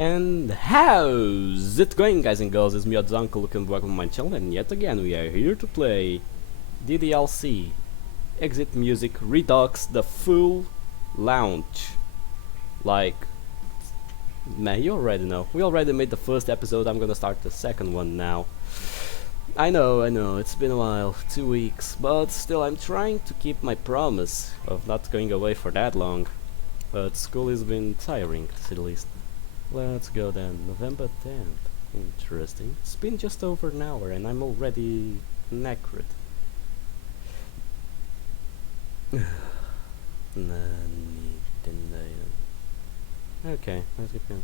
And how's it going, guys and girls? It's me, your uncle, and welcome to my channel, and yet again we are here to play DDLC Exit Music Redux, the full launch. Like, man, you already know. We already made the first episode, I'm gonna start the second one now. I know, it's been a while, 2 weeks, but still I'm trying to keep my promise of not going away for that long. But school has been tiring, to say the least. Let's go then, November 10th. Interesting. It's been just over an hour and I'm already knackered. Okay, let's get going.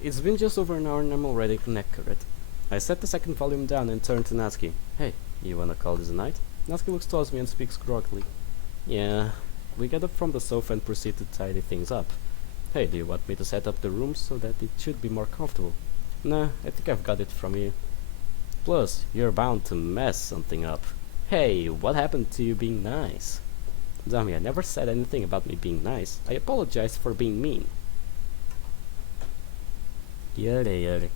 It's been just over an hour and I'm already knackered. I set the second volume down and turned to Natsuki. Hey, you wanna call this a night? Natsuki looks towards me and speaks groggily. Yeah. We get up from the sofa and proceed to tidy things up. Hey, do you want me to set up the room so that it should be more comfortable? Nah, I think I've got it from you. Plus, you're bound to mess something up. Hey, what happened to you being nice? Dummy, I never said anything about me being nice. I apologize for being mean. Yada.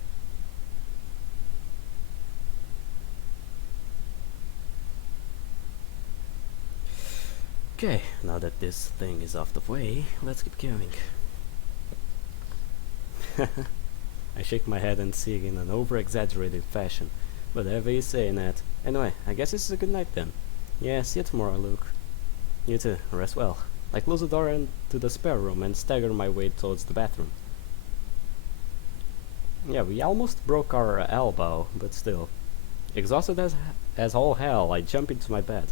Okay, now that this thing is off the way, let's keep going. I shake my head and sing in an over-exaggerated fashion. Whatever you say, Nat. Anyway, I guess this is a good night then. Yeah, see you tomorrow, Luke. You too, rest well. I close the door into the spare room and stagger my way towards the bathroom. Yeah, we almost broke our elbow, but still. Exhausted as all hell, I jump into my bed.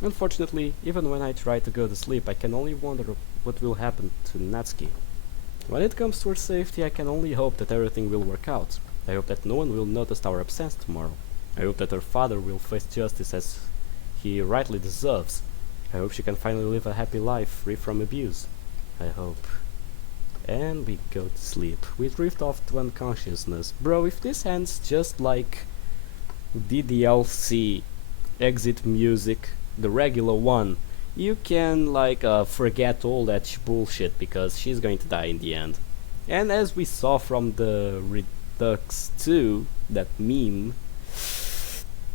Unfortunately, even when I try to go to sleep, I can only wonder what will happen to Natsuki. When it comes to her safety, I can only hope that everything will work out. I hope that no one will notice our absence tomorrow. I hope that her father will face justice as he rightly deserves. I hope she can finally live a happy life free from abuse. I hope. And we go to sleep. We drift off to unconsciousness. Bro, if this ends just like DDLC Exit Music, the regular one, you can forget all that bullshit because she's going to die in the end. And as we saw from the Redux 2, that meme,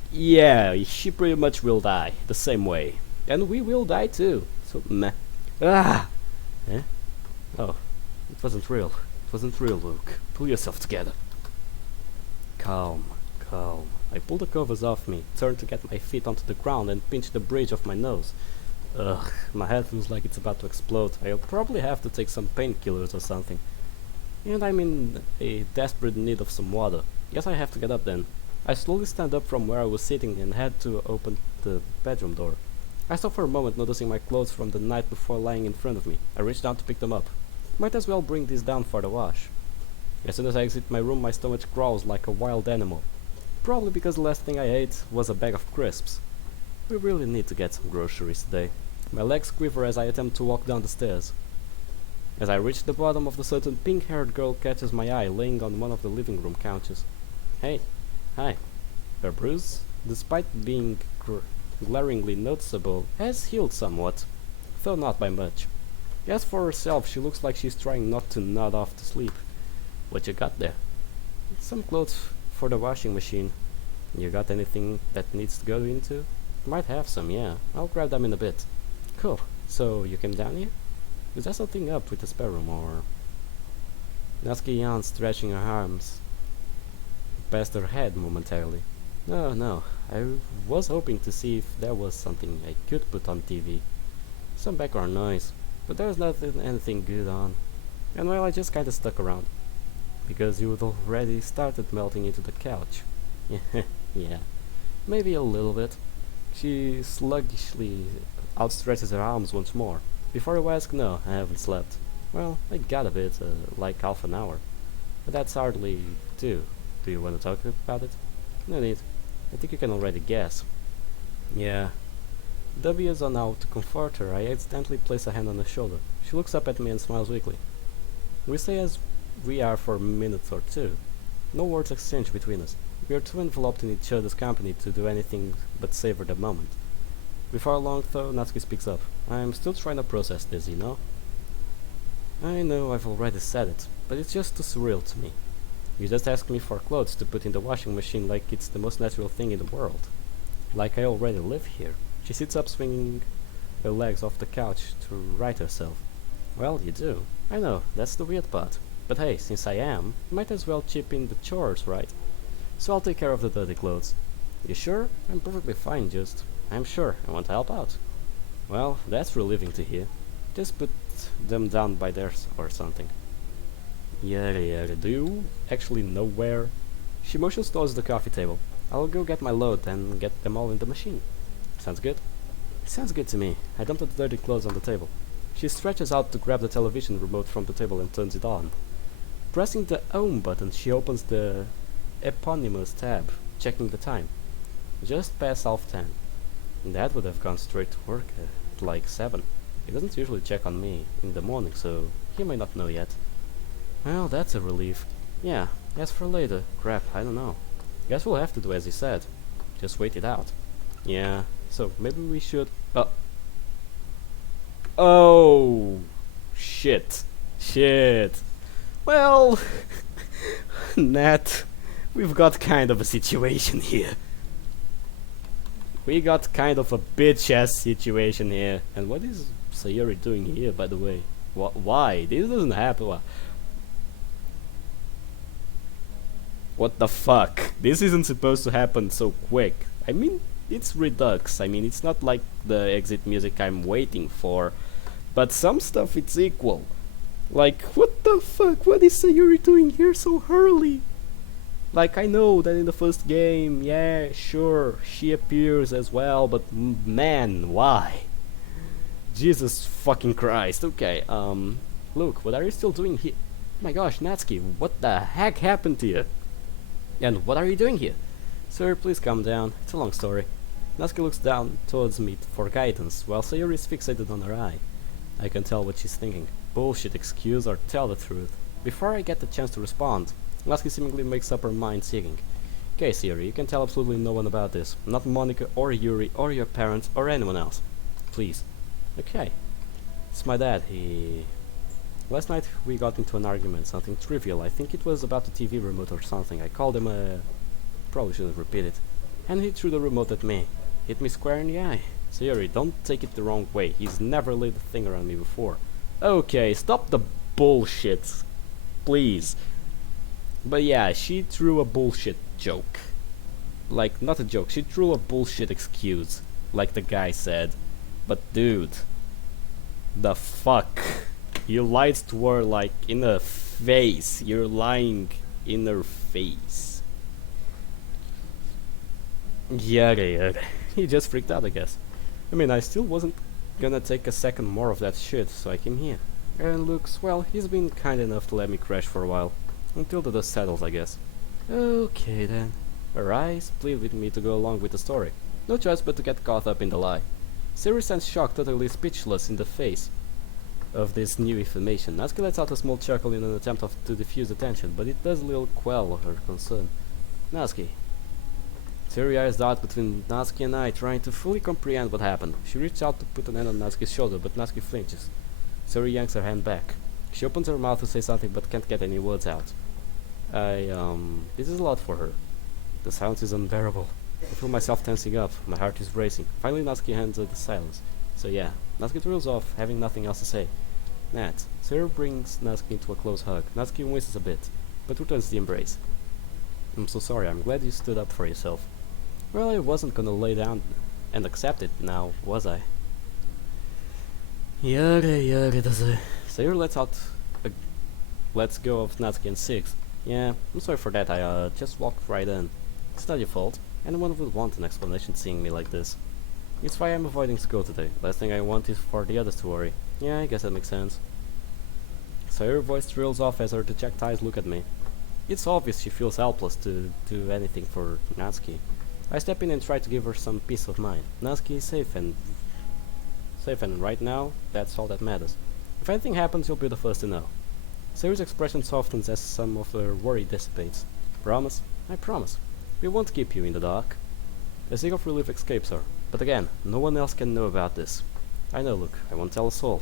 yeah, she pretty much will die the same way. And we will die too. So meh. Ah! Eh? Oh, it wasn't real. It wasn't real, Luke. Pull yourself together. Calm. I pull the covers off me, turn to get my feet onto the ground and pinch the bridge of my nose. Ugh, my head feels like it's about to explode. I'll probably have to take some painkillers or something. And I'm in a desperate need of some water. Guess I have to get up then. I slowly stand up from where I was sitting and head to open the bedroom door. I stop for a moment, noticing my clothes from the night before lying in front of me. I reach down to pick them up. Might as well bring these down for the wash. As soon as I exit my room, my stomach growls like a wild animal. Probably because the last thing I ate was a bag of crisps. We really need to get some groceries today. My legs quiver as I attempt to walk down the stairs. As I reach the bottom of the certain pink-haired girl catches my eye laying on one of the living room couches. Hey, hi. Her bruise, despite being glaringly noticeable, has healed somewhat, though not by much. As for herself, she looks like she's trying not to nod off to sleep. What you got there? Some clothes for the washing machine. You got anything that needs to go into? Might have some, yeah. I'll grab them in a bit. Cool. So, you came down here? Is there something up with the spare room, or...? Natsuki yawned, stretching her arms past her head momentarily. No. I was hoping to see if there was something I could put on TV. Some background noise. But there's nothing anything good on. And well, I just kinda stuck around. Because you had already started melting into the couch. Yeah, maybe a little bit. She sluggishly outstretches her arms once more. Before you ask, no, I haven't slept. Well, I got a bit, like half an hour. But that's hardly two. Do you want to talk about it? No need. I think you can already guess. Yeah. W's on how to comfort her, I accidentally place a hand on her shoulder. She looks up at me and smiles weakly. We stay as we are for a minute or two. No words exchanged between us. We are too enveloped in each other's company to do anything but savor the moment. Before long, though, Natsuki speaks up. I'm still trying to process this, you know? I know I've already said it, but it's just too surreal to me. You just ask me for clothes to put in the washing machine like it's the most natural thing in the world. Like I already live here. She sits up swinging her legs off the couch to right herself. Well, you do. I know, that's the weird part. But hey, since I am, might as well chip in the chores, right? So I'll take care of the dirty clothes. You sure? I'm perfectly fine, I'm sure, I want to help out. Well, that's relieving to hear. Just put them down by theirs or something. Yeah, do you actually know where? She motions towards the coffee table. I'll go get my load and get them all in the machine. Sounds good? Sounds good to me. I dumped the dirty clothes on the table. She stretches out to grab the television remote from the table and turns it on. Pressing the home button, she opens the eponymous tab, checking the time. Just past 10:30. Dad would have gone straight to work at like 7. He doesn't usually check on me in the morning, so he may not know yet. Well, that's a relief. Yeah, as for later, crap, I don't know. Guess we'll have to do as he said. Just wait it out. Yeah, so maybe we should... Oh! Shit. Well... Nat, we've got kind of a situation here. We got kind of a bitch-ass situation here. And what is Sayuri doing here, by the way? Why? This doesn't happen. What the fuck? This isn't supposed to happen so quick. I mean, it's Redux. I mean, it's not like the exit music I'm waiting for. But some stuff it's equal. Like, what the fuck? What is Sayuri doing here so early? Like, I know that in the first game, yeah, sure, she appears as well, but man, why? Jesus fucking Christ. Okay, look, what are you still doing here? Oh my gosh, Natsuki, what the heck happened to you? And what are you doing here? Sir, please calm down. It's a long story. Natsuki looks down towards me for guidance, while Sayuri is fixated on her eye. I can tell what she's thinking. Bullshit excuse or tell the truth. Before I get the chance to respond, Natsuki seemingly makes up her mind, singing. Okay, Sayuri, you can tell absolutely no one about this. Not Monica or Yuri or your parents or anyone else. Please. Okay. It's my dad. Last night we got into an argument, something trivial. I think it was about the TV remote or something. I called him a... Probably shouldn't repeat it. And he threw the remote at me. Hit me square in the eye. Sayuri, don't take it the wrong way. He's never laid a finger on me before. Okay, stop the bullshit. Please. But yeah, she threw a bullshit joke. Like, not a joke, she threw a bullshit excuse. Like the guy said. But dude. The fuck? You lied to her like in her face. You're lying in her face. Yeah. He just freaked out, I guess. I mean, I still wasn't gonna take a second more of that shit, so I came here. And looks, well, he's been kind enough to let me crash for a while. Until the dust settles, I guess. Okay then. Arise, plead with me to go along with the story. No choice but to get caught up in the lie. Sayuri stands shocked, totally speechless in the face of this new information. Natsuki lets out a small chuckle in an attempt to diffuse the tension, but it does little quell her concern. Natsuki. Sayuri eyes dart between Natsuki and I, trying to fully comprehend what happened. She reaches out to put an hand on Natsuki's shoulder, but Natsuki flinches. Sayuri yanks her hand back. She opens her mouth to say something, but can't get any words out. This is a lot for her. The silence is unbearable. I feel myself tensing up. My heart is racing. Finally, Natsuki hands her the silence. So yeah, Natsuki thrills off, having nothing else to say. Nat. Sayuri brings Natsuki into a close hug. Natsuki winces a bit, but returns the embrace. I'm so sorry. I'm glad you stood up for yourself. Well, I wasn't gonna lay down and accept it now, was I? Sayuri lets go of Natsuki and Six. Yeah, I'm sorry for that. I just walked right in. It's not your fault. Anyone would want an explanation seeing me like this. It's why I'm avoiding school today. Last thing I want is for the others to worry. Yeah, I guess that makes sense. Sayuri's voice thrills off as her dejected eyes look at me. It's obvious she feels helpless to do anything for Natsuki. I step in and try to give her some peace of mind. Natsuki is safe and right now, that's all that matters. If anything happens, you'll be the first to know. Sayuri's expression softens as some of her worry dissipates. Promise? I promise. We won't keep you in the dark. A sigh of relief escapes her. But again, no one else can know about this. I know, look, I won't tell a soul.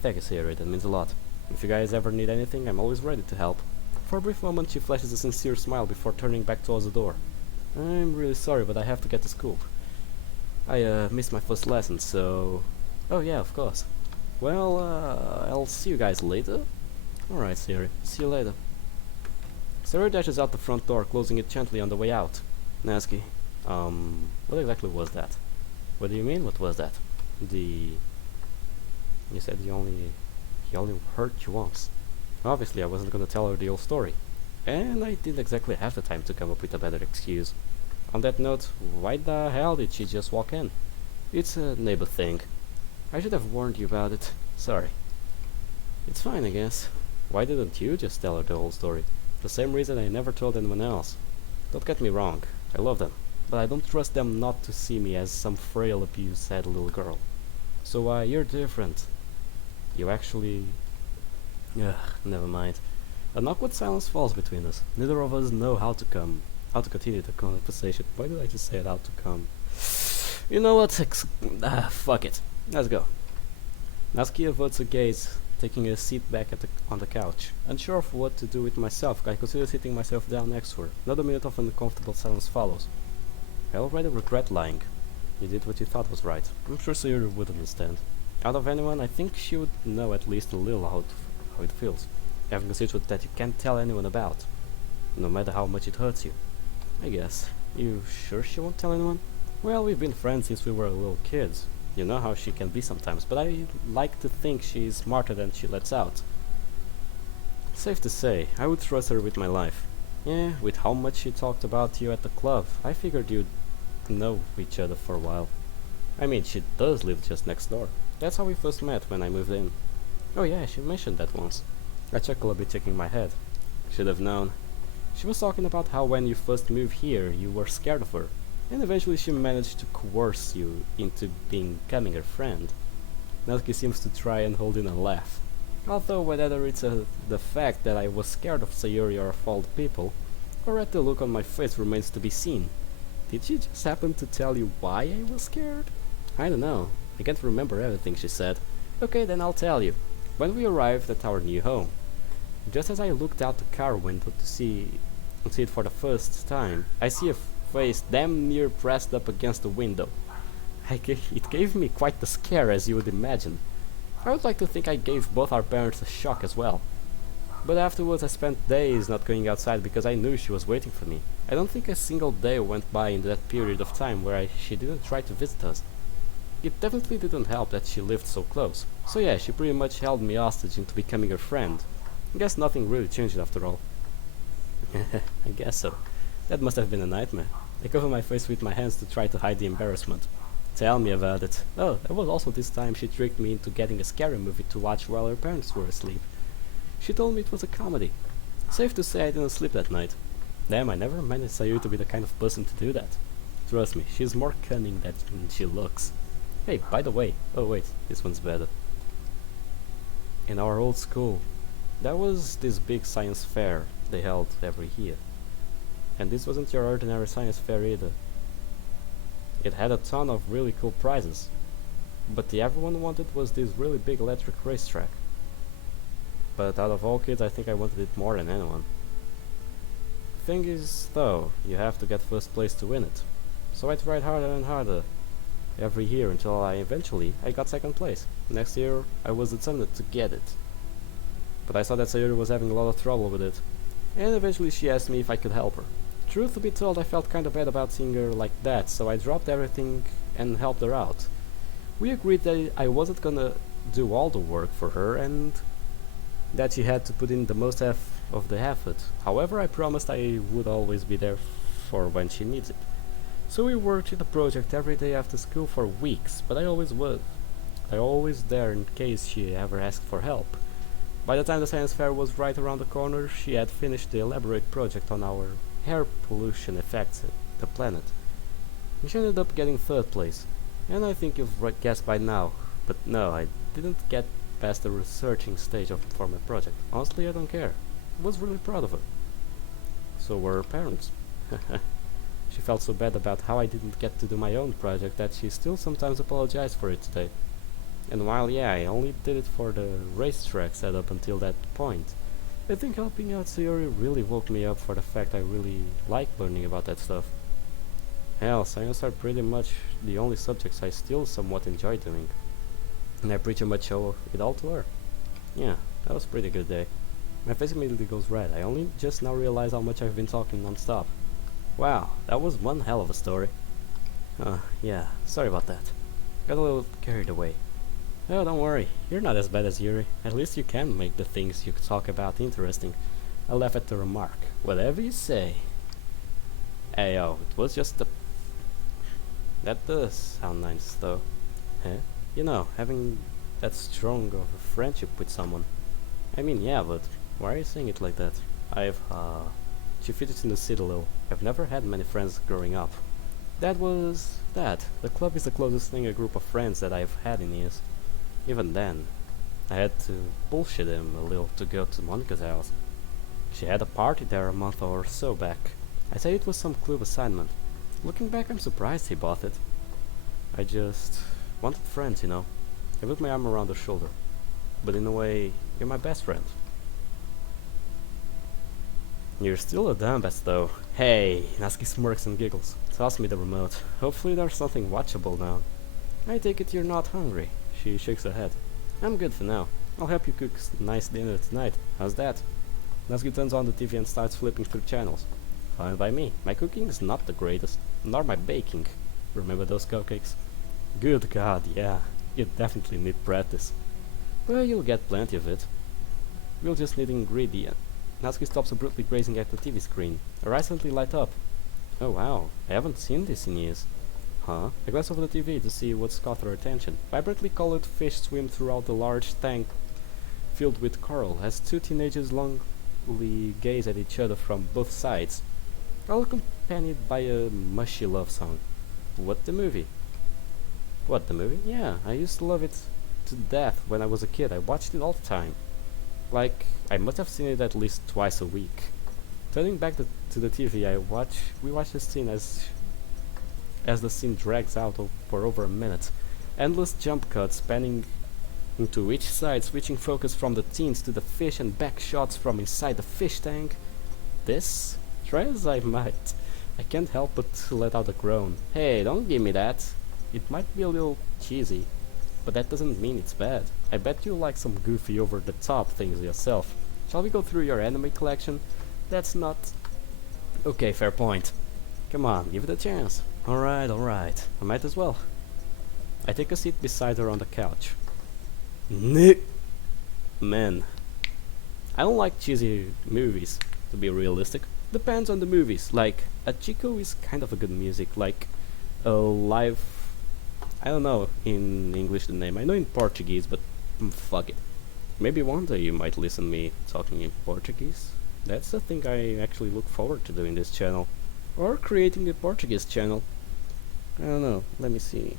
Thank you, Sayuri, that means a lot. If you guys ever need anything, I'm always ready to help. For a brief moment, she flashes a sincere smile before turning back towards the door. I'm really sorry, but I have to get to school. I missed my first lesson, so... Oh yeah, of course. Well, I'll see you guys later. Alright, Siri. See you later. Siri dashes out the front door, closing it gently on the way out. Nasky. What exactly was that? What do you mean, what was that? You said he only hurt you once. Obviously, I wasn't gonna tell her the whole story. And I didn't exactly have the time to come up with a better excuse. On that note, why the hell did she just walk in? It's a neighbor thing. I should have warned you about it. Sorry. It's fine, I guess. Why didn't you just tell her the whole story? The same reason I never told anyone else. Don't get me wrong, I love them, but I don't trust them not to see me as some frail, abused-sad little girl. So you're different. You actually... Ugh, never mind. An awkward silence falls between us. Neither of us know how to continue the conversation. Why did I just say it, how to come? You know what? Fuck it. Let's go. Natsuki averts her gaze, taking a seat back on the couch. Unsure of what to do with myself, I consider sitting myself down next to her. Another minute of uncomfortable silence follows. I already regret lying. You did what you thought was right. I'm sure Sayuri would understand. Out of anyone, I think she would know at least a little how it feels. Having a secret that you can't tell anyone about, no matter how much it hurts you. I guess. You sure she won't tell anyone? Well, we've been friends since we were little kids. You know how she can be sometimes, but I like to think she's smarter than she lets out. Safe to say, I would trust her with my life. Yeah, with how much she talked about you at the club, I figured you'd know each other for a while. I mean, she does live just next door. That's how we first met when I moved in. Oh yeah, she mentioned that once. I chuckle a bit, shaking my head. Should have known. She was talking about how when you first moved here, you were scared of her, and eventually she managed to coerce you into becoming her friend. Natsuki seems to try and hold in a laugh. Although whether it's the fact that I was scared of Sayuri or of all the people, or at the look on my face remains to be seen. Did she just happen to tell you why I was scared? I don't know. I can't remember everything she said. Okay, then I'll tell you. When we arrived at our new home, just as I looked out the car window to see it for the first time, I see a face damn near pressed up against the window. It gave me quite the scare, as you would imagine. I would like to think I gave both our parents a shock as well. But afterwards I spent days not going outside because I knew she was waiting for me. I don't think a single day went by in that period of time where she didn't try to visit us. It definitely didn't help that she lived so close. So yeah, she pretty much held me hostage into becoming her friend. I guess nothing really changed after all. I guess so. That must have been a nightmare. I cover my face with my hands to try to hide the embarrassment. Tell me about it. Oh, there was also this time she tricked me into getting a scary movie to watch while her parents were asleep. She told me it was a comedy. Safe to say I didn't sleep that night. Damn, I never managed Sayuri to be the kind of person to do that. Trust me, she's more cunning than she looks. Hey, by the way, oh wait, this one's better. In our old school, there was this big science fair they held every year. And this wasn't your ordinary science fair either. It had a ton of really cool prizes, but the everyone wanted was this really big electric racetrack. But out of all kids, I think I wanted it more than anyone. Thing is, though, you have to get first place to win it. So I tried harder and harder every year until eventually I got second place. Next year, I was determined to get it. But I saw that Sayuri was having a lot of trouble with it, and eventually she asked me if I could help her. Truth to be told, I felt kinda bad about seeing her like that, so I dropped everything and helped her out. We agreed that I wasn't gonna do all the work for her and that she had to put in the most of the effort. However, I promised I would always be there for when she needs it. So we worked in the project every day after school for weeks, but I always was. I always there in case she ever asked for help. By the time the science fair was right around the corner, she had finished the elaborate project on our air pollution effects at the planet. She ended up getting third place, and I think you've guessed by now, but no, I didn't get past the researching stage for my project. Honestly, I don't care. I was really proud of her. So were her parents. She felt so bad about how I didn't get to do my own project that she still sometimes apologized for it today. And while yeah, I only did it for the racetrack setup until that point, I think helping out Theory really woke me up for the fact I really like learning about that stuff. Hell, science are pretty much the only subjects I still somewhat enjoy doing. And I pretty much owe it all to her. Yeah, that was a pretty good day. My face immediately goes red. I only just now realize how much I've been talking non-stop. Wow, that was one hell of a story. Yeah, sorry about that. Got a little carried away. Oh, don't worry, you're not as bad as Yuri. At least you can make the things you talk about interesting. I laugh at the remark. Whatever you say. Ayo, it was just a... That does sound nice though. Huh? You know, having that strong of a friendship with someone. I mean, yeah, but why are you saying it like that? She fidgets in the seat a little. I've never had many friends growing up. That was that. The club is the closest thing a group of friends that I've had in years. Even then, I had to bullshit him a little to go to Monica's house. She had a party there a month or so back. I said it was some club assignment. Looking back, I'm surprised he bought it. I just wanted friends, you know. I put my arm around her shoulder. But in a way, you're my best friend. You're still a dumbass though. Hey, Natsuki smirks and giggles. Toss me the remote. Hopefully there's something watchable now. I take it you're not hungry. She shakes her head. I'm good for now. I'll help you cook nice dinner tonight. How's that? Natsuki turns on the TV and starts flipping through channels. Fine by me. My cooking is not the greatest, nor my baking. Remember those cupcakes? Good God, yeah. You definitely need practice. Well, you'll get plenty of it. We'll just need ingredient. Natsuki stops abruptly grazing at the TV screen. Her eyes suddenly light up. Oh wow, I haven't seen this in years. Huh? I glance over the TV to see what's caught her attention. Vibrantly colored fish swim throughout the large tank filled with coral as two teenagers longingly gaze at each other from both sides, all accompanied by a mushy love song. What the movie? What, the movie? Yeah, I used to love it to death when I was a kid. I watched it all the time. Like, I must have seen it at least twice a week. Turning back to the TV, we watch the scene as the scene drags out for over a minute. Endless jump cuts spanning into each side, switching focus from the teens to the fish and back shots from inside the fish tank. This, try as I might, I can't help but to let out a groan. Hey, don't give me that. It might be a little cheesy, but that doesn't mean it's bad. I bet you like some goofy over-the-top things yourself. Shall we go through your anime collection? That's not... Okay, fair point. Come on, give it a chance. Alright, I might as well. I take a seat beside her on the couch. Nick! Man, I don't like cheesy movies, to be realistic. Depends on the movies. Like, Achiko is kind of a good music, like a live... I don't know in English the name. I know in Portuguese, but fuck it. Maybe one day you might listen me talking in Portuguese. That's the thing I actually look forward to doing this channel. Or creating a Portuguese channel. I don't know, let me see.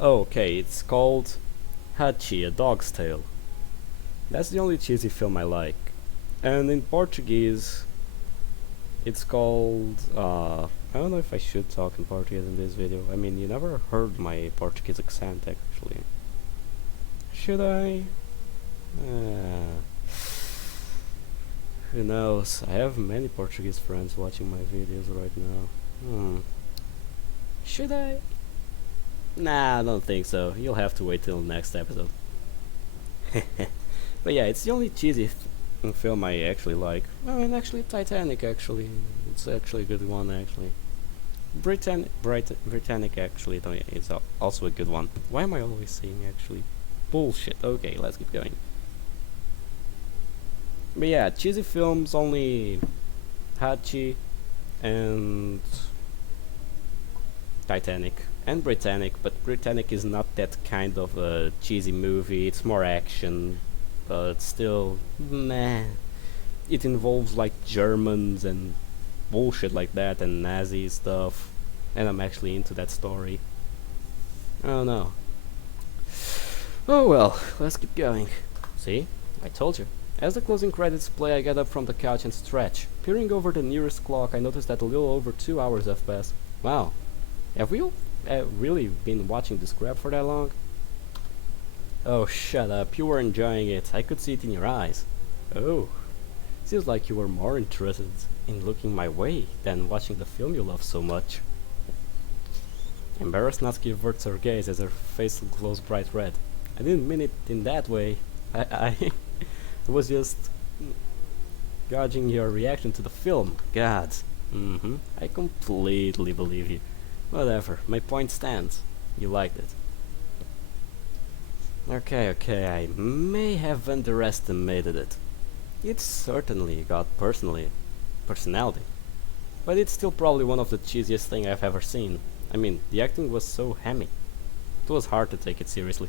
Oh, okay, it's called Hachi, A Dog's Tale. That's the only cheesy film I like. And in Portuguese, it's called... I don't know if I should talk in Portuguese in this video. I mean, you never heard my Portuguese accent, actually. Should I? Who knows? I have many Portuguese friends watching my videos right now. Should I? Nah, I don't think so. You'll have to wait till the next episode. But yeah, it's the only cheesy film I actually like. Oh, and actually Titanic, actually. It's actually a good one, actually. Britannic, actually, it's also a good one. Why am I always saying actually? Bullshit. Okay, let's keep going. But yeah, cheesy films only Hachi and Titanic and Britannic, but Britannic is not that kind of a cheesy movie. It's more action, but still, meh. It involves like Germans and bullshit like that and Nazi stuff, and I'm actually into that story. Oh no. Oh well, let's keep going. See? I told you. As the closing credits play, I get up from the couch and stretch. Peering over the nearest clock, I notice that a little over 2 hours have passed. Wow. Have we really been watching this crap for that long? Oh, shut up. You were enjoying it. I could see it in your eyes. Oh. Seems like you were more interested in looking my way than watching the film you love so much. Embarrassed, Natsuki averts her gaze as her face glows bright red. I didn't mean it in that way. I was just gauging your reaction to the film. God. I completely believe you. Whatever, my point stands. You liked it. Okay, I may have underestimated it. It certainly got personality. But it's still probably one of the cheesiest thing I've ever seen. I mean, the acting was so hammy. It was hard to take it seriously.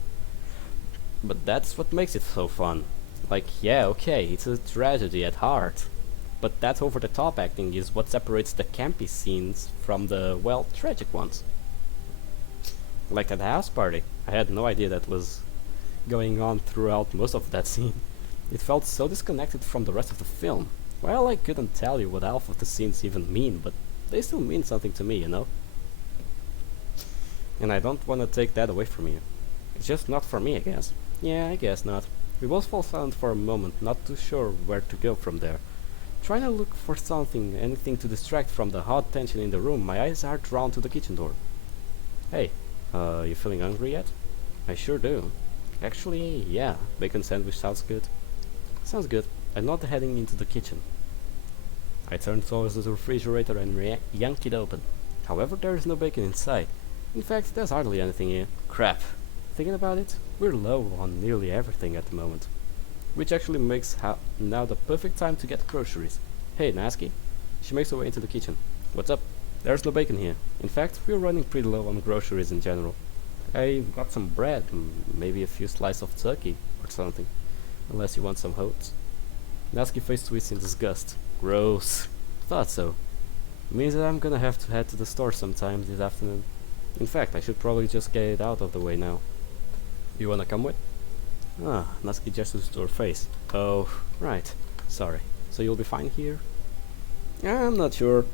But that's what makes it so fun. Like, yeah, okay, it's a tragedy at heart. But that over-the-top acting is what separates the campy scenes from the, well, tragic ones. Like at the house party, I had no idea that was going on throughout most of that scene. It felt so disconnected from the rest of the film. Well, I couldn't tell you what half of the scenes even mean, but they still mean something to me, you know? And I don't want to take that away from you. It's just not for me, I guess. Yeah, I guess not. We both fall silent for a moment, not too sure where to go from there. Trying to look for anything to distract from the hot tension in the room, my eyes are drawn to the kitchen door. Hey, you feeling hungry yet? I sure do. Actually, yeah, bacon sandwich sounds good. Sounds good. I'm not heading into the kitchen. I turn towards the refrigerator and yank it open. However, there is no bacon inside. In fact, there's hardly anything here. Crap. Thinking about it, we're low on nearly everything at the moment. Which actually makes now the perfect time to get groceries. Hey, Natsuki. She makes her way into the kitchen. What's up? There's no bacon here. In fact, we're running pretty low on groceries in general. I got some bread, maybe a few slices of turkey or something. Unless you want some oats. Natsuki face twists in disgust. Gross. Thought so. Means that I'm gonna have to head to the store sometime this afternoon. In fact, I should probably just get it out of the way now. You wanna come with? Ah, Natsuki gestures to her face. Oh, right. Sorry. So you'll be fine here? I'm not sure.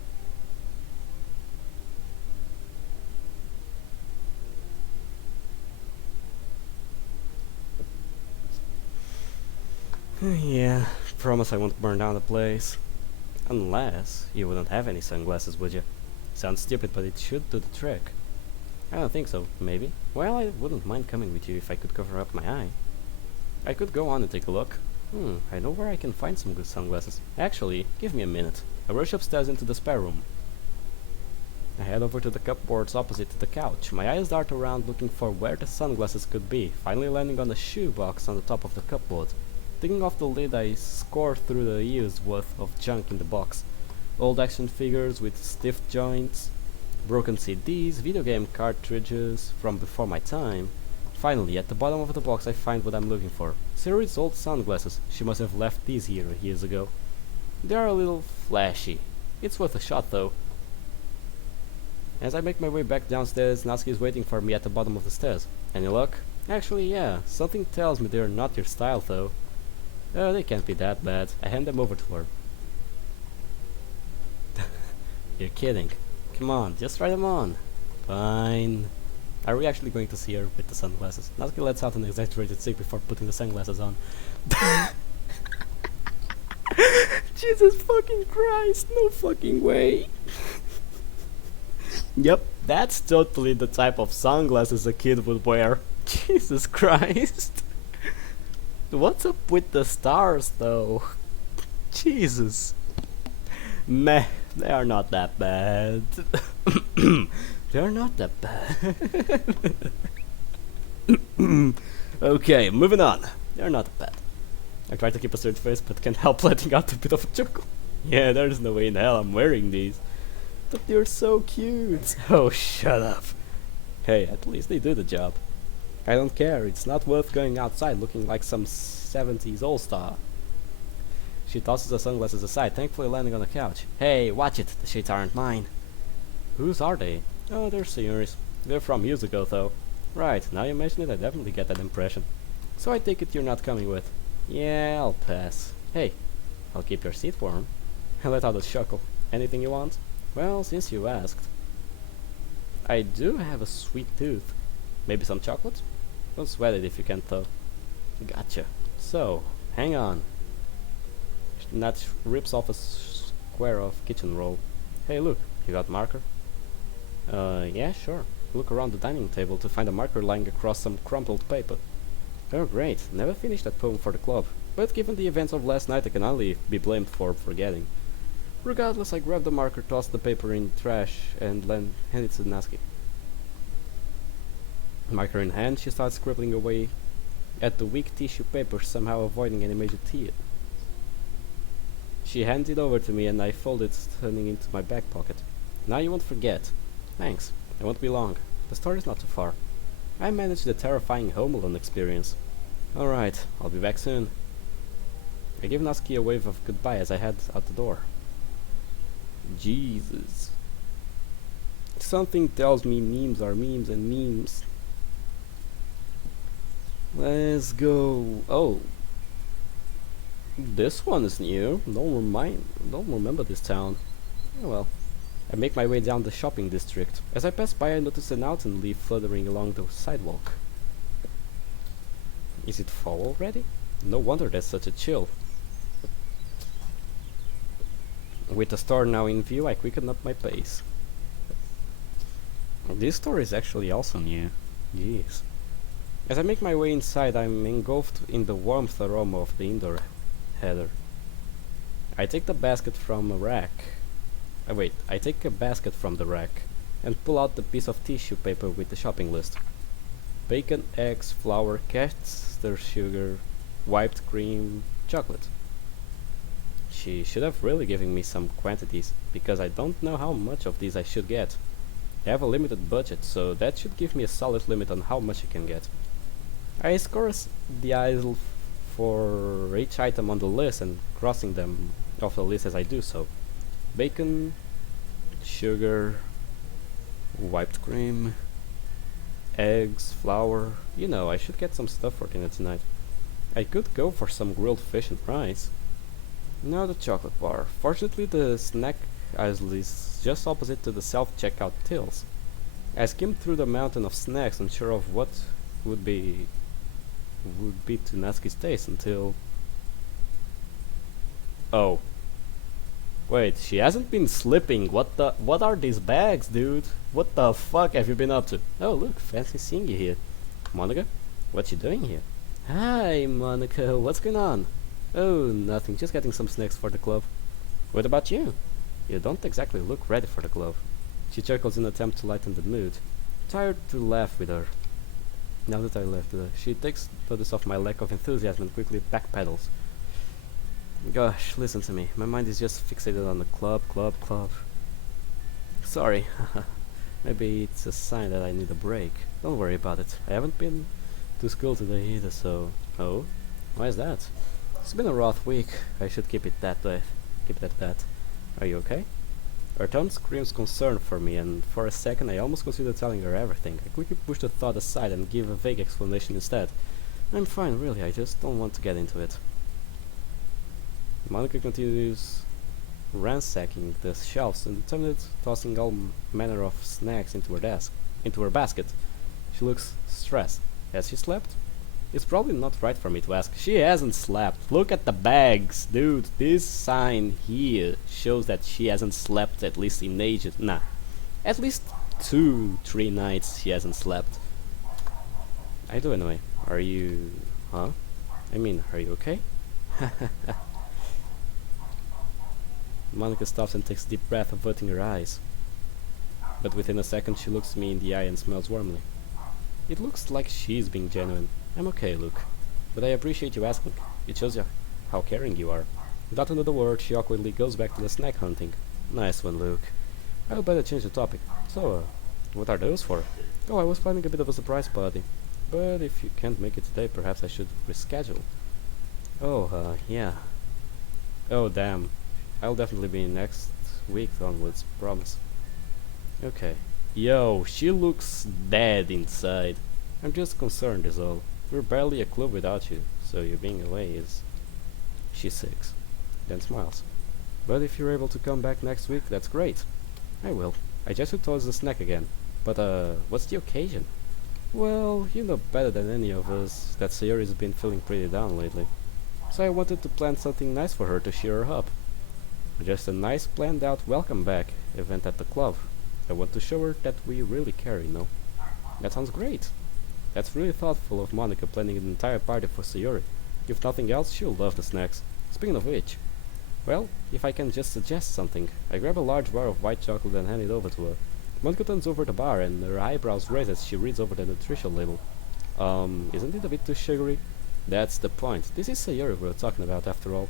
Yeah, promise I won't burn down the place. Unless you wouldn't have any sunglasses, would you? Sounds stupid, but it should do the trick. I don't think so, maybe. Well, I wouldn't mind coming with you if I could cover up my eye. I could go on and take a look. I know where I can find some good sunglasses. Actually, give me a minute. I rush upstairs into the spare room. I head over to the cupboards opposite to the couch. My eyes dart around looking for where the sunglasses could be, finally landing on a shoebox on the top of the cupboard. Taking off the lid, I score through the year's worth of junk in the box. Old action figures with stiff joints, broken CDs, video game cartridges from before my time. Finally, at the bottom of the box I find what I'm looking for. Siri's old sunglasses. She must have left these here years ago. They are a little flashy. It's worth a shot though. As I make my way back downstairs, Natsuki is waiting for me at the bottom of the stairs. Any luck? Actually, yeah. Something tells me they're not your style though. They can't be that bad. I hand them over to her. You're kidding. Come on, just try them on. Fine. Are we actually going to see her with the sunglasses? Natsuki lets out an exaggerated sigh before putting the sunglasses on. Jesus fucking Christ, no fucking way. Yep, that's totally the type of sunglasses a kid would wear. Jesus Christ. What's up with the stars though? Jesus. Meh, they are not that bad. They're not that bad. Okay, moving on. They're not that bad. I try to keep a straight face but can't help letting out a bit of a chuckle. Yeah, there's no way in hell I'm wearing these. But they're so cute. Oh, shut up. Hey, at least they do the job. I don't care, it's not worth going outside looking like some 70s all-star. She tosses the sunglasses aside, thankfully landing on the couch. Hey, watch it, the shades aren't mine. Whose are they? Oh, they're seniors. They're from years ago, though. Right, now you mention it, I definitely get that impression. So I take it you're not coming with. Yeah, I'll pass. Hey, I'll keep your seat warm. I let out a chuckle. Anything you want? Well, since you asked. I do have a sweet tooth. Maybe some chocolate? Don't sweat it if you can't though. Gotcha. So, hang on. Nat rips off a square of kitchen roll. Hey look, you got marker? Yeah, sure. Look around the dining table to find a marker lying across some crumpled paper. Oh great, never finished that poem for the club. But given the events of last night I can only be blamed for forgetting. Regardless, I grab the marker, toss the paper in trash, and hand it to Natsuki. Marker in hand, she starts scribbling away at the weak tissue paper, somehow avoiding any major tears. She hands it over to me and I fold it, turning into my back pocket. Now you won't forget. Thanks. It won't be long. The story's not too far. I managed the terrifying Home Alone experience. Alright, I'll be back soon. I give Natsuki a wave of goodbye as I head out the door. Jesus. Something tells me memes are memes and memes. Let's go. Oh. This one is new. Don't remember this town. Oh well. I make my way down the shopping district. As I pass by I notice an autumn leaf fluttering along the sidewalk. Is it fall already? No wonder there's such a chill. With the store now in view, I quicken up my pace. This store is actually also new. Jeez. As I make my way inside, I'm engulfed in the warmth aroma of the indoor heather. I take the basket from a rack. I take a basket from the rack and pull out the piece of tissue paper with the shopping list. Bacon, eggs, flour, caster sugar, whipped cream, chocolate. She should have really given me some quantities, because I don't know how much of these I should get. I have a limited budget, so that should give me a solid limit on how much I can get. I score the aisle for each item on the list and crossing them off the list as I do so. Bacon, sugar, whipped cream, eggs, flour. You know, I should get some stuff for dinner tonight. I could go for some grilled fish and rice. Now the chocolate bar. Fortunately, the snack aisle is just opposite to the self-checkout tills. I skimmed through the mountain of snacks, unsure of what would be to Natsuki's taste until... Oh. Wait, she hasn't been slipping. What are these bags, dude? What the fuck have you been up to? Oh, look, fancy seeing you here. Monica, what you doing here? Hi, Monica, what's going on? Oh, nothing, just getting some snacks for the club. What about you? You don't exactly look ready for the club. She chuckles in an attempt to lighten the mood. Tired to laugh with her. Now that I left her, she takes notice of my lack of enthusiasm and quickly backpedals. Gosh, listen to me. My mind is just fixated on the club. Sorry. Maybe it's a sign that I need a break. Don't worry about it. I haven't been to school today either, so... Oh? Why is that? It's been a rough week. I should keep it that way. Keep it at that. Are you okay? Her tone screams concern for me, and for a second I almost considered telling her everything. I quickly push the thought aside and give a vague explanation instead. I'm fine, really. I just don't want to get into it. Monica continues ransacking the shelves and determined tossing all manner of snacks into her basket. She looks stressed. Has she slept? It's probably not right for me to ask. She hasn't slept. Look at the bags, dude. This sign here shows that she hasn't slept at least in ages. Nah, at least 2-3 nights she hasn't slept. I do anyway. Are you... Huh? I mean, are you okay? Monica stops and takes a deep breath, averting her eyes. But within a second she looks me in the eye and smells warmly. It looks like she's being genuine. I'm okay, Luke. But I appreciate you asking. It shows you how caring you are. Without another word, she awkwardly goes back to the snack hunting. Nice one, Luke. I'll better change the topic. So, What are those for? Oh, I was planning a bit of a surprise party. But if you can't make it today, perhaps I should reschedule. Oh, yeah. Oh, damn. I'll definitely be next week onwards, promise. Okay. Yo, she looks dead inside. I'm just concerned is all. We're barely a club without you, so you being away is... She sighs, then smiles. But if you're able to come back next week, that's great. I will. I just head towards the snack again. But what's the occasion? Well, you know better than any of us that Sayori's been feeling pretty down lately. So I wanted to plan something nice for her to cheer her up. Just a nice planned out welcome back event at the club. I want to show her that we really care, you know. That sounds great. That's really thoughtful of Monica planning an entire party for Sayori. If nothing else, she'll love the snacks. Speaking of which, well, if I can just suggest something, I grab a large bar of white chocolate and hand it over to her. Monica turns over the bar and her eyebrows raise as she reads over the nutrition label. Isn't it a bit too sugary? That's the point. This is Sayori we're talking about after all.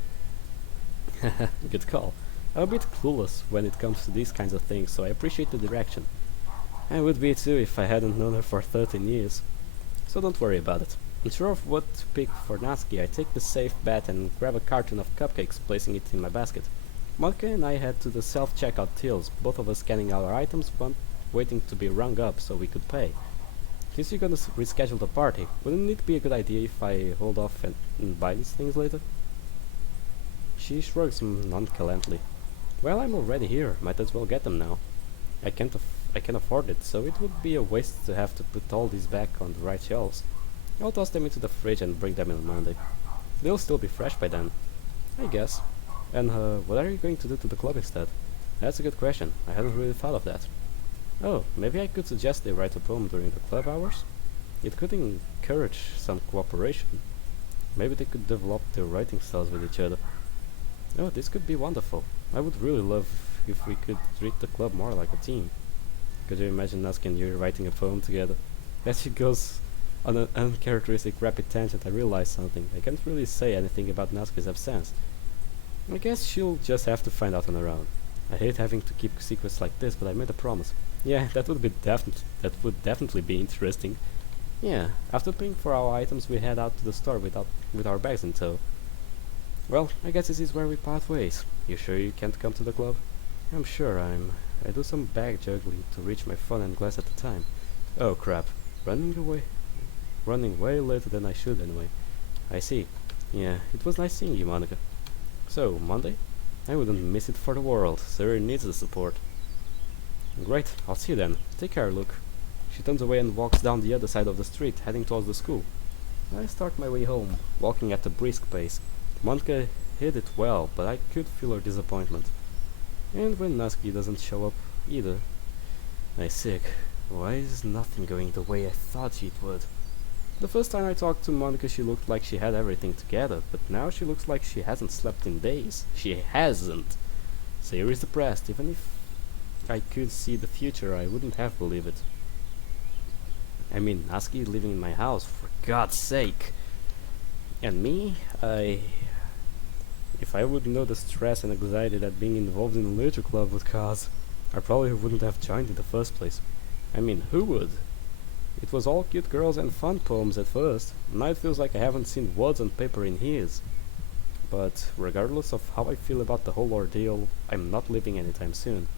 Good call. I'm a bit clueless when it comes to these kinds of things, so I appreciate the direction. I would be too if I hadn't known her for 13 years. So don't worry about it. Unsure of what to pick for Natsuki, I take the safe bet and grab a carton of cupcakes, placing it in my basket. Monica and I head to the self-checkout tills, both of us scanning our items, waiting to be rung up so we could pay. Since you're gonna reschedule the party, wouldn't it be a good idea if I hold off and buy these things later? She shrugs nonchalantly. Well, I'm already here, might as well get them now. I can afford it, so it would be a waste to have to put all these back on the right shelves. I'll toss them into the fridge and bring them in on Monday. They'll still be fresh by then, I guess. And what are you going to do to the club instead? That's a good question. I hadn't really thought of that. Oh, maybe I could suggest they write a poem during the club hours? It could encourage some cooperation. Maybe they could develop their writing styles with each other. Oh, this could be wonderful. I would really love if we could treat the club more like a team. Could you imagine Natsuki and Yuri writing a poem together? As she goes on an uncharacteristic rapid tangent, I realize something. I can't really say anything about Natsuki's absence. I guess she'll just have to find out on her own. I hate having to keep secrets like this, but I made a promise. Yeah, that would definitely be interesting. Yeah, after paying for our items, we head out to the store with our bags in tow. Well, I guess this is where we part ways. You sure you can't come to the club? I'm sure I do some bag juggling to reach my phone and glass at the time. Oh crap, running way later than I should anyway. I see. Yeah, it was nice seeing you, Monica. So, Monday? I wouldn't miss it for the world. Sarah needs the support. Great, I'll see you then. Take care, Luke. She turns away and walks down the other side of the street, heading towards the school. I start my way home, walking at a brisk pace. Monica hid it well, but I could feel her disappointment. And when Natsuki doesn't show up either, I sick. Why is nothing going the way I thought it would? The first time I talked to Monica, she looked like she had everything together, but now she looks like she hasn't slept in days. She hasn't. Sayori is depressed. Even if I could see the future, I wouldn't have believed it. I mean, Natsuki living in my house, for God's sake. And me, if I would know the stress and anxiety that being involved in a literature club would cause, I probably wouldn't have joined in the first place. I mean, who would? It was all cute girls and fun poems at first. Now it feels like I haven't seen words on paper in years. But regardless of how I feel about the whole ordeal, I'm not leaving anytime soon.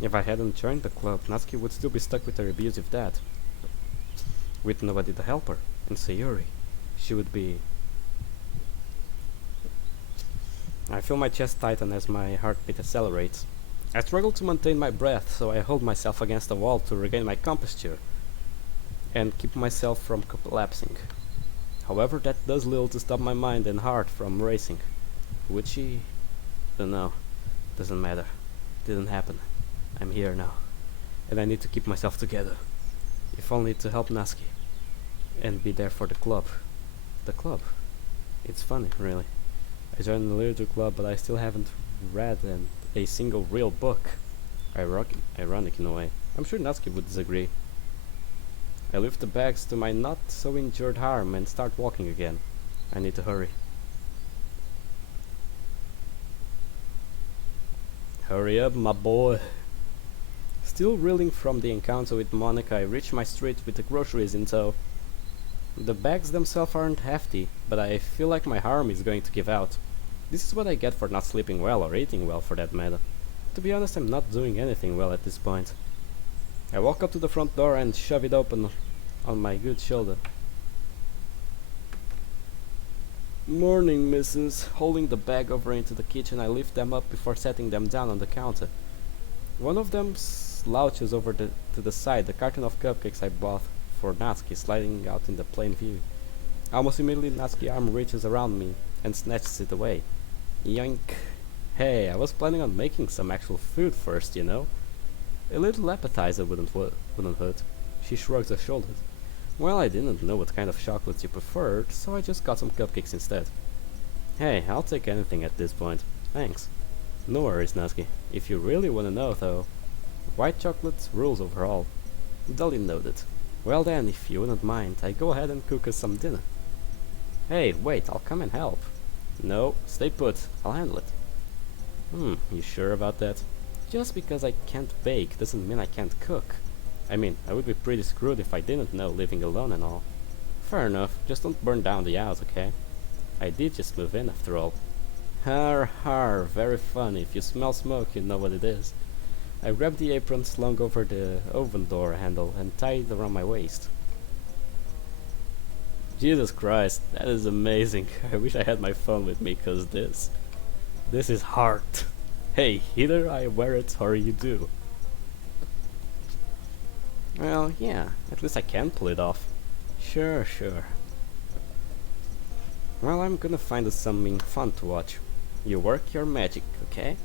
If I hadn't joined the club, Natsuki would still be stuck with her abusive dad, with nobody to help her. And Sayori, she would be... I feel my chest tighten as my heartbeat accelerates. I struggle to maintain my breath, so I hold myself against the wall to regain my composure and keep myself from collapsing. However, that does little to stop my mind and heart from racing. Would she? Don't know. Doesn't matter. Didn't happen. I'm here now, and I need to keep myself together. If only to help Natsuki and be there for the club. The club? It's funny, really. I joined the literature club, but I still haven't read a single real book. Ironic in a way. I'm sure Natsuki would disagree. I lift the bags to my not so injured arm and start walking again. I need to hurry. Hurry up, my boy. Still reeling from the encounter with Monica, I reach my street with the groceries in tow. The bags themselves aren't hefty, but I feel like my arm is going to give out. This is what I get for not sleeping well or eating well for that matter. To be honest, I'm not doing anything well at this point. I walk up to the front door and shove it open on my good shoulder. Morning, missus. Holding the bag over into the kitchen, I lift them up before setting them down on the counter. One of them slouches over to the side, the carton of cupcakes I bought for Natsuki sliding out in the plain view. Almost immediately, Natsuki's arm reaches around me and snatches it away. Yoink. Hey, I was planning on making some actual food first, you know. A little appetizer wouldn't hurt. She shrugs her shoulders. Well, I didn't know what kind of chocolates you preferred, so I just got some cupcakes instead. Hey, I'll take anything at this point. Thanks. No worries, Natsuki. If you really want to know, though, white chocolate rules overall. Duly noted. Well then, if you wouldn't mind, I go ahead and cook us some dinner. Hey, wait, I'll come and help. No, stay put. I'll handle it. You sure about that? Just because I can't bake doesn't mean I can't cook. I mean, I would be pretty screwed if I didn't know living alone and all. Fair enough, just don't burn down the house, okay? I did just move in after all. Har har, very funny. If you smell smoke, you know what it is. I grab the apron slung over the oven door handle and tie it around my waist. Jesus Christ, that is amazing. I wish I had my phone with me, cause this is hard. Hey, either I wear it or you do. Well, yeah, at least I can pull it off. Sure. Well, I'm gonna find us something fun to watch. You work your magic, okay?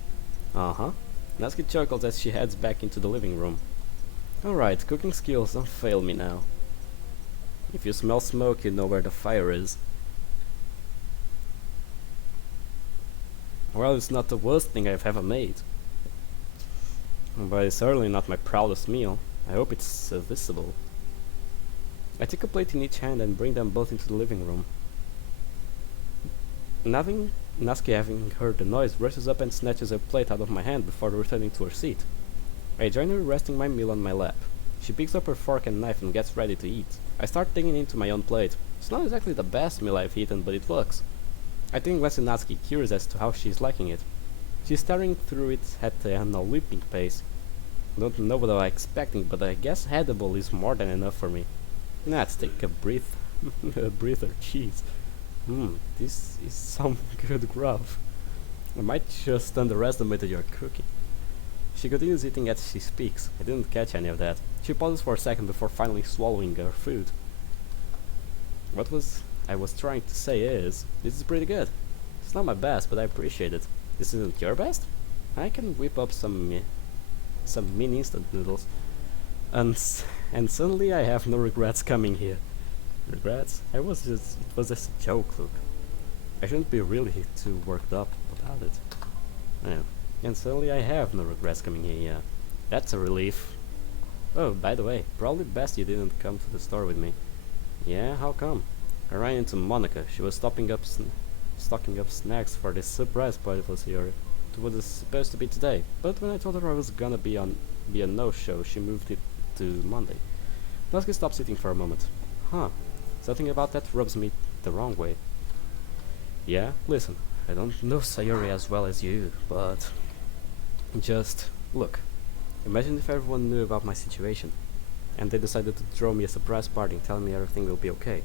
Uh-huh. Natsuki chuckles as she heads back into the living room. Alright, cooking skills don't fail me now. If you smell smoke, you know where the fire is. Well, it's not the worst thing I've ever made. But it's certainly not my proudest meal. I hope it's serviceable. I take a plate in each hand and bring them both into the living room. Natsuki, having heard the noise, rushes up and snatches a plate out of my hand before returning to her seat. I join her, resting my meal on my lap. She picks up her fork and knife and gets ready to eat. I start digging into my own plate. It's not exactly the best meal I've eaten, but it works. I think glance at Natsuki, curious as to how she's liking it. She's staring through it at a leaping pace. I don't know what I was expecting, but I guess edible is more than enough for me. Let's take a breather, cheese. This is some good grub. I might just underestimate your cooking. She continues eating as she speaks. I didn't catch any of that. She pauses for a second before finally swallowing her food. I was trying to say is, this is pretty good. It's not my best, but I appreciate it. This isn't your best? I can whip up some mini instant noodles. And suddenly I have no regrets coming here. Regrets? It was just a joke, look. I shouldn't be really too worked up about it. Yeah. And suddenly I have no regrets coming here, yeah. That's a relief. Oh, by the way, probably best you didn't come to the store with me. Yeah, how come? I ran into Monica. She was stocking up snacks for this surprise party for Sierra. It was supposed to be today, but when I told her I was gonna be a no-show, she moved it to Monday. Natsuki stops eating for a moment. Huh. Something about that rubs me the wrong way. Yeah, listen, I don't know Sayori as well as you, but just look. Imagine if everyone knew about my situation, and they decided to throw me a surprise party and tell me everything will be okay,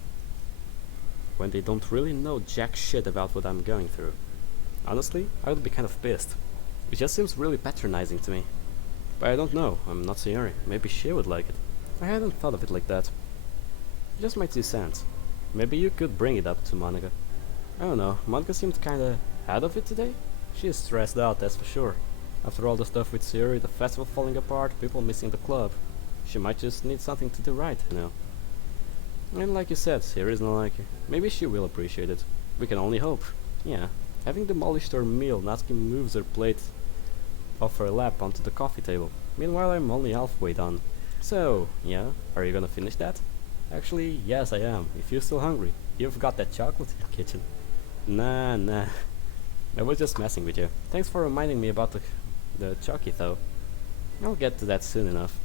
when they don't really know jack shit about what I'm going through. Honestly, I would be kind of pissed. It just seems really patronizing to me. But I don't know, I'm not Sayori. Maybe she would like it. I hadn't thought of it like that. Just my 2 cents. Maybe you could bring it up to Monica. I don't know, Monica seemed kinda out of it today. She is stressed out, that's for sure. After all the stuff with Sayori, the festival falling apart, people missing the club. She might just need something to do right, you know. And like you said, Sayori's not like her. Maybe she will appreciate it. We can only hope. Yeah. Having demolished her meal, Natsuki moves her plate off her lap onto the coffee table. Meanwhile, I'm only halfway done. So, yeah, are you gonna finish that? Actually, yes I am. If you're still hungry, you've got that chocolate in the kitchen. Nah. I was just messing with you. Thanks for reminding me about the Chucky though. I'll get to that soon enough.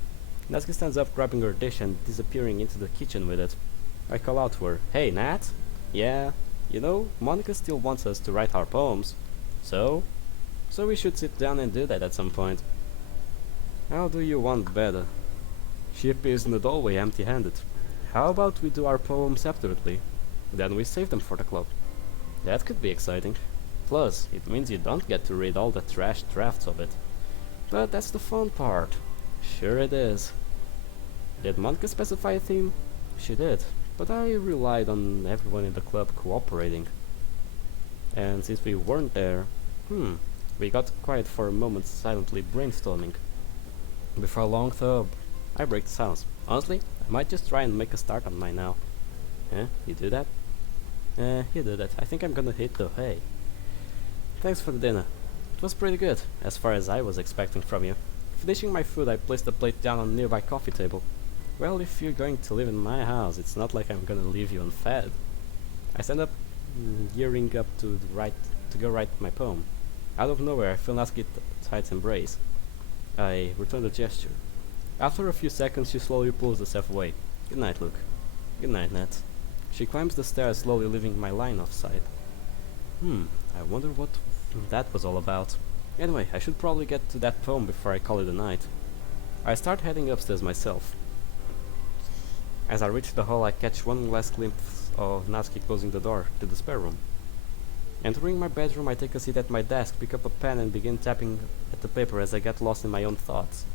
Natsuki stands up, grabbing her dish and disappearing into the kitchen with it. I call out to her, "Hey, Nat? Yeah, you know, Monica still wants us to write our poems. So? So we should sit down and do that at some point." "How do you want better?" She appears in the doorway empty-handed. "How about we do our poems separately? Then we save them for the club." That could be exciting. Plus, it means you don't get to read all the trash drafts of it. But that's the fun part. Sure it is. Did Monica specify a theme? She did, but I relied on everyone in the club cooperating. And since we weren't there, we got quiet for a moment, silently brainstorming. Before long, though, I break the silence. Honestly, I might just try and make a start on mine now. You do that? You do that. I think I'm gonna hit the hay. Thanks for the dinner. It was pretty good, as far as I was expecting from you. Finishing my food, I placed the plate down on a nearby coffee table. Well, if you're going to live in my house, it's not like I'm gonna leave you unfed. I stand up, gearing up to go write my poem. Out of nowhere, I feel Natsuki tight embrace. I return the gesture. After a few seconds, she slowly pulls herself away. "Good night, Luke." "Good night, Nat." She climbs the stairs, slowly leaving my line of sight. I wonder what that was all about. Anyway, I should probably get to that poem before I call it a night. I start heading upstairs myself. As I reach the hall, I catch one last glimpse of Natsuki closing the door to the spare room. Entering my bedroom, I take a seat at my desk, pick up a pen and begin tapping at the paper as I get lost in my own thoughts.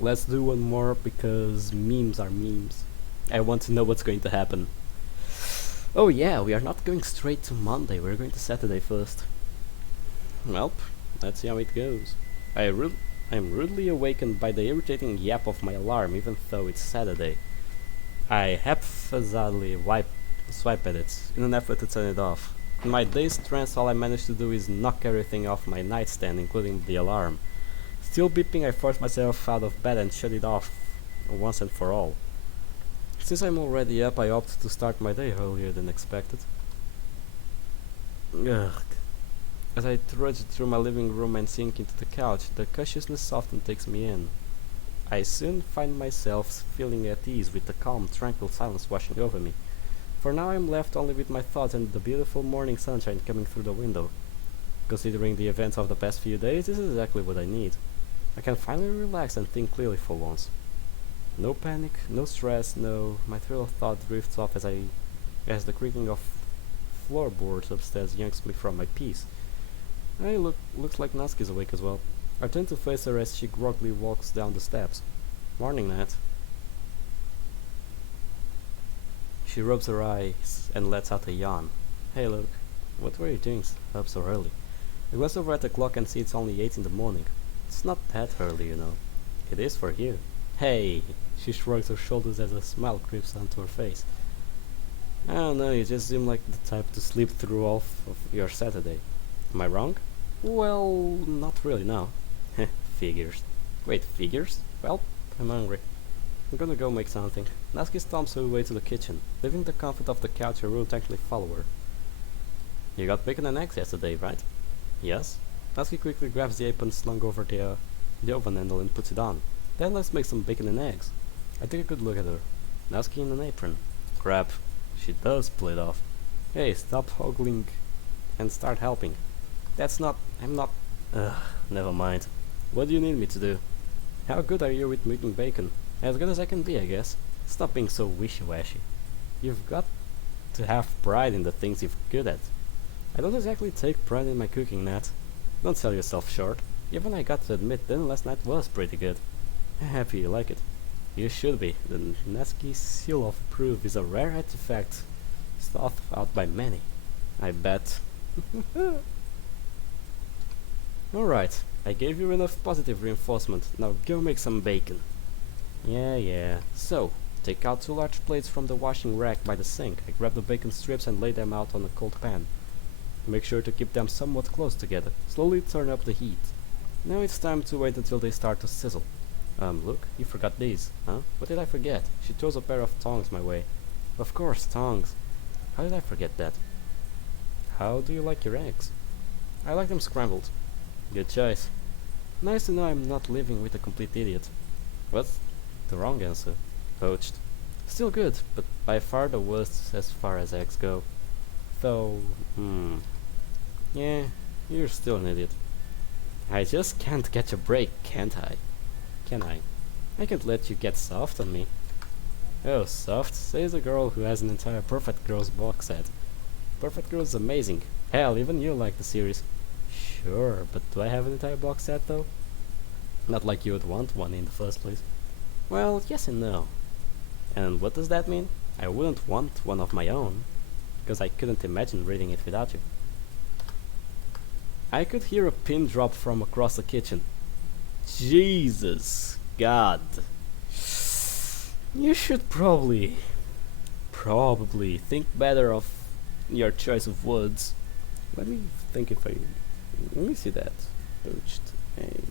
Let's do one more because memes are memes. I want to know what's going to happen. Oh yeah, we are not going straight to Monday, we're going to Saturday first. Welp, let's see how it goes. I am rudely awakened by the irritating yap of my alarm, even though it's Saturday. I haphazardly swipe at it, in an effort to turn it off. In my dazed trance, all I manage to do is knock everything off my nightstand, including the alarm. Still beeping, I force myself out of bed and shut it off once and for all. Since I'm already up, I opt to start my day earlier than expected. Ugh. As I trudge through my living room and sink into the couch, the consciousness often takes me in. I soon find myself feeling at ease with the calm, tranquil silence washing over me. For now I'm left only with my thoughts and the beautiful morning sunshine coming through the window. Considering the events of the past few days, this is exactly what I need. I can finally relax and think clearly for once. No panic, no stress, my thrill of thought drifts off as the creaking of floorboards upstairs yanks me from my peace. Looks like Natsuki's awake as well. I turn to face her as she groggily walks down the steps. "Morning, Nat." She rubs her eyes and lets out a yawn. "Hey, Luke, what were you doing up so early?" I glance over at the clock and see it's only 8 in the morning. It's not that early, you know. It is for you. "Hey!" She shrugs her shoulders as a smile creeps onto her face. "I don't know, you just seem like the type to sleep through all of your Saturday. Am I wrong?" "Well, not really, no." Heh, figures. Wait, figures? Well, I'm hungry. I'm gonna go make something. Natsuki stomps her way to the kitchen. Leaving the comfort of the couch, I reluctantly follow her. "You got bacon and eggs yesterday, right?" "Yes." Natsuki quickly grabs the apron slung over the oven handle and puts it on. "Then let's make some bacon and eggs." I take a good look at her. Natsuki in an apron. Crap, she does pull it off. "Hey, stop hoggling and start helping." I'm not. Never mind. What do you need me to do?" "How good are you with making bacon?" "As good as I can be, I guess." Stop being so wishy-washy. You've got to have pride in the things you're good at. I don't exactly take pride in my cooking, Nat. Don't sell yourself short. Even I got to admit dinner last night was pretty good. I'm happy you like it. You should be. The Natsuki seal of proof is a rare artifact sought out by many. I bet. Alright, I gave you enough positive reinforcement. Now go make some bacon. Yeah. So, take out 2 large plates from the washing rack by the sink. I grab the bacon strips and lay them out on a cold pan. Make sure to keep them somewhat close together. Slowly turn up the heat. Now it's time to wait until they start to sizzle. Look, you forgot these, huh? What did I forget? She throws a pair of tongs my way. Of course, tongs. How did I forget that? How do you like your eggs? I like them scrambled. Good choice. Nice to know I'm not living with a complete idiot. What's the wrong answer? Poached. Still good, but by far the worst as far as eggs go. Though, yeah, you're still an idiot. I just can't catch a break, can't I? Can I? I can't let you get soft on me. Oh, soft, says a girl who has an entire Perfect Girls box set. Perfect Girls is amazing. Hell, even you like the series. Sure, but do I have an entire box set though? Not like you would want one in the first place. Well, yes and no. And what does that mean? I wouldn't want one of my own, because I couldn't imagine reading it without you. I could hear a pin drop from across the kitchen. Jesus God. You should probably think better of your choice of words. Let me think if I... Let me see that. Poached egg.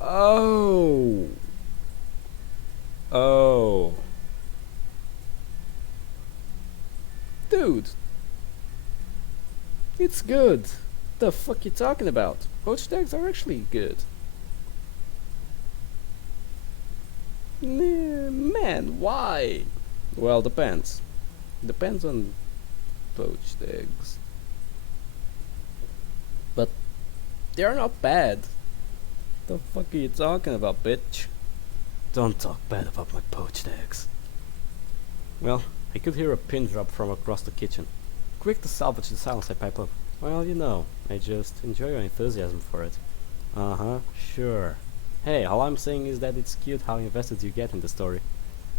Oh! Oh. Dude. It's good. The fuck you talking about? Poached eggs are actually good. Man, why? Well, depends. Depends on poached eggs. But they're not bad. The fuck are you talking about, bitch? Don't talk bad about my poached eggs. Well, I could hear a pin drop from across the kitchen. Quick to salvage the silence, I pipe up. Well, you know, I just enjoy your enthusiasm for it. Uh-huh, sure. Hey, all I'm saying is that it's cute how invested you get in the story.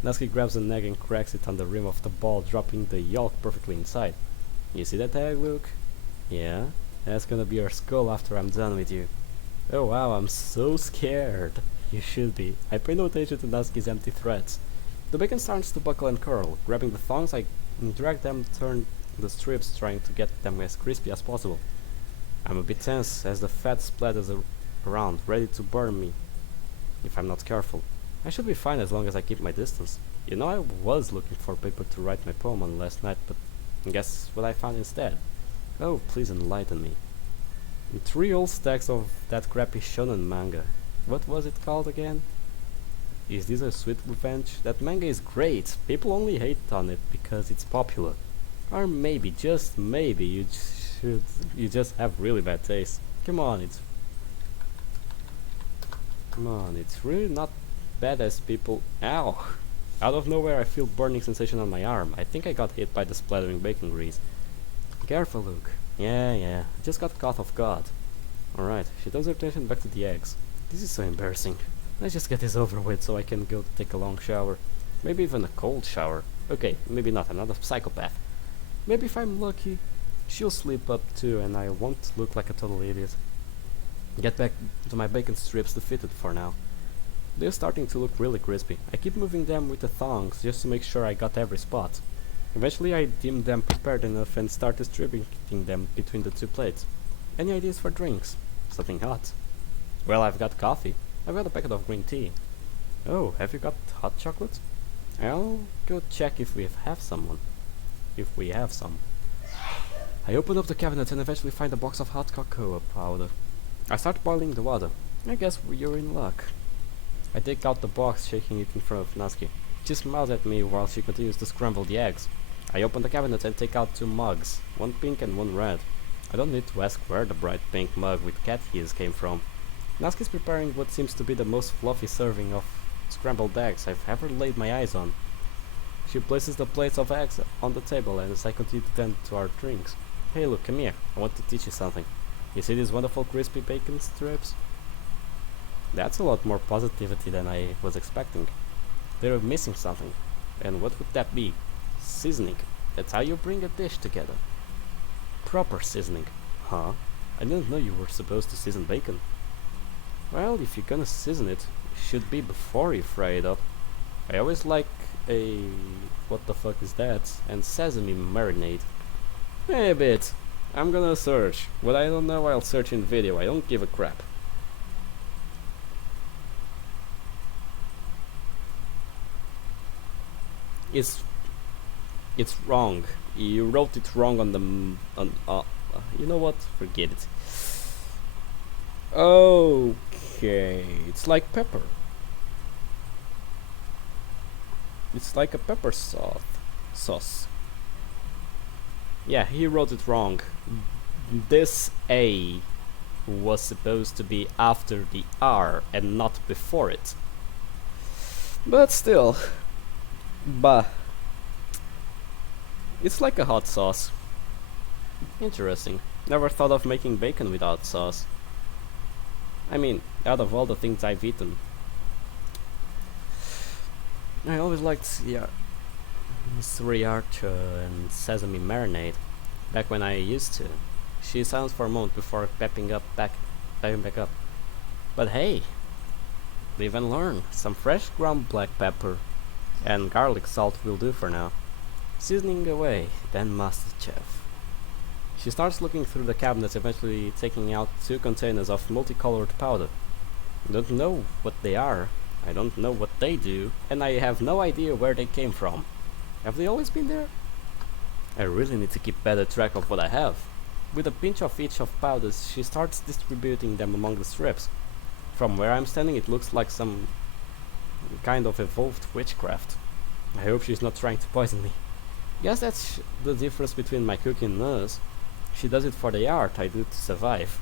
Natsuki grabs an egg and cracks it on the rim of the ball, dropping the yolk perfectly inside. You see that egg, Luke? Yeah? That's gonna be your skull after I'm done with you. Oh wow, I'm so scared. You should be. I pay no attention to Natsuki's empty threats. The bacon starts to buckle and curl. Grabbing the thongs, I drag them, turn the strips, trying to get them as crispy as possible. I'm a bit tense as the fat splatters around, ready to burn me if I'm not careful. I should be fine as long as I keep my distance. You know, I was looking for paper to write my poem on last night, but guess what I found instead? Oh, please enlighten me. 3 old stacks of that crappy shonen manga. What was it called again? Is this a sweet revenge? That manga is great. People only hate on it because it's popular. Or maybe, just maybe, you just have really bad taste. Come on, it's really not bad as people. Ow! Out of nowhere I feel burning sensation on my arm. I think I got hit by the splattering bacon grease. Careful, Luke. Yeah, I just got caught off guard. Alright, she turns her attention back to the eggs. This is so embarrassing. Let's just get this over with so I can go take a long shower. Maybe even a cold shower. Okay, maybe not, I'm not a psychopath. Maybe if I'm lucky, she'll sleep up too and I won't look like a total idiot. Get back to my bacon strips defeated for now. They're starting to look really crispy. I keep moving them with the thongs just to make sure I got every spot. Eventually I deemed them prepared enough and started distributing them between the 2 plates. Any ideas for drinks? Something hot? Well, I've got coffee. I've got a packet of green tea. Oh, have you got hot chocolate? I'll go check if we have some. I open up the cabinet and eventually find a box of hot cocoa powder. I start boiling the water. I guess you're in luck. I take out the box, shaking it in front of Natsuki. She smiles at me while she continues to scramble the eggs. I open the cabinet and take out 2 mugs, one pink and one red. I don't need to ask where the bright pink mug with cat ears came from. Natsuki's preparing what seems to be the most fluffy serving of scrambled eggs I've ever laid my eyes on. She places the plates of eggs on the table as I continue to tend to our drinks. Hey look, come here, I want to teach you something. You see these wonderful crispy bacon strips? That's a lot more positivity than I was expecting. They're missing something. And what would that be? Seasoning. That's how you bring a dish together. Proper seasoning. Huh? I didn't know you were supposed to season bacon. Well, if you're gonna season it, it should be before you fry it up. I always like a... what the fuck is that? And sesame marinade. Hey, a bit. I'm gonna search. What I don't know, I'll search in video. I don't give a crap. It's wrong. You wrote it wrong on the you know what? Forget it. Okay. Okay, it's like pepper. It's like a pepper sauce. Yeah, he wrote it wrong. This A was supposed to be after the R and not before it. But still, bah. It's like a hot sauce. Interesting. Never thought of making bacon without sauce. I mean, out of all the things I've eaten, I always liked sriracha and sesame marinade. Back when I used to. She sounds for a moment before pepping back up. But hey, live and learn. Some fresh ground black pepper and garlic salt will do for now. Seasoning away, then master chef. She starts looking through the cabinets, eventually taking out 2 containers of multicolored powder. I don't know what they are, I don't know what they do, and I have no idea where they came from. Have they always been there? I really need to keep better track of what I have. With a pinch of each of powders, she starts distributing them among the strips. From where I'm standing, it looks like some kind of evolved witchcraft. I hope she's not trying to poison me. Guess that's the difference between my cooking and hers. She does it for the art, I do it to survive.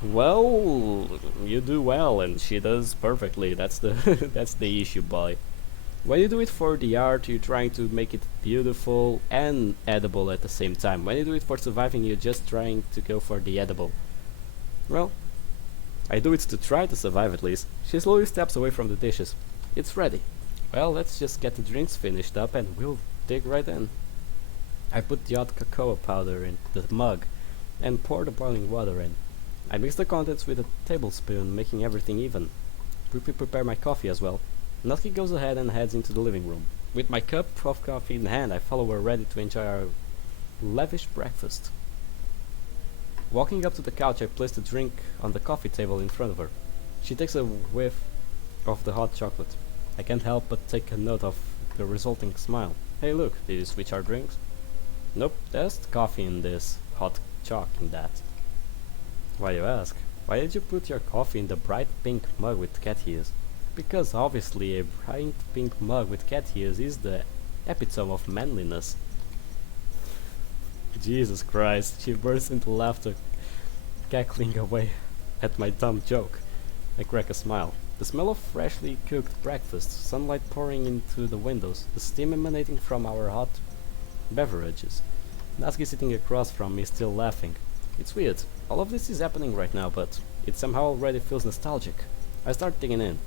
Well, you do well, and she does perfectly. That's the that's the issue, boy. When you do it for the art, you're trying to make it beautiful and edible at the same time. When you do it for surviving, you're just trying to go for the edible. Well, I do it to try to survive at least. She slowly steps away from the dishes. It's ready. Well, let's just get the drinks finished up and we'll dig right in. I put the hot cocoa powder in the mug and pour the boiling water in. I mix the contents with a tablespoon, making everything even. Prepare my coffee as well. Natsuki goes ahead and heads into the living room. With my cup of coffee in hand, I follow her, ready to enjoy our lavish breakfast. Walking up to the couch, I place the drink on the coffee table in front of her. She takes a whiff of the hot chocolate. I can't help but take a note of the resulting smile. Hey look, did you switch our drinks? Nope, there's coffee in this, hot choc in that. Why you ask? Why did you put your coffee in the bright pink mug with cat ears? Because obviously a bright pink mug with cat ears is the epitome of manliness. Jesus Christ, she bursts into laughter, cackling away at my dumb joke. I crack a smile. The smell of freshly cooked breakfast, sunlight pouring into the windows, the steam emanating from our hot beverages. Natsuki sitting across from me, still laughing. It's weird. All of this is happening right now, but it somehow already feels nostalgic. I start digging in.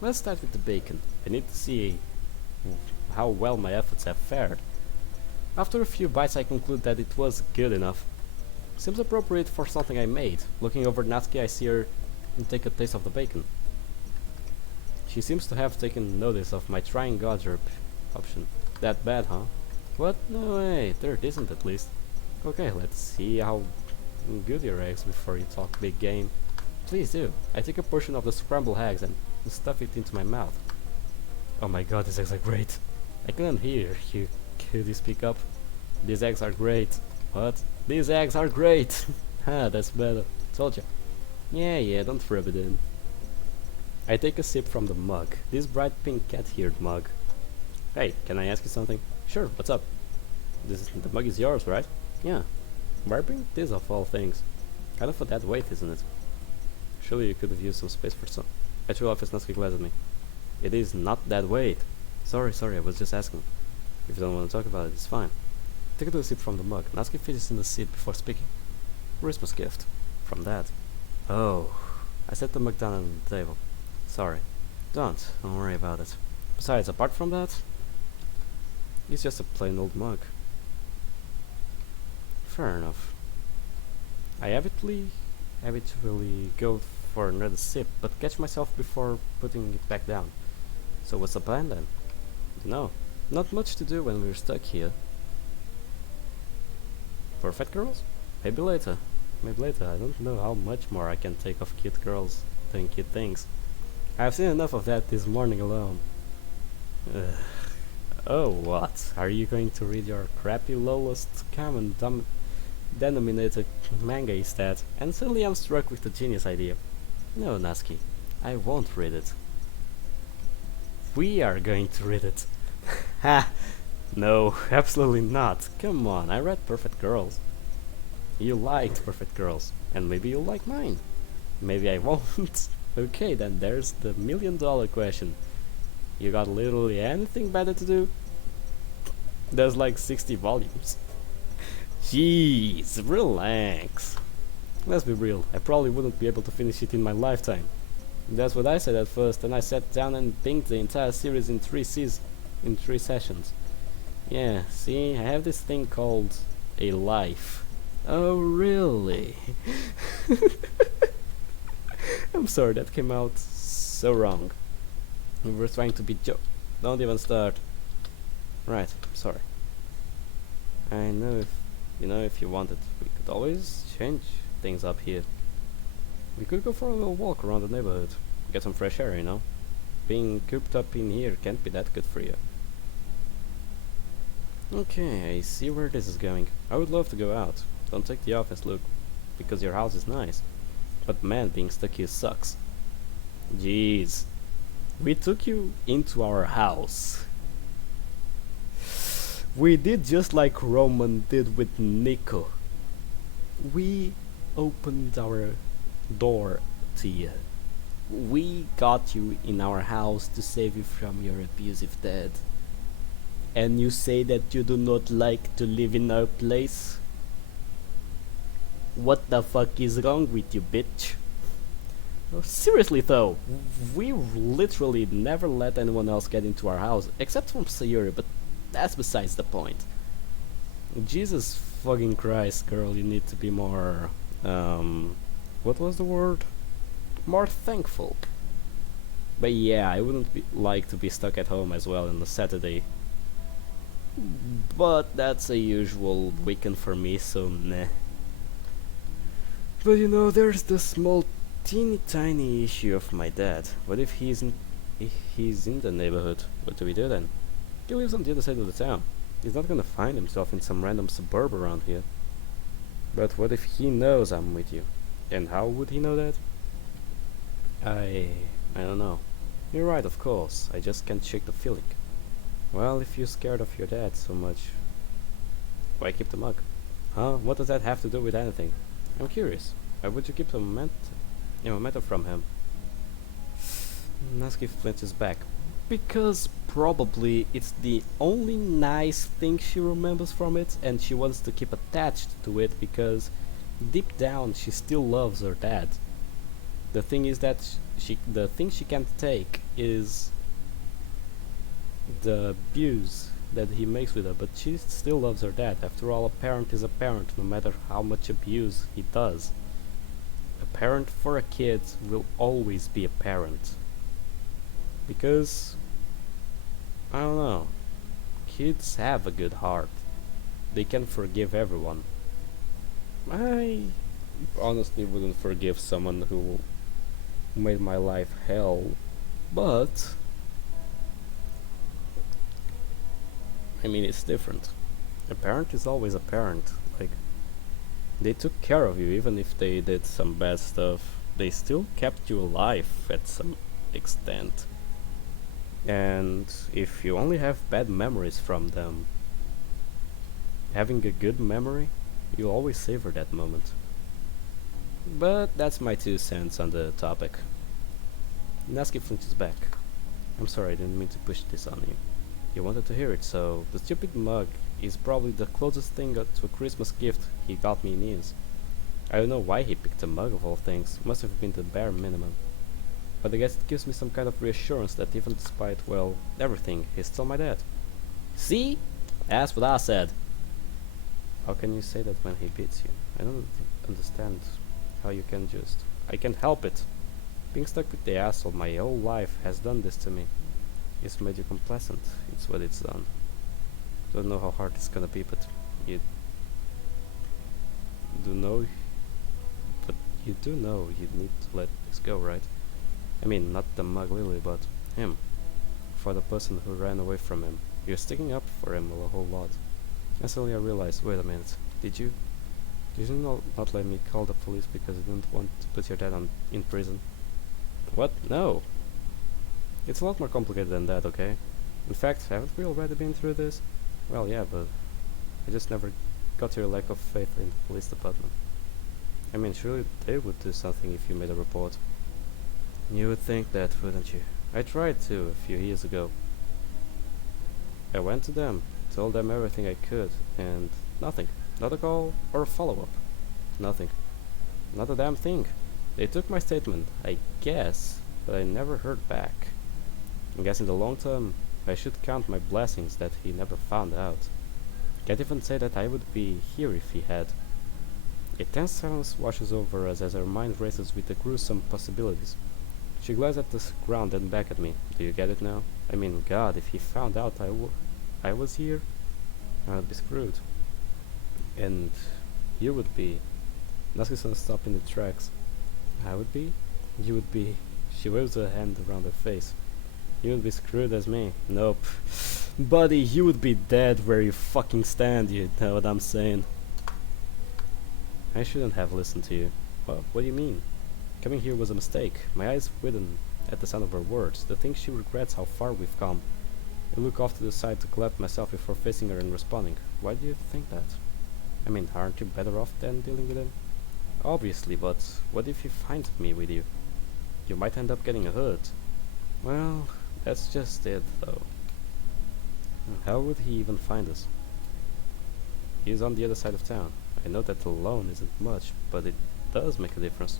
Let's start with the bacon. I need to see how well my efforts have fared. After a few bites, I conclude that it was good enough. Seems appropriate for something I made. Looking over Natsuki, I see her take a taste of the bacon. She seems to have taken notice of my trying Godger option. That bad, huh? What? No way, they're decent at least. Okay, let's see how good your eggs before you talk big game. Please do. I take a portion of the scrambled eggs and stuff it into my mouth. Oh my god, these eggs are great. I couldn't hear you. Could you speak up? These eggs are great. What? These eggs are great! Ha, that's better. Told ya. Yeah, don't rub it in. I take a sip from the mug. This bright pink cat-eared mug. Hey, can I ask you something? Sure, what's up? The mug is yours, right? Yeah. Why bring this of all things? Kind of a dead weight, isn't it? Surely you could have used some space for some. I threw off his Natsuki glares at me. It is not that weight. Sorry, I was just asking. If you don't want to talk about it, it's fine. Take a little sip from the mug. Natsuki finishes in the seat before speaking. Christmas gift. From Dad. Oh. I set the mug down on the table. Sorry. Don't worry about it. Besides, apart from that, it's just a plain old mug. Fair enough. I habitually go for another sip, but catch myself before putting it back down. So what's the plan then? No, not much to do when we're stuck here. Perfect girls? Maybe later. I don't know how much more I can take of cute girls doing cute things. I've seen enough of that this morning alone. Oh, what? Are you going to read your crappy lowest common denominator manga instead? And suddenly I'm struck with a genius idea. No, Nasky, I won't read it. We are going to read it. Ha! No, absolutely not. Come on, I read Perfect Girls. You liked Perfect Girls, and maybe you'll like mine. Maybe I won't. Okay, then there's the $1,000,000 question. You got literally anything better to do? There's like 60 volumes. Jeez, relax. Let's be real, I probably wouldn't be able to finish it in my lifetime. That's what I said at first, and I sat down and binged the entire series in 3 sessions. Yeah, see, I have this thing called a life. Oh, really? I'm sorry, that came out so wrong. We were trying to be Don't even start. Right, sorry. I know if you wanted, we could always change things up here. We could go for a little walk around the neighborhood. Get some fresh air, Being cooped up in here can't be that good for you. Okay, I see where this is going. I would love to go out. Don't take the office look, because your house is nice. But man, being stuck here sucks. Jeez. We took you into our house. We did just like Roman did with Nico. We opened our door to you. We got you in our house to save you from your abusive dad. And you say that you do not like to live in our place? What the fuck is wrong with you, bitch? Oh, seriously though, we literally never let anyone else get into our house, except from Sayuri, but that's besides the point. Jesus fucking Christ, girl, you need to be more, what was the word? More thankful. But yeah, I wouldn't like to be stuck at home as well on a Saturday. But that's a usual weekend for me, so nah. But there's the small teeny tiny issue of my dad. What if he's in the neighborhood? What do we do then? He lives on the other side of the town. He's not gonna find himself in some random suburb around here. But what if he knows I'm with you? And how would he know that? I don't know. You're right, of course. I just can't shake the feeling. Well, if you're scared of your dad so much, why keep the mug? Huh? What does that have to do with anything? I'm curious. Why would you keep a memento from him? Nasky flinches back. Because probably it's the only nice thing she remembers from it, and she wants to keep attached to it because deep down she still loves her dad. The thing is that the thing she can't take is the abuse that he makes with her, but she still loves her dad. After all, a parent is a parent, no matter how much abuse he does. A parent for a kid will always be a parent. Because, I don't know, kids have a good heart. They can forgive everyone. I honestly wouldn't forgive someone who made my life hell, but I mean, it's different. A parent is always a parent. Like, they took care of you even if they did some bad stuff. They still kept you alive at some extent. And if you only have bad memories from them, having a good memory, you'll always savor that moment. But that's my 2 cents on the topic. Nasky flinches back. I'm sorry, I didn't mean to push this on you. You wanted to hear it, so the stupid mug is probably the closest thing to a Christmas gift he got me in years. I don't know why he picked a mug of all things. Must have been the bare minimum. But I guess it gives me some kind of reassurance that even despite, well, everything, he's still my dad. See? That's what I said. How can you say that when he beats you? I don't understand how you can just... I can't help it. Being stuck with the asshole my whole life has done this to me. It's made you complacent. It's what it's done. Don't know how hard it's gonna be, but you do know... But you do know you need to let this go, right? I mean, not the mug Lily, but him. For the person who ran away from him. You're sticking up for him a whole lot. And suddenly I realized, wait a minute, did you not let me call the police because you didn't want to put your dad in prison? What? No. It's a lot more complicated than that, okay? In fact, haven't we already been through this? Well, yeah, but I just never got your lack of faith in the police department. I mean, surely they would do something if you made a report. You would think that, wouldn't you? I tried to a few years ago. I went to them, told them everything I could, and nothing. Not a call or a follow-up. Nothing. Not a damn thing. They took my statement, I guess, but I never heard back. I guess in the long term, I should count my blessings that he never found out. Can't even say that I would be here if he had. A tense silence washes over us as our mind races with the gruesome possibilities. She glares at the ground and back at me. Do you get it now? I mean, God, if he found out I was here, I would be screwed. And you would be. Nasky stopped in the tracks. I would be? You would be. She waves her hand around her face. You would be screwed as me. Nope. Buddy, you would be dead where you fucking stand, you know what I'm saying? I shouldn't have listened to you. What do you mean? Coming here was a mistake. My eyes widen at the sound of her words. The thing she regrets how far we've come. I look off to the side to collect myself before facing her and responding. Why do you think that? I mean, aren't you better off than dealing with him? Obviously, but what if he finds me with you? You might end up getting hurt. Well, that's just it, though. How would he even find us? He's on the other side of town. I know that alone isn't much, but it does make a difference.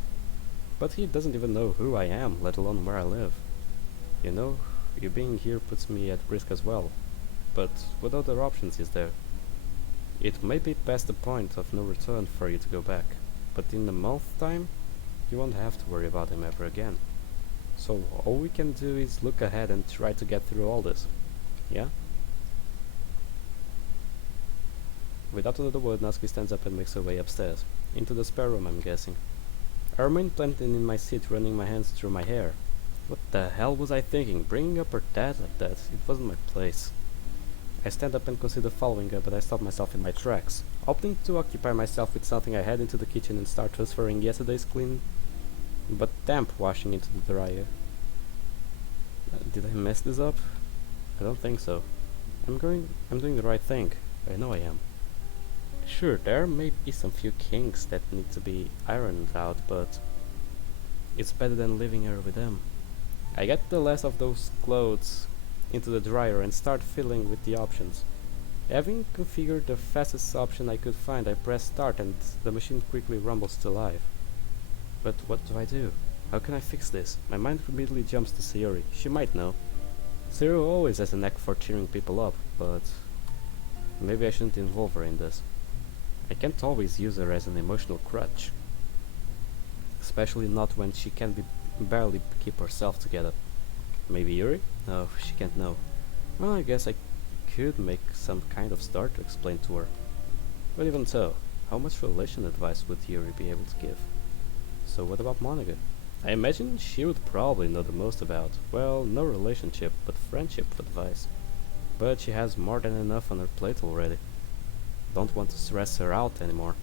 But he doesn't even know who I am, let alone where I live. You know, you being here puts me at risk as well. But what other options is there? It may be past the point of no return for you to go back, but in a month's time, you won't have to worry about him ever again. So all we can do is look ahead and try to get through all this. Yeah? Without another word, Natsuki stands up and makes her way upstairs. Into the spare room, I'm guessing. I remain planted in my seat, running my hands through my hair. What the hell was I thinking? Bringing up her dad like that? It wasn't my place. I stand up and consider following her, but I stop myself in my tracks, opting to occupy myself with something. I head into the kitchen and start transferring yesterday's clean but damp washing into the dryer. Did I mess this up? I don't think so. I'm doing the right thing. I know I am. Sure, there may be some few kinks that need to be ironed out, but it's better than leaving her with them. I get the last of those clothes into the dryer and start fiddling with the options. Having configured the fastest option I could find, I press start and the machine quickly rumbles to life. But what do I do? How can I fix this? My mind immediately jumps to Sayori. She might know. Sayori always has a knack for cheering people up, but maybe I shouldn't involve her in this. I can't always use her as an emotional crutch. Especially not when she can barely keep herself together. Maybe Yuri? No, she can't know. Well, I guess I could make some kind of start to explain to her. But even so, how much relation advice would Yuri be able to give? So what about Monica? I imagine she would probably know the most about, well, no relationship, but friendship advice. But she has more than enough on her plate already. Don't want to stress her out anymore.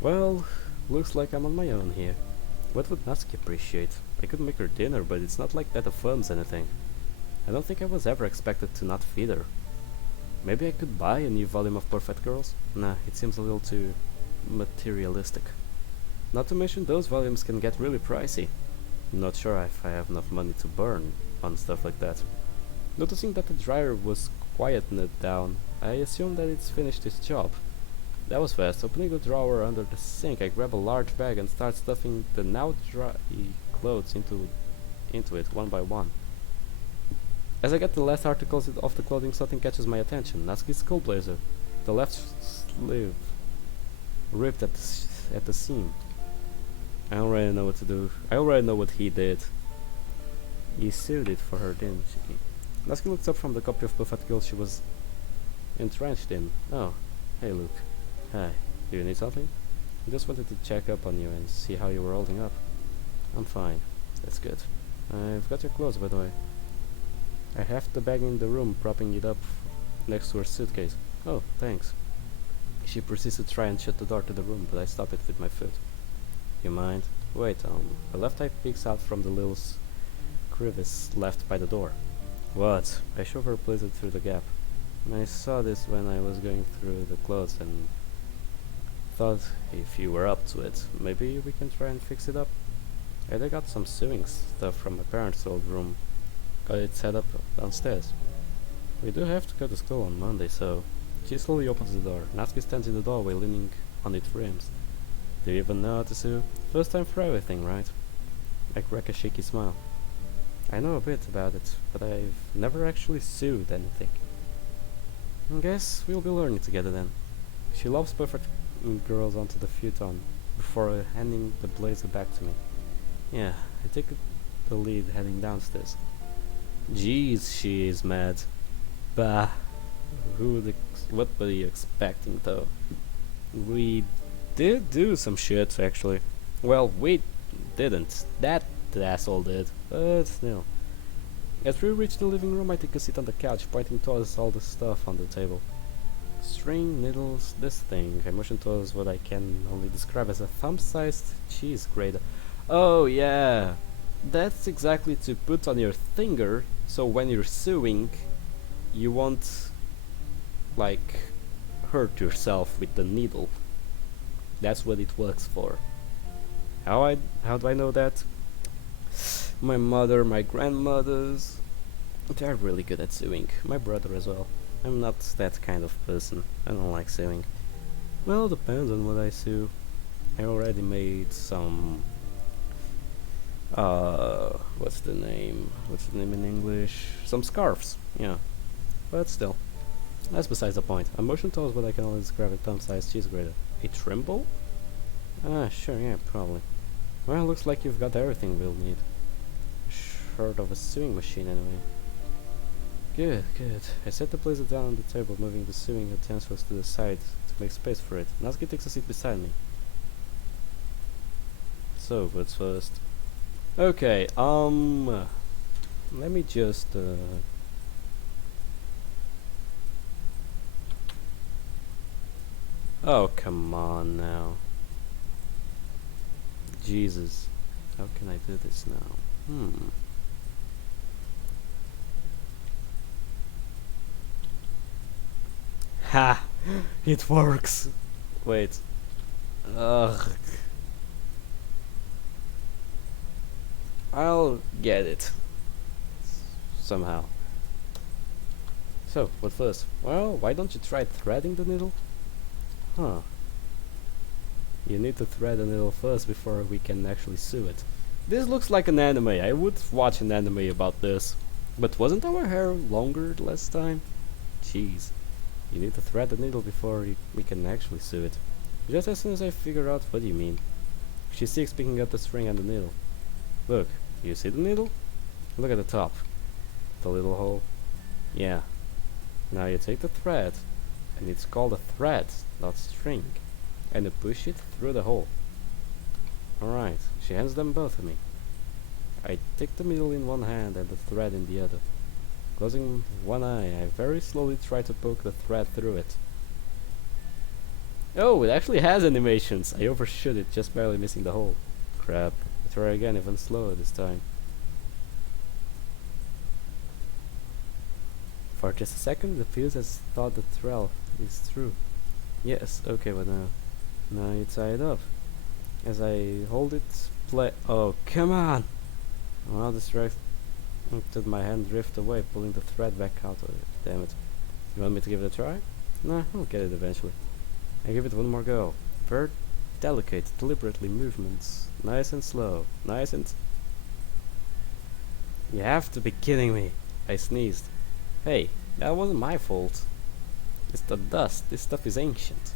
Well, looks like I'm on my own here. What would Natsuki appreciate? I could make her dinner, but it's not like that affirms anything. I don't think I was ever expected to not feed her. Maybe I could buy a new volume of Perfect Girls? Nah, it seems a little too materialistic. Not to mention those volumes can get really pricey. Not sure if I have enough money to burn on stuff like that. Noticing that the dryer was quietened down, I assumed that it's finished its job. That was fast. Opening the drawer under the sink, I grab a large bag and start stuffing the now dry clothes into it one by one. As I get the last articles of the clothing, something catches my attention. Natsuki's school blazer. The left sleeve ripped at the seam. I already know what to do. I already know what he did. He sewed it for her, didn't she? Natsuki looks up from the copy of Perfect Girl she was entrenched in. Oh, hey Luke. Hi. Do you need something? I just wanted to check up on you and see how you were holding up. I'm fine. That's good. I've got your clothes, by the way. I have the bag in the room, propping it up next to her suitcase. Oh, thanks. She proceeds to try and shut the door to the room, but I stop it with my foot. You mind? Wait, the left eye peeks out from the little crevice left by the door. What? I shove her blizzard through the gap. I saw this when I was going through the clothes and thought if you were up to it, maybe we can try and fix it up. I dug out some sewing stuff from my parents' old room. Got it set up downstairs. We do have to go to school on Monday, so... She slowly opens the door. Natsuki stands in the doorway leaning on its rims. Do you even know how to sew? First time for everything, right? I crack a shaky smile. I know a bit about it, but I've never actually sewed anything. I guess we'll be learning together then. She lobs perfect girls onto the futon before handing the blazer back to me. Yeah, I take the lead heading downstairs. Jeez, she is mad. Bah, what were you expecting though? We did do some shit actually. Well, we didn't. That asshole did. But still. As we reach the living room, I take a seat on the couch, pointing towards all the stuff on the table. String, needles, this thing. I motion towards what I can only describe as a thumb-sized cheese grater. Oh yeah, that's exactly to put on your finger, so when you're sewing, you won't, like, hurt yourself with the needle. That's what it works for. How do I know that? My mother, my grandmothers, they're really good at sewing. My brother as well. I'm not that kind of person. I don't like sewing. Well, depends on what I sew. I already made some... what's the name? What's the name in English? Some scarves, yeah. But still, that's besides the point. A motion towards what I can only describe a thumb-sized cheese grater. A trimble? Ah, sure, yeah, probably. Well, looks like you've got everything we'll need. Short of a sewing machine, anyway. Good, good. I set the blazer down on the table, moving the sewing utensils to the side to make space for it. Natsuki takes a seat beside me. So, what's first? Okay, let me just, oh, come on now. Jesus. How can I do this now? Ha! It works! Wait. Ugh. I'll get it. Somehow. So, what first? Well, why don't you try threading the needle? Huh. You need to thread the needle first before we can actually sew it. This looks like an anime. I would watch an anime about this. But wasn't our hair longer last time? Jeez. You need to thread the needle before we can actually sew it. Just as soon as I figure out what you mean. She seeks picking up the string and the needle. Look, you see the needle? Look at the top. The little hole. Yeah. Now you take the thread, and it's called a thread, not string, and you push it through the hole. Alright, she hands them both to me. I take the needle in one hand and the thread in the other. Closing one eye, I very slowly try to poke the thread through it. Oh, it actually has animations! I overshoot it, just barely missing the hole. Crap. I try again, even slower this time. For just a second, the fuse has thought the thread is through. Yes, okay, but now you tie it up. As I hold it, oh, come on! Well, distracted my hand drift away, pulling the thread back out of it. Damn it. You want me to give it a try? Nah, I'll get it eventually. I give it one more go. Very delicate, deliberately movements. Nice and slow. Nice and... You have to be kidding me. I sneezed. Hey, that wasn't my fault. It's the dust. This stuff is ancient.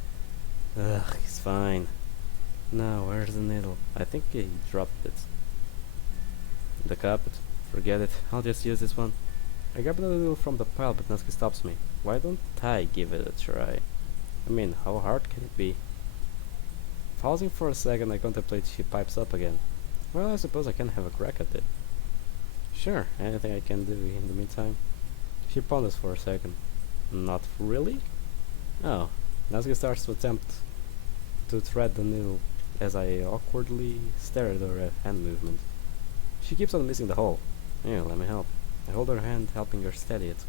Ugh, it's fine. Now, where's the needle? I think he dropped it. The carpet. Forget it. I'll just use this one. I grab the needle from the pile, but Natsuki stops me. Why don't I give it a try? I mean, how hard can it be? Pausing for a second, I contemplate. She pipes up again. Well, I suppose I can have a crack at it. Sure, anything I can do in the meantime. She ponders for a second. Not really? Oh. Natsuki starts to attempt to thread the needle as I awkwardly stare at her hand movement. She keeps on missing the hole. Here, let me help. I hold her hand, helping her steady it.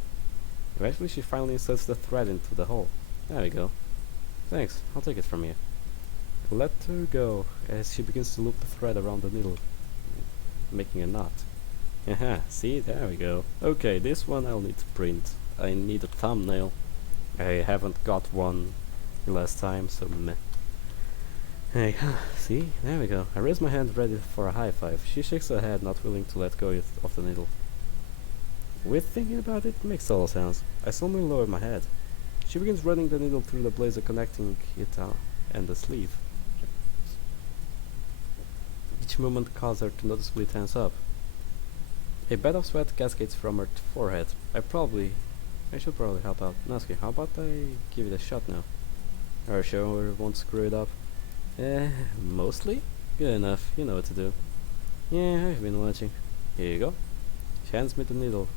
Eventually she finally inserts the thread into the hole. There we go. Thanks, I'll take it from you. I let her go as she begins to loop the thread around the needle, making a knot. Haha, see, there we go. Okay, this one I'll need to print. I need a thumbnail. I haven't got one last time, so meh. Hey, see, there we go. I raise my hand ready for a high five. She shakes her head, not willing to let go of the needle. With thinking about it, makes total sense. I slowly lower my head. She begins running the needle through the blazer, connecting it and the sleeve. Each movement causes her to noticeably tense up. A bed of sweat cascades from her forehead. I should probably help out. Natsuki, how about I give it a shot now? Are you sure we won't screw it up? Mostly? Good enough, you know what to do. Yeah, I've been watching. Here you go. She hands me the needle,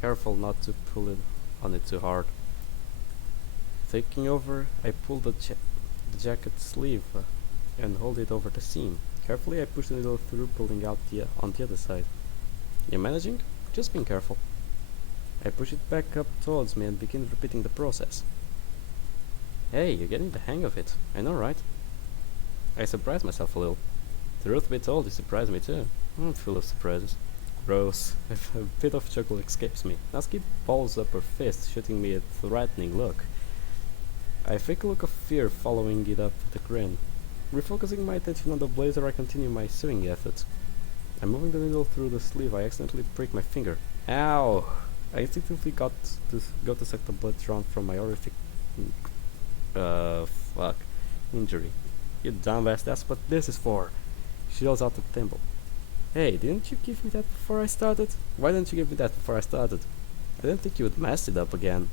careful not to pull it on it too hard. Taking over, I pull the jacket sleeve and hold it over the seam. Carefully I push the needle through, pulling out on the other side. You managing? Just being careful. I push it back up towards me and begin repeating the process. Hey, you're getting the hang of it. I know, right? I surprise myself a little. Truth be told, you surprise me too. I'm full of surprises. Gross. A bit of chuckle escapes me. Natsuki balls up her fist, shooting me a threatening look. I fake a look of fear, following it up with a grin. Refocusing my attention on the blazer, I continue my sewing efforts. I'm moving the needle through the sleeve. I accidentally prick my finger. Ow! I instinctively go to suck the blood drawn from my horrific injury. You dumbass, that's what this is for. She yells out the thimble. Hey, didn't you give me that before I started? Why didn't you give me that before I started? I didn't think you would mess it up again.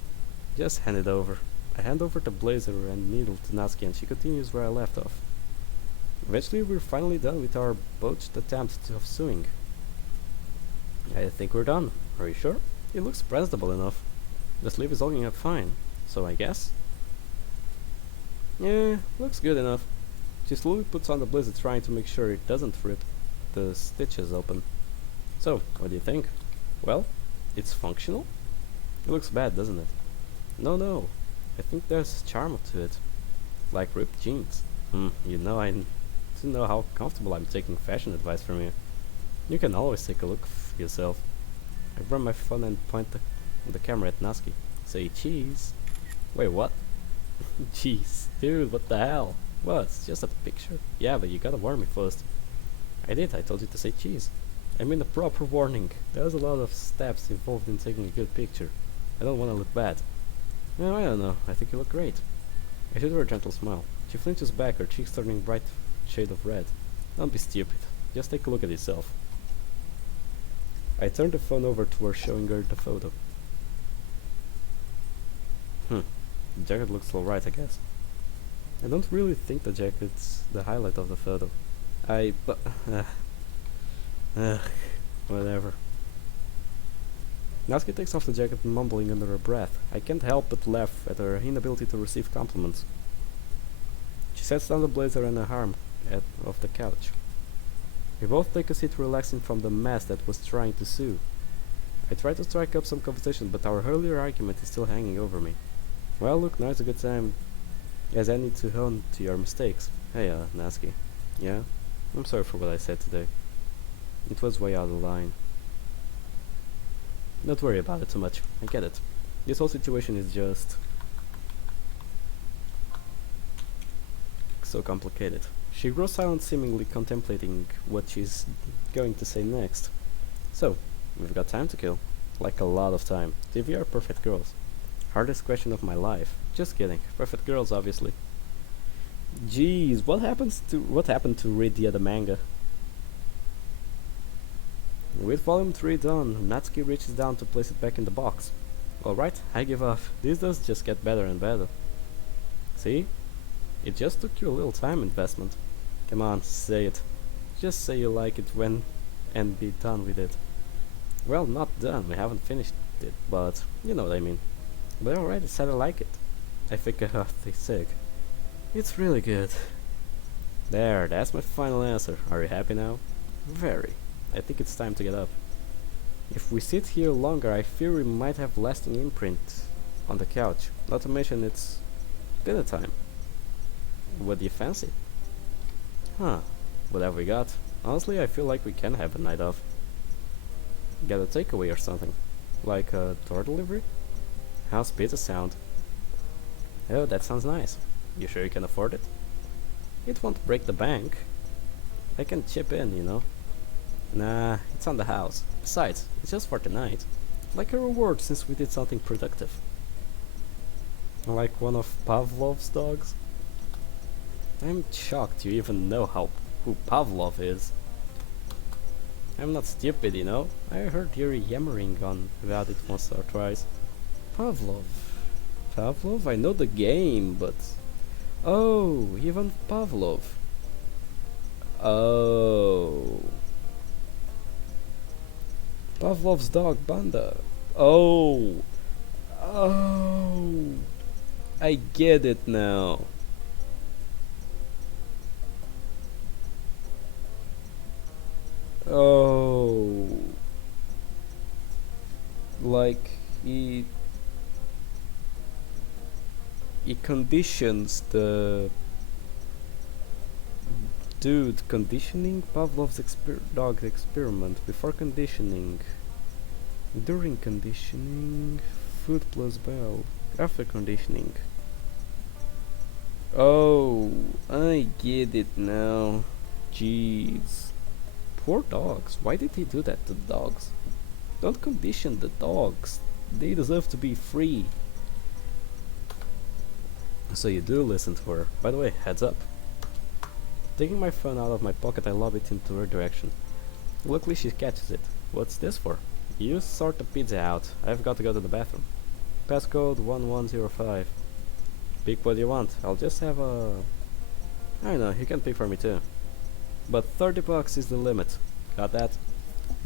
Just hand it over. I hand over the blazer and needle to Natsuki and she continues where I left off. Eventually we're finally done with our botched attempt of sewing. I think we're done. Are you sure? It looks presentable enough. The sleeve is holding up fine, so I guess? Yeah, looks good enough. She slowly puts on the blazer, trying to make sure it doesn't rip the stitches open. So, what do you think? Well, it's functional? It looks bad, doesn't it? No. I think there's charm to it. Like ripped jeans. You know, I to know how comfortable I'm taking fashion advice from you. You can always take a look for yourself. I grab my phone and point the camera at Natsuki. Say cheese. Wait, what? Jeez, dude, what the hell? What? It's just a picture? Yeah, but you gotta warn me first. I did, I told you to say cheese. I mean a proper warning. There's a lot of steps involved in taking a good picture. I don't wanna look bad. No, I don't know. I think you look great. I shoot her a gentle smile. She flinches back, her cheeks turning bright shade of red. Don't be stupid. Just take a look at yourself. I turned the phone over to her, showing her the photo. The jacket looks alright, I guess. I don't really think the jacket's the highlight of the photo. Whatever. Natsuki takes off the jacket, mumbling under her breath. I can't help but laugh at her inability to receive compliments. She sets down the blazer on her arm of the couch. We both take a seat, relaxing from the mess that was trying to sew. I try to strike up some conversation, but our earlier argument is still hanging over me. Well, look, now's a good time as any to own to your mistakes. Hey, Natsuki. Yeah? I'm sorry for what I said today. It was way out of line. Don't worry about it too much. I get it. This whole situation is just so complicated. She grows silent, seemingly contemplating what she's going to say next. So, we've got time to kill. Like a lot of time. TV are perfect girls. Hardest question of my life. Just kidding. Perfect girls, obviously. Jeez, what happened to read the other manga? With volume 3 done, Natsuki reaches down to place it back in the box. Alright, I give up. This does just get better and better. See? It just took you a little time investment. Come on, say it. Just say you like it and be done with it. Well, not done, we haven't finished it, but you know what I mean. But I already said I like it. I think I have to sick. It's really good. There, that's my final answer. Are you happy now? Very. I think it's time to get up. If we sit here longer, I fear we might have lasting imprint on the couch. Not to mention it's dinner time. What do you fancy? Huh. Whatever we got. Honestly, I feel like we can have a night off. Get a takeaway or something. Like a door delivery? How's pizza sound? Oh, that sounds nice. You sure you can afford it? It won't break the bank. I can chip in, you know. Nah, it's on the house. Besides, it's just for tonight. Like a reward since we did something productive. Like one of Pavlov's dogs? I'm shocked you even know who Pavlov is. I'm not stupid, you know. I heard you yammering on about it once or twice. Pavlov. Pavlov? I know the game, but... Oh, Ivan Pavlov. Oh. Pavlov's dog, Banda. Oh. Oh. I get it now. Oh. Like, he conditions the dude conditioning Pavlov's dog experiment before conditioning, during conditioning, food plus bell, after conditioning. Oh, I get it now. Jeez. Poor dogs. Why did he do that to the dogs? Don't condition the dogs. They deserve to be free. So you do listen to her. By the way, heads up. Taking my phone out of my pocket, I lob it into her direction. Luckily she catches it. What's this for? You sort the pizza out. I've got to go to the bathroom. Passcode 1105. Pick what you want. I'll just have a... I know, you can pick for me too. But 30 bucks is the limit. Got that?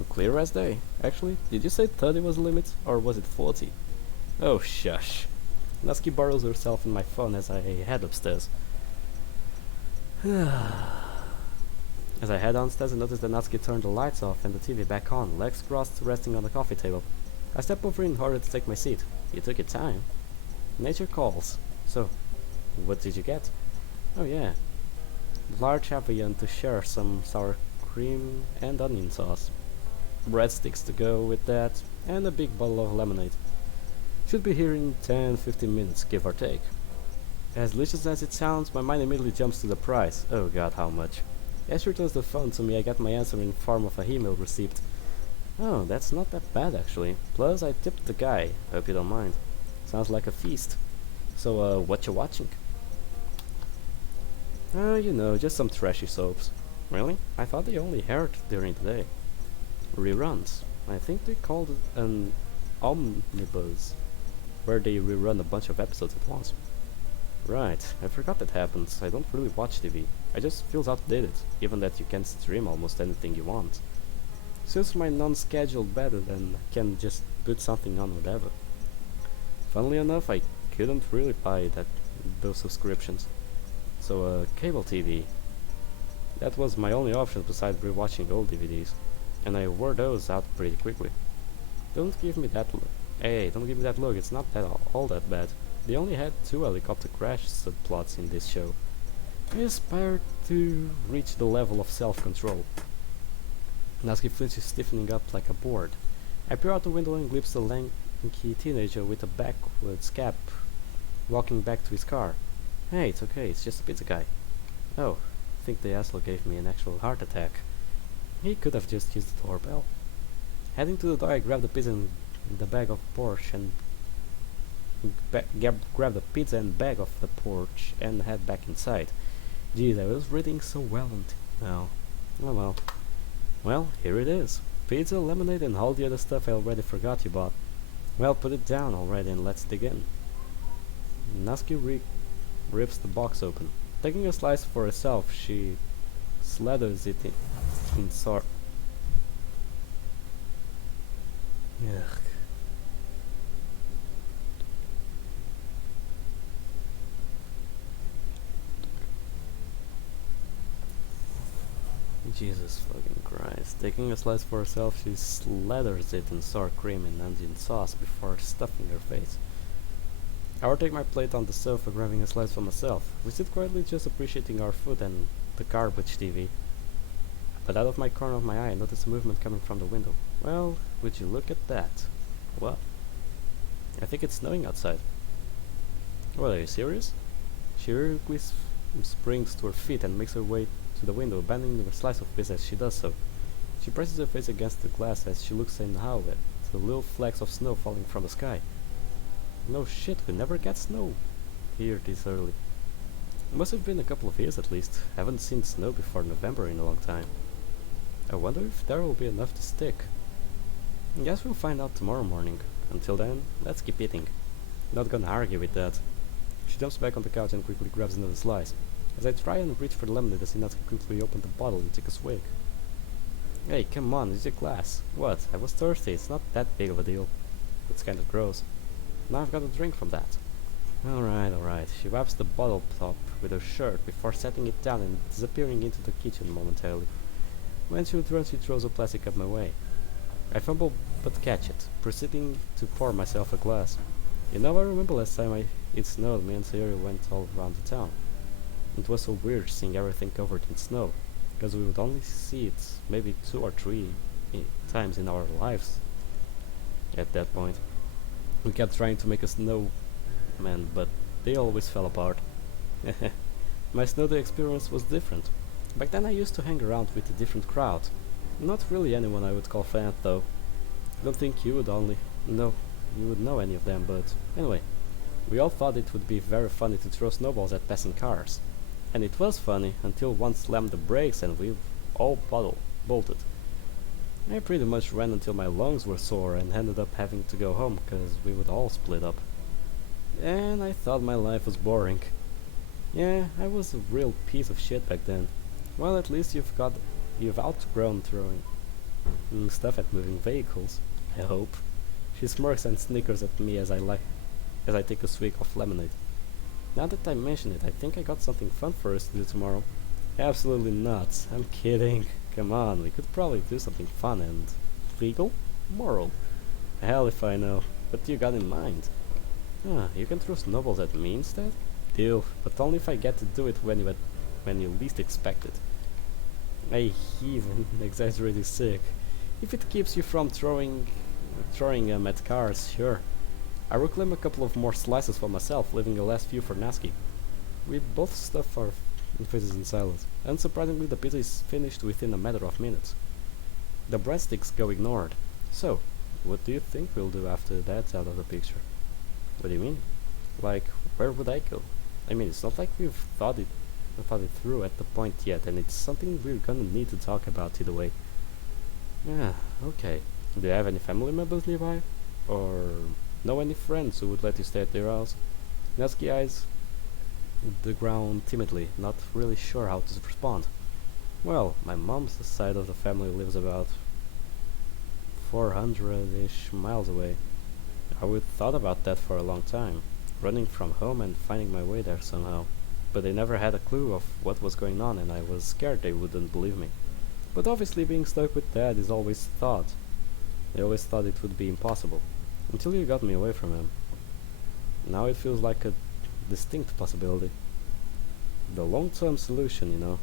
Clear as day. Actually, did you say 30 was the limit? Or was it 40? Oh, shush. Natsuki borrows herself and my phone as I head upstairs. As I head downstairs, I notice that Natsuki turned the lights off and the TV back on, legs crossed, resting on the coffee table. I step over in order to take my seat. You took your time. Nature calls. So, what did you get? Oh yeah. Large Havian to share some sour cream and onion sauce. Breadsticks to go with that, and a big bottle of lemonade. Should be here in 10-15 minutes, give or take. As delicious as it sounds, my mind immediately jumps to the price. Oh god, how much? As she returns the phone to me, I get my answer in form of a email receipt. Oh, that's not that bad actually. Plus, I tipped the guy. Hope you don't mind. Sounds like a feast. So, what you watching? You know, just some trashy soaps. Really? I thought they only aired during the day. Reruns. I think they called it an omnibus, where they rerun a bunch of episodes at once. Right, I forgot that happens. I don't really watch TV. I just feels outdated, given that you can stream almost anything you want. Suits my non-scheduled better than I can just put something on whatever. Funnily enough, I couldn't really buy those subscriptions. So, cable TV. That was my only option besides rewatching old DVDs. And I wore those out pretty quickly. Don't give me that look. Hey, don't give me that look, it's not all that bad. They only had 2 helicopter crash subplots in this show. I aspired to reach the level of self-control. Natsuki flinches, stiffening up like a board. I peer out the window and glimpse the lanky teenager with a backwards cap walking back to his car. Hey, it's okay, it's just a pizza guy. Oh, I think the asshole gave me an actual heart attack. He could have just used the doorbell. Heading to the door, I grab the pizza and the bag of porch and grab the pizza and bag off the porch and head back inside. Geez, I was reading so well until now. Oh well. Well, here it is. Pizza, lemonade, and all the other stuff I already forgot you bought. Well, put it down already and let's dig in. Natsuki rips the box open. Taking a slice for herself, she slathers it in salt. Ugh. Jesus fucking Christ. Taking a slice for herself, she slathers it in sour cream and onion sauce before stuffing her face. I will take my plate on the sofa, grabbing a slice for myself. We sit quietly just appreciating our food and the garbage TV. But out of my corner of my eye, I notice a movement coming from the window. Well, would you look at that? What? I think it's snowing outside. What, are you serious? She hurriedly springs to her feet and makes her way to the window, bending a slice of pizza as she does so. She presses her face against the glass as she looks in how at the little flecks of snow falling from the sky. No shit, we never get snow here this early. It must have been a couple of years at least. Haven't seen snow before November in a long time. I wonder if there will be enough to stick. Guess we'll find out tomorrow morning. Until then, let's keep eating. Not gonna argue with that. She jumps back on the couch and quickly grabs another slice. As I try and reach for the lemonade, I see Natsuki quickly open the bottle and take a swig. Hey, come on, it's a glass. What? I was thirsty, it's not that big of a deal. That's kind of gross. Now I've got a drink from that. Alright. She wipes the bottle top with her shirt before setting it down and disappearing into the kitchen momentarily. When she returns, she throws a plastic cup my way. I fumble but catch it, proceeding to pour myself a glass. You know, I remember last time it snowed, me and Sayori went all around the town. It was so weird seeing everything covered in snow, because we would only see it maybe 2 or 3 times in our lives. At that point, we kept trying to make a snowman, but they always fell apart. My snow day experience was different. Back then I used to hang around with a different crowd. Not really anyone I would call fan though. I don't think you would know any of them, but anyway. We all thought it would be very funny to throw snowballs at passing cars. And it was funny until one slammed the brakes and we all bolted. I pretty much ran until my lungs were sore and ended up having to go home because we would all split up. And I thought my life was boring. Yeah, I was a real piece of shit back then. Well, at least you've outgrown throwing stuff at moving vehicles, I hope. She smirks and snickers at me as I take a swig of lemonade. Now that I mention it, I think I got something fun for us to do tomorrow. Absolutely not. I'm kidding. Come on, we could probably do something fun and legal? Moral. Hell if I know. What do you got in mind? You can throw snowballs at me instead? Deal, but only if I get to do it when you least expect it. I even exaggerated sick. If it keeps you from throwing them at cars, sure. I will claim a couple of more slices for myself, leaving the last few for Natsuki. We both stuff our faces in silence. Unsurprisingly, the pizza is finished within a matter of minutes. The breadsticks go ignored. So, what do you think we'll do after that's out of the picture? What do you mean? Like, where would I go? I mean, it's not like we've thought it through at the point yet, and it's something we're gonna need to talk about either way. Yeah, okay. Do you have any family members nearby? Or know any friends who would let you stay at their house? Natsuki eyes the ground timidly, not really sure how to respond. Well, my mom's side of the family lives about 400-ish miles away. I would thought about that for a long time, running from home and finding my way there somehow. But they never had a clue of what was going on, and I was scared they wouldn't believe me. But obviously being stuck with Dad is always thought. They always thought it would be impossible, until you got me away from him. Now it feels like a distinct possibility. The long-term solution, you know.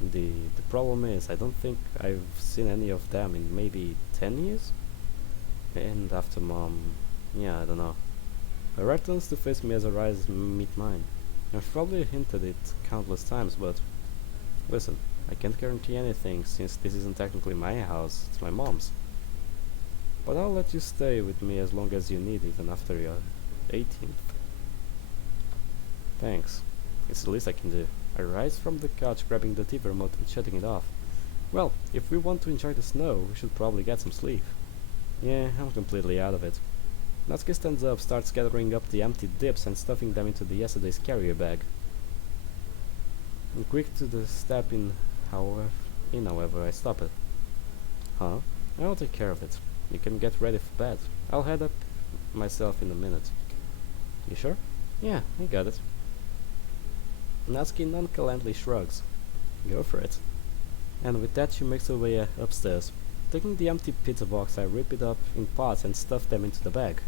The problem is, I don't think I've seen any of them in maybe 10 years? And after Mom, yeah, I don't know. Her right turns to face me as her eyes meet mine. I've probably hinted it countless times, but listen, I can't guarantee anything since this isn't technically my house, it's my mom's. But I'll let you stay with me as long as you need, even after your 18th. Thanks. It's the least I can do. I rise from the couch, grabbing the TV remote and shutting it off. Well, if we want to enjoy the snow, we should probably get some sleep. Yeah, I'm completely out of it. Natsuki stands up, starts gathering up the empty dips and stuffing them into the yesterday's carrier bag. I'm quick to the step in, however, I stop it. Huh? I'll take care of it. You can get ready for bed. I'll head up myself in a minute. You sure? Yeah, I got it. Natsuki nonchalantly shrugs. Go for it. And with that she makes her way upstairs. Taking the empty pizza box, I rip it up in parts and stuff them into the bag.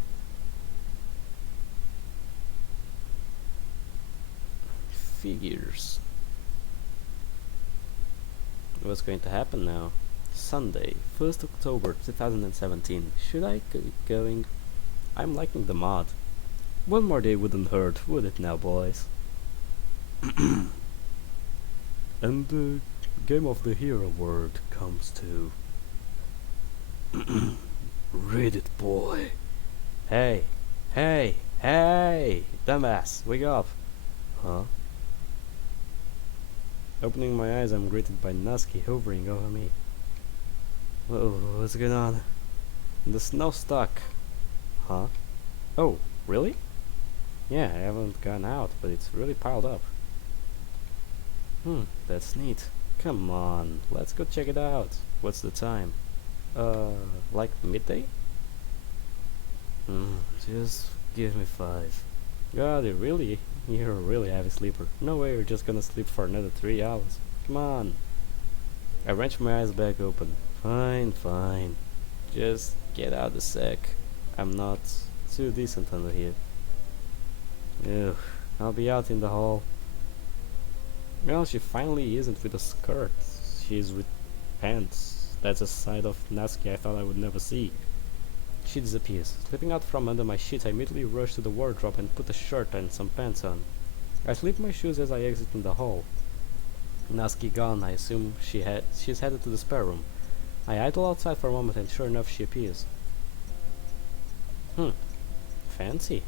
Figures. What's going to happen now? Sunday, 1st October 2017. Should I keep going? I'm liking the mod. One more day wouldn't hurt, would it now, boys? And the Game of the Year award comes to... Read it, boy. Hey, hey, hey! Dumbass, wake up! Huh? Opening my eyes, I'm greeted by Nusky hovering over me. Whoa, what's going on? The snow's stuck. Huh? Oh, really? Yeah, I haven't gone out, but it's really piled up. That's neat. Come on, let's go check it out. What's the time? Like midday? Just give me 5. God, you're a really heavy sleeper. No way you're just gonna sleep for another 3 hours. Come on. I wrench my eyes back open. Fine, fine. Just get out a sec. I'm not too decent under here. Ugh, I'll be out in the hall. Well, she finally isn't with a skirt. She's with pants. That's a side of Natsuki I thought I would never see. She disappears. Slipping out from under my sheet, I immediately rush to the wardrobe and put a shirt and some pants on. I slip my shoes as I exit in the hall. Natsuki gone, I assume she's headed to the spare room. I idle outside for a moment and sure enough she appears. Fancy.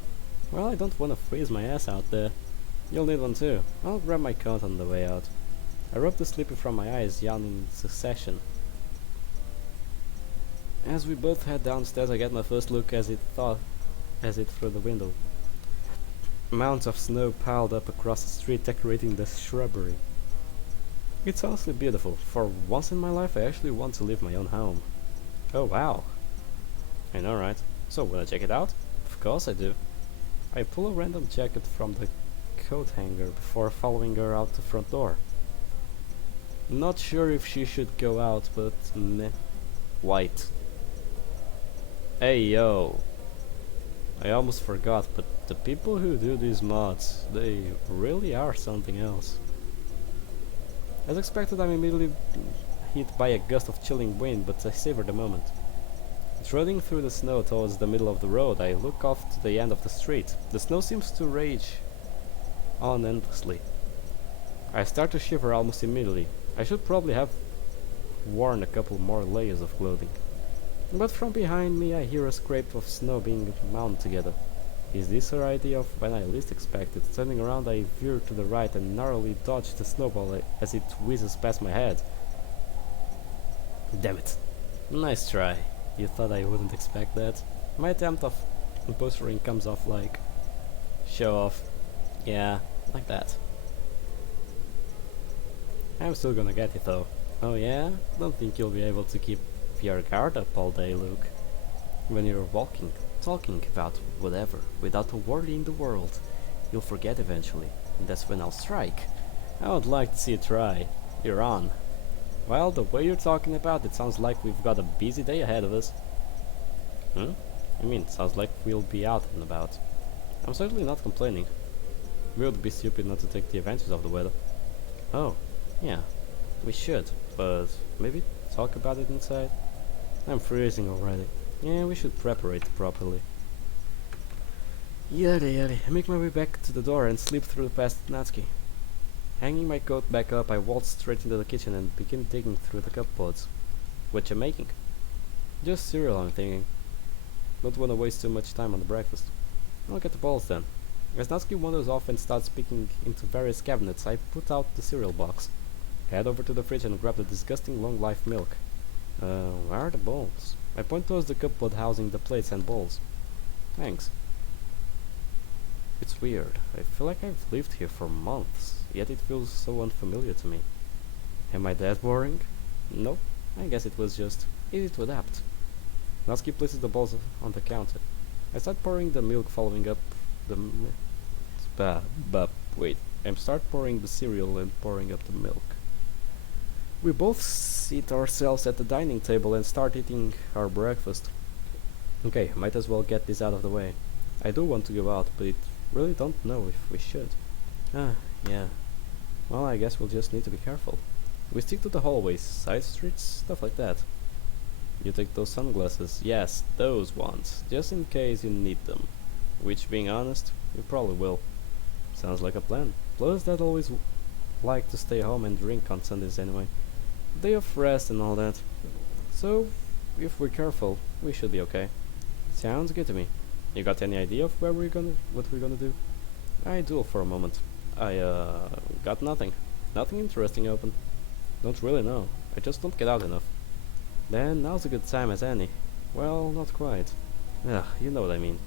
Well, I don't want to freeze my ass out there. You'll need one too. I'll grab my coat on the way out. I rub the sleepy from my eyes, yawning in succession. As we both head downstairs, I get my first look as it through the window. Mounds of snow piled up across the street, decorating the shrubbery. It's honestly beautiful. For once in my life, I actually want to leave my own home. Oh wow. I know, right? So, will I check it out? Of course I do. I pull a random jacket from the coat hanger before following her out the front door. Not sure if she should go out, but meh. White. Hey yo. I almost forgot, but the people who do these mods, they really are something else. As expected, I'm immediately hit by a gust of chilling wind, but I savor the moment. Trotting through the snow towards the middle of the road, I look off to the end of the street. The snow seems to rage on endlessly. I start to shiver almost immediately. I should probably have worn a couple more layers of clothing. But from behind me I hear a scrape of snow being mounted together. Is this her idea of when I least expect it? Turning around I veer to the right and narrowly dodge the snowball as it whizzes past my head. Damn it. Nice try. You thought I wouldn't expect that? My attempt of impostering comes off like... Show off. Yeah, like that. I'm still gonna get it though. Oh yeah? Don't think you'll be able to keep your guard up all day, Luke. When you're walking, talking about whatever, without a worry in the world, you'll forget eventually, and that's when I'll strike. I would like to see you try. You're on. Well, the way you're talking about it sounds like we've got a busy day ahead of us. I mean, sounds like we'll be out and about. I'm certainly not complaining. We would be stupid not to take the advantage of the weather. Oh, yeah, we should, but maybe talk about it inside? I'm freezing already. Yeah, we should preparate properly. Yada yada. I make my way back to the door and slip through past Natsuki. Hanging my coat back up, I waltz straight into the kitchen and begin digging through the cupboards. What you making? Just cereal, I'm thinking. Don't want to waste too much time on the breakfast. I'll get the balls then. As Natsuki wanders off and starts peeking into various cabinets, I put out the cereal box. Head over to the fridge and grab the disgusting long-life milk. Where are the bowls? I point towards the cupboard housing the plates and bowls. Thanks. It's weird. I feel like I've lived here for months, yet it feels so unfamiliar to me. Am I that boring? Nope. I guess it was just easy to adapt. Natsuki places the bowls on the counter. I start pouring the milk, following up the wait. I start pouring the cereal and pouring up the milk. We both seat ourselves at the dining table and start eating our breakfast. Okay, might as well get this out of the way. I do want to go out, but I really don't know if we should. Ah, yeah. Well, I guess we'll just need to be careful. We stick to the hallways, side streets, stuff like that. You take those sunglasses? Yes, those ones, just in case you need them. Which, being honest, you probably will. Sounds like a plan. Plus, Dad always like to stay home and drink on Sundays anyway. Day of rest and all that. So, if we're careful, we should be okay. Sounds good to me. You got any idea of what we're gonna do? I do for a moment. I got nothing. Nothing interesting open. Don't really know. I just don't get out enough. Then now's a good time as any. Well, not quite. Ugh, you know what I mean.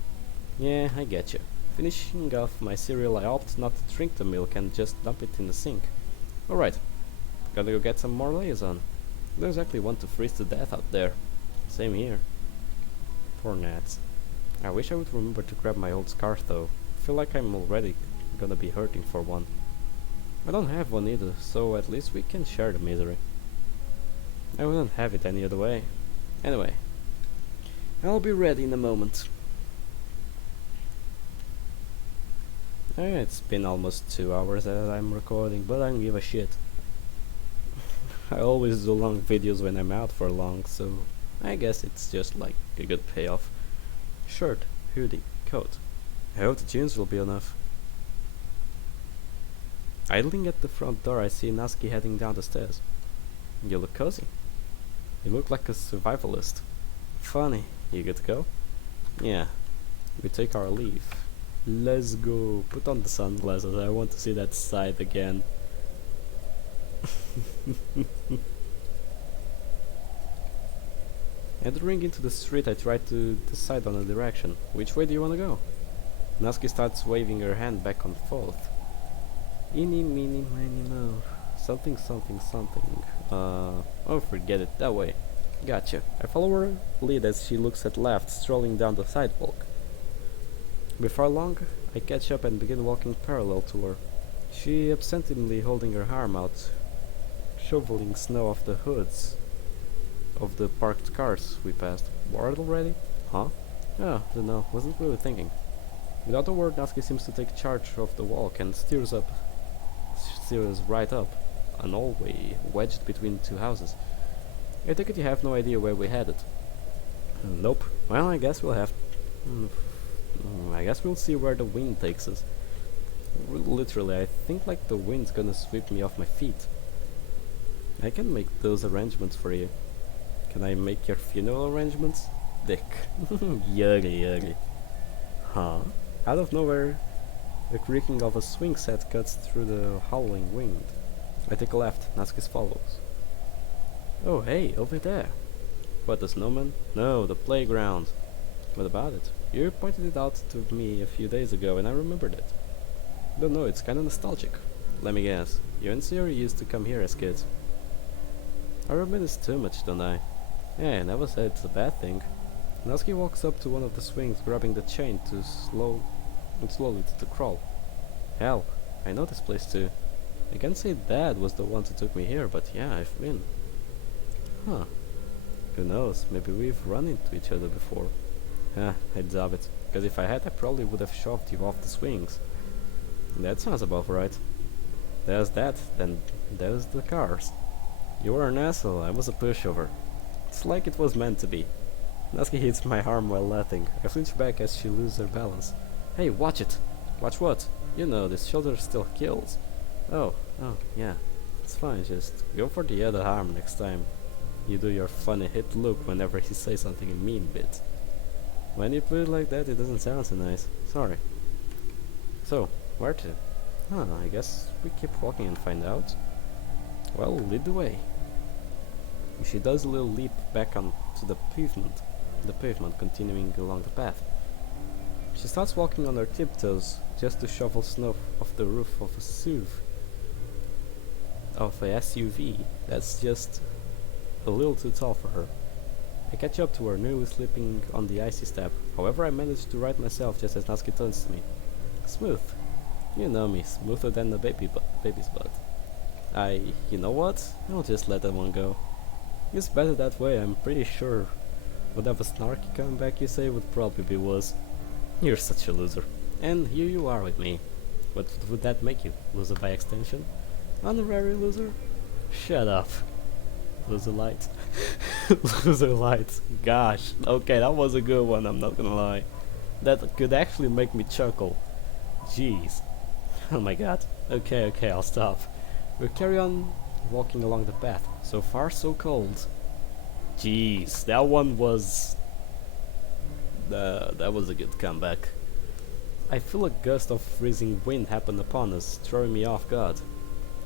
Yeah, I get you. Finishing off my cereal, I opt not to drink the milk and just dump it in the sink. Alright, gotta go get some more liaison. Don't exactly want to freeze to death out there. Same here. Poor gnats. I wish I would remember to grab my old scarf though. I feel like I'm already gonna be hurting for one. I don't have one either, so at least we can share the misery. I wouldn't have it any other way. Anyway, I'll be ready in a moment. It's been almost 2 hours that I'm recording, but I don't give a shit. I always do long videos when I'm out for long, so I guess it's just like a good payoff. Shirt, hoodie, coat. I hope the jeans will be enough. Idling at the front door, I see Natsuki heading down the stairs. You look cozy. You look like a survivalist. Funny. You good to go? Yeah. We take our leave. Let's go. Put on the sunglasses. I want to see that side again. Entering into the street, I try to decide on a direction. Which way do you want to go? Natsuki starts waving her hand back and forth. Eeny, meeny, miny, mo. Something, something, something. Oh, forget it. That way. Gotcha. I follow her lead as she looks at left, strolling down the sidewalk. Before long, I catch up and begin walking parallel to her. She absently holding her arm out, shoveling snow off the hoods of the parked cars we passed. Bored already? Huh? Oh, dunno, wasn't really thinking. Without a word, Natsuki seems to take charge of the walk and steers right up, an hallway wedged between two houses. I take it you have no idea where we headed. Nope. Well, I guess we'll have... I guess we'll see where the wind takes us. Literally, I think like the wind's gonna sweep me off my feet. I can make those arrangements for you. Can I make your funeral arrangements? Dick. Yuggy, yuggy. Huh? Out of nowhere, the creaking of a swing set cuts through the howling wind. I take a left, Natsuki follows. Oh hey, over there. What, the snowman? No, the playground. What about it? You pointed it out to me a few days ago and I remembered it. Don't know, it's kinda nostalgic. Let me guess, you and Siri used to come here as kids. I reminisce too much, don't I? Yeah, I never said it's a bad thing. Natsuki walks up to one of the swings, grabbing the chain to slowly to crawl. Hell, I know this place too. I can't say Dad was the one who took me here, but yeah, I've been. Huh. Who knows, maybe we've run into each other before. I doubt it, because if I had, I probably would have shoved you off the swings. That sounds about right. There's that, then there's the cars. You were an asshole, I was a pushover. It's like it was meant to be. Natsuki hits my arm while laughing. I flinch back as she loses her balance. Hey, watch it! Watch what? You know, this shoulder still kills. Oh, yeah. It's fine, just go for the other arm next time. You do your funny hit look whenever he says something in mean bit. When you put it like that, it doesn't sound so nice. Sorry. So, where to? I guess we keep walking and find out. Well, lead the way. She does a little leap back onto the pavement continuing along the path. She starts walking on her tiptoes just to shovel snow off the roof of a SUV that's just a little too tall for her. I catch up to her, nearly slipping on the icy step. However, I manage to right myself just as Natsuki turns to me. Smooth. You know me, smoother than a baby's butt. You know what? I'll just let that one go. It's better that way, I'm pretty sure. Whatever snarky comeback you say would probably be worse. You're such a loser. And here you are with me. What would that make you? Loser by extension? Honorary loser? Shut up. Loser light. Loser light. Gosh. Okay, that was a good one, I'm not gonna lie. That could actually make me chuckle. Jeez. Oh my god. Okay, I'll stop. We'll carry on walking along the path. So far, so cold. Jeez, that one was... that was a good comeback. I feel a gust of freezing wind happen upon us, throwing me off guard.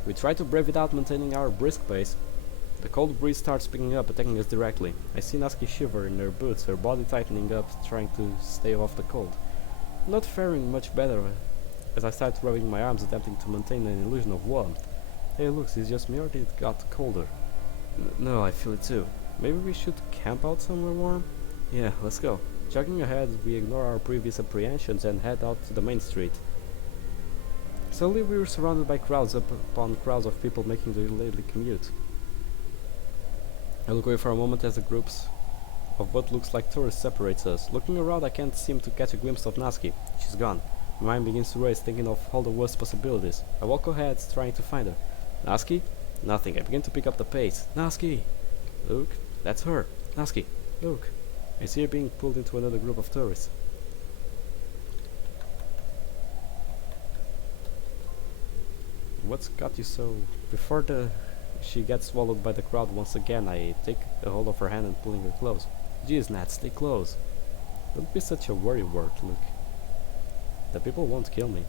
We try to brave it out, maintaining our brisk pace. The cold breeze starts picking up, attacking us directly. I see Natsuki shiver in her boots, her body tightening up, trying to stay off the cold. Not faring much better as I start rubbing my arms, attempting to maintain an illusion of warmth. Hey, look, is just me or did it got colder? No, I feel it too. Maybe we should camp out somewhere warm? Yeah, let's go. Jogging ahead, we ignore our previous apprehensions and head out to the main street. Suddenly we were surrounded by crowds upon crowds of people making the daily commute. I look away for a moment as the groups of what looks like tourists separates us. Looking around, I can't seem to catch a glimpse of Natsuki. She's gone. My mind begins to race, thinking of all the worst possibilities. I walk ahead, trying to find her. Natsuki? Nothing. I begin to pick up the pace. Natsuki! Look, that's her. Natsuki, look. I see her being pulled into another group of tourists. What's got you so... Before she gets swallowed by the crowd once again, I take a hold of her hand and pulling her close. Jeez, Nat, stay close. Don't be such a worrywart, look. The people won't kill me.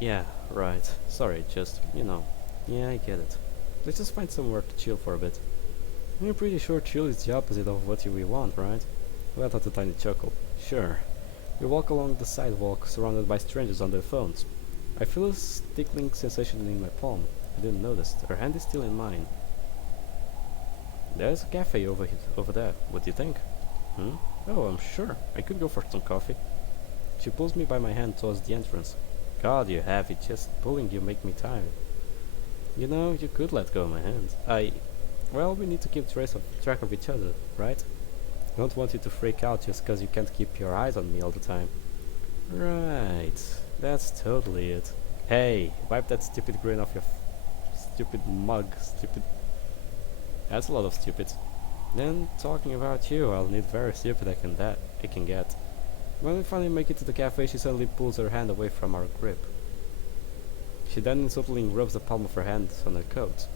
Yeah, right. Sorry, just, you know. Yeah, I get it. Let's just find somewhere to chill for a bit. I'm pretty sure chill is the opposite of what we want, right? Let out a tiny chuckle. Sure. We walk along the sidewalk, surrounded by strangers on their phones. I feel a tickling sensation in my palm. I didn't notice. Her hand is still in mine. There's a cafe over there. What do you think? Oh, I'm sure. I could go for some coffee. She pulls me by my hand towards the entrance. God, you have it. Just pulling you make me tired. You know, you could let go of my hand. Well, we need to keep track of each other, right? I don't want you to freak out just because you can't keep your eyes on me all the time. Right. That's totally it. Hey, wipe that stupid grin off your stupid mug. Stupid. That's a lot of stupid. Then, talking about you, I'll need very stupid I can get. When we finally make it to the cafe, she suddenly pulls her hand away from our grip. She then insultingly rubs the palm of her hand on her coat.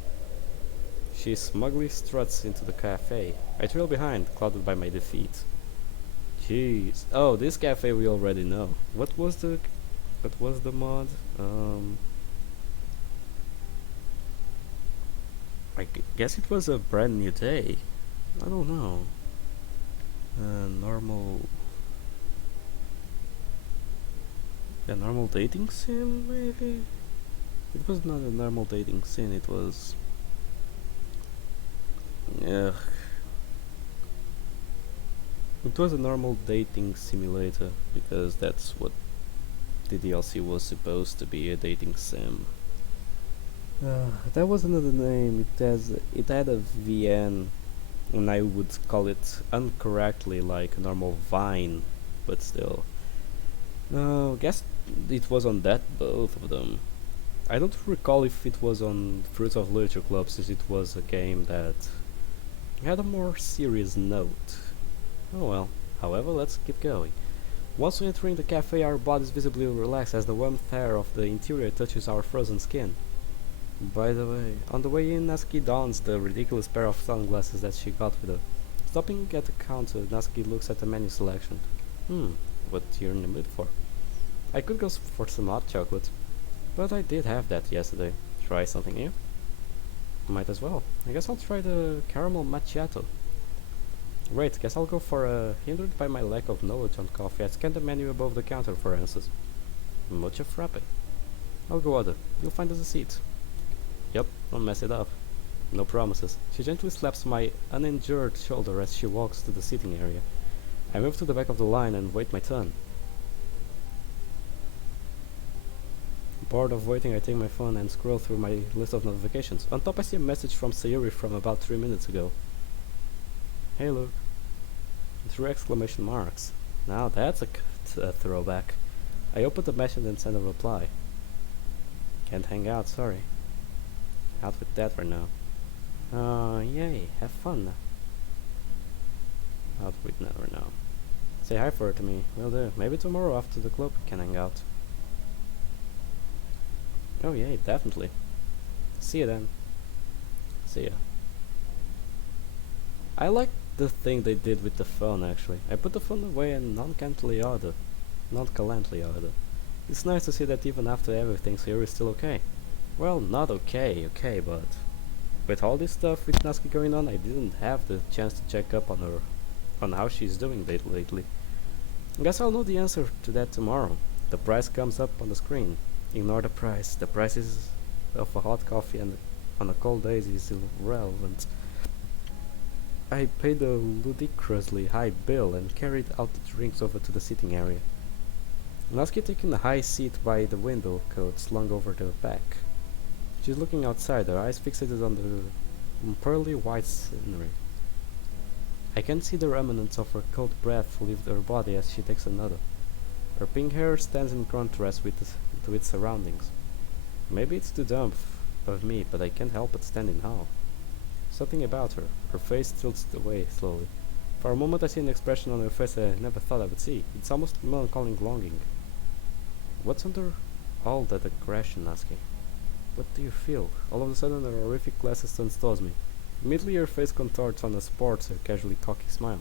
She smugly struts into the cafe. I trail behind, clouded by my defeat. Jeez. Oh, this cafe we already know. What was the mod? Guess it was a brand new day. I don't know. A normal dating sim, maybe? It was not a normal dating sim, it was... Ugh. It was a normal dating simulator, because that's what DDLC was supposed to be, a dating sim. That was another name. It had a VN, and I would call it incorrectly like normal Vine, but still. No, guess it was on both of them. I don't recall if it was on Fruits of Literature Club, since it was a game that had a more serious note. Oh well. However, let's keep going. Once we entering the cafe, our bodies visibly relax as the warmth air of the interior touches our frozen skin. By the way, on the way in, Natsuki dons the ridiculous pair of sunglasses that she got with her. Stopping at the counter, Natsuki looks at the menu selection. What you're in the mood for? I could go for some hot chocolate, but I did have that yesterday. Try something new? Might as well. I guess I'll try the caramel macchiato. Great, guess I'll go for a hindered by my lack of knowledge on coffee. I scan the menu above the counter for answers. Mocha frappe. I'll go order. You'll find us a seat. Yep, don't mess it up. No promises. She gently slaps my uninjured shoulder as she walks to the seating area. I move to the back of the line and wait my turn. Bored of waiting, I take my phone and scroll through my list of notifications. On top I see a message from Sayuri from about 3 minutes ago. Hey Luke. 3 exclamation marks. Now that's a throwback. I open the message and send a reply. Can't hang out, sorry. Out with that right now. Yay, have fun. Out with that right now. Say hi for her to me, will do. Maybe tomorrow after the club we can hang out. Oh yeah, definitely. See you then. See ya. I like the thing they did with the phone actually. I put the phone away and nonchalantly order. It's nice to see that even after everything Sayuri is still okay. Well, not okay, but with all this stuff with Natsuki going on, I didn't have the chance to check up on her, on how she's doing lately. I guess I'll know the answer to that tomorrow. The price comes up on the screen. Ignore the price. The price is of a hot coffee and on a cold day is irrelevant. I paid a ludicrously high bill and carried out the drinks over to the sitting area. Natsuki taking a high seat by the window, coat slung over her back. She's looking outside, her eyes fixated on the pearly white scenery. I can see the remnants of her cold breath leave her body as she takes another. Her pink hair stands in contrast with its surroundings. Maybe it's too dumb of me, but I can't help but stand in awe. Something about her. Her face tilts away slowly. For a moment I see an expression on her face I never thought I would see. It's almost melancholy longing. What's under all that aggression, Natsuki? What do you feel? All of a sudden her horrific glasses unstores me. Immediately her face contorts on a sports or casually cocky smile.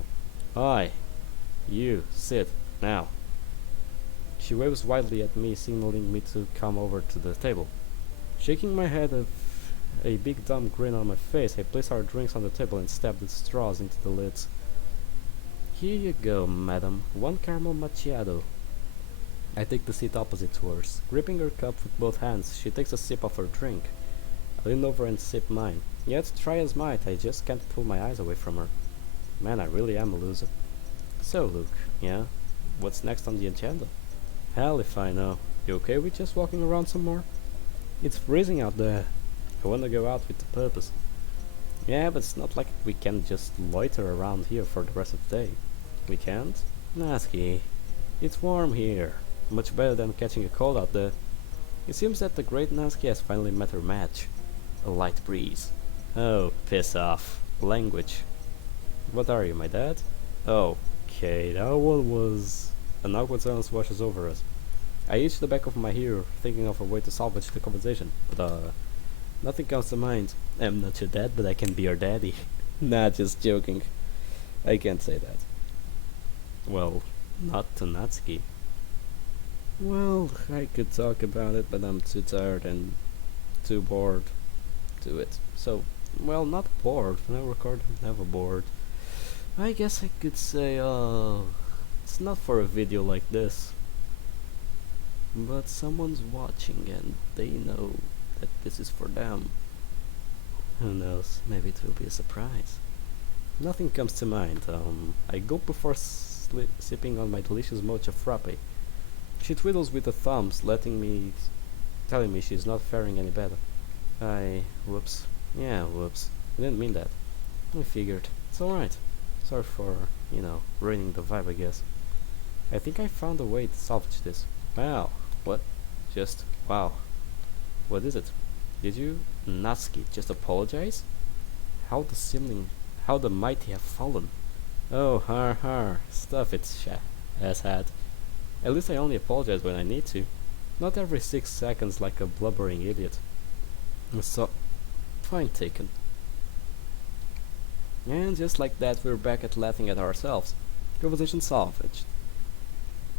Aye. You, sit, now. She waves wildly at me, signaling me to come over to the table. Shaking my head of a big dumb grin on my face, I place our drinks on the table and stab the straws into the lids. Here you go, madam. 1 caramel macchiato. I take the seat opposite to hers. Gripping her cup with both hands, she takes a sip of her drink. I lean over and sip mine. Yet, try as might, I just can't pull my eyes away from her. Man, I really am a loser. So, Luke, yeah? What's next on the agenda? Hell if I know. You okay with just walking around some more? It's freezing out there. I wanna go out with a purpose. Yeah, but it's not like we can just loiter around here for the rest of the day. We can't? Natsuki, it's warm here. Much better than catching a cold out there. It seems that the great Natsuki has finally met her match. A light breeze. Oh, piss off. Language. What are you, my dad? Oh, okay, that one was... An awkward silence washes over us. I itch the back of my ear, thinking of a way to salvage the conversation, but nothing comes to mind. I'm not your dad, but I can be your daddy. Nah, just joking. I can't say that. Well, not to Natsuki. Well, I could talk about it, but I'm too tired and too bored to it. So, well, not bored. Never recorded, never bored. I guess I could say, it's not for a video like this. But someone's watching and they know that this is for them. Who knows, maybe it will be a surprise. Nothing comes to mind. I go before sipping on my delicious mocha frappe. She twiddles with her thumbs, telling me she's not faring any better. Whoops. Yeah, whoops. I didn't mean that. I figured. It's alright. Sorry for, ruining the vibe, I guess. I think I found a way to salvage this. Wow. What? Just, wow. What is it? Did you, Natsuki, just apologize? How the mighty have fallen. Oh, har. Stuff it, asshat. At least I only apologize when I need to. Not every 6 seconds like a blubbering idiot. So, point taken. And just like that, we're back at laughing at ourselves. Conversation salvaged.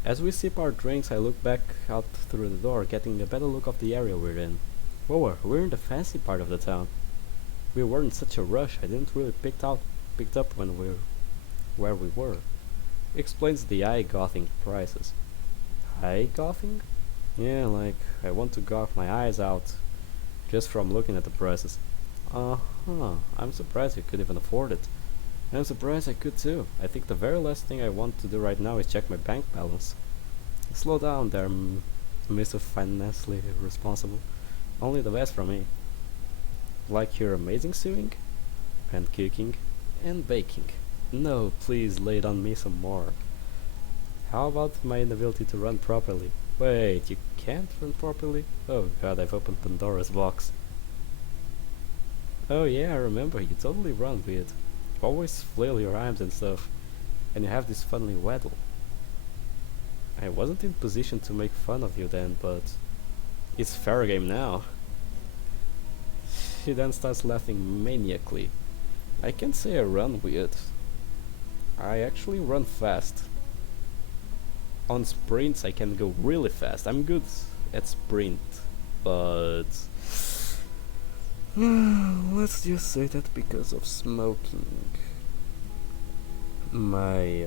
As we sip our drinks, I look back out through the door, getting a better look of the area we're in. Whoa, we're in the fancy part of the town. We were in such a rush, I didn't really picked up where we were. Explains the eye-gothing prices. Eye-gothing? Yeah, like, I want to gough my eyes out just from looking at the prices. I'm surprised you could even afford it. I'm surprised I could too. I think the very last thing I want to do right now is check my bank balance. Slow down there, Mr. Financially responsible. Only the best from me. Like your amazing sewing, and cooking, and baking. No, please lay it on me some more. How about my inability to run properly? Wait, you can't run properly? Oh god, I've opened Pandora's box. Oh yeah, I remember, you totally run weird. You always flail your arms and stuff, and you have this funny waddle. I wasn't in position to make fun of you then, but it's fair game now. She then starts laughing maniacally. I can't say I run weird. I actually run fast. On sprints I can go really fast. I'm good at sprint, but let's just say that because of smoking, my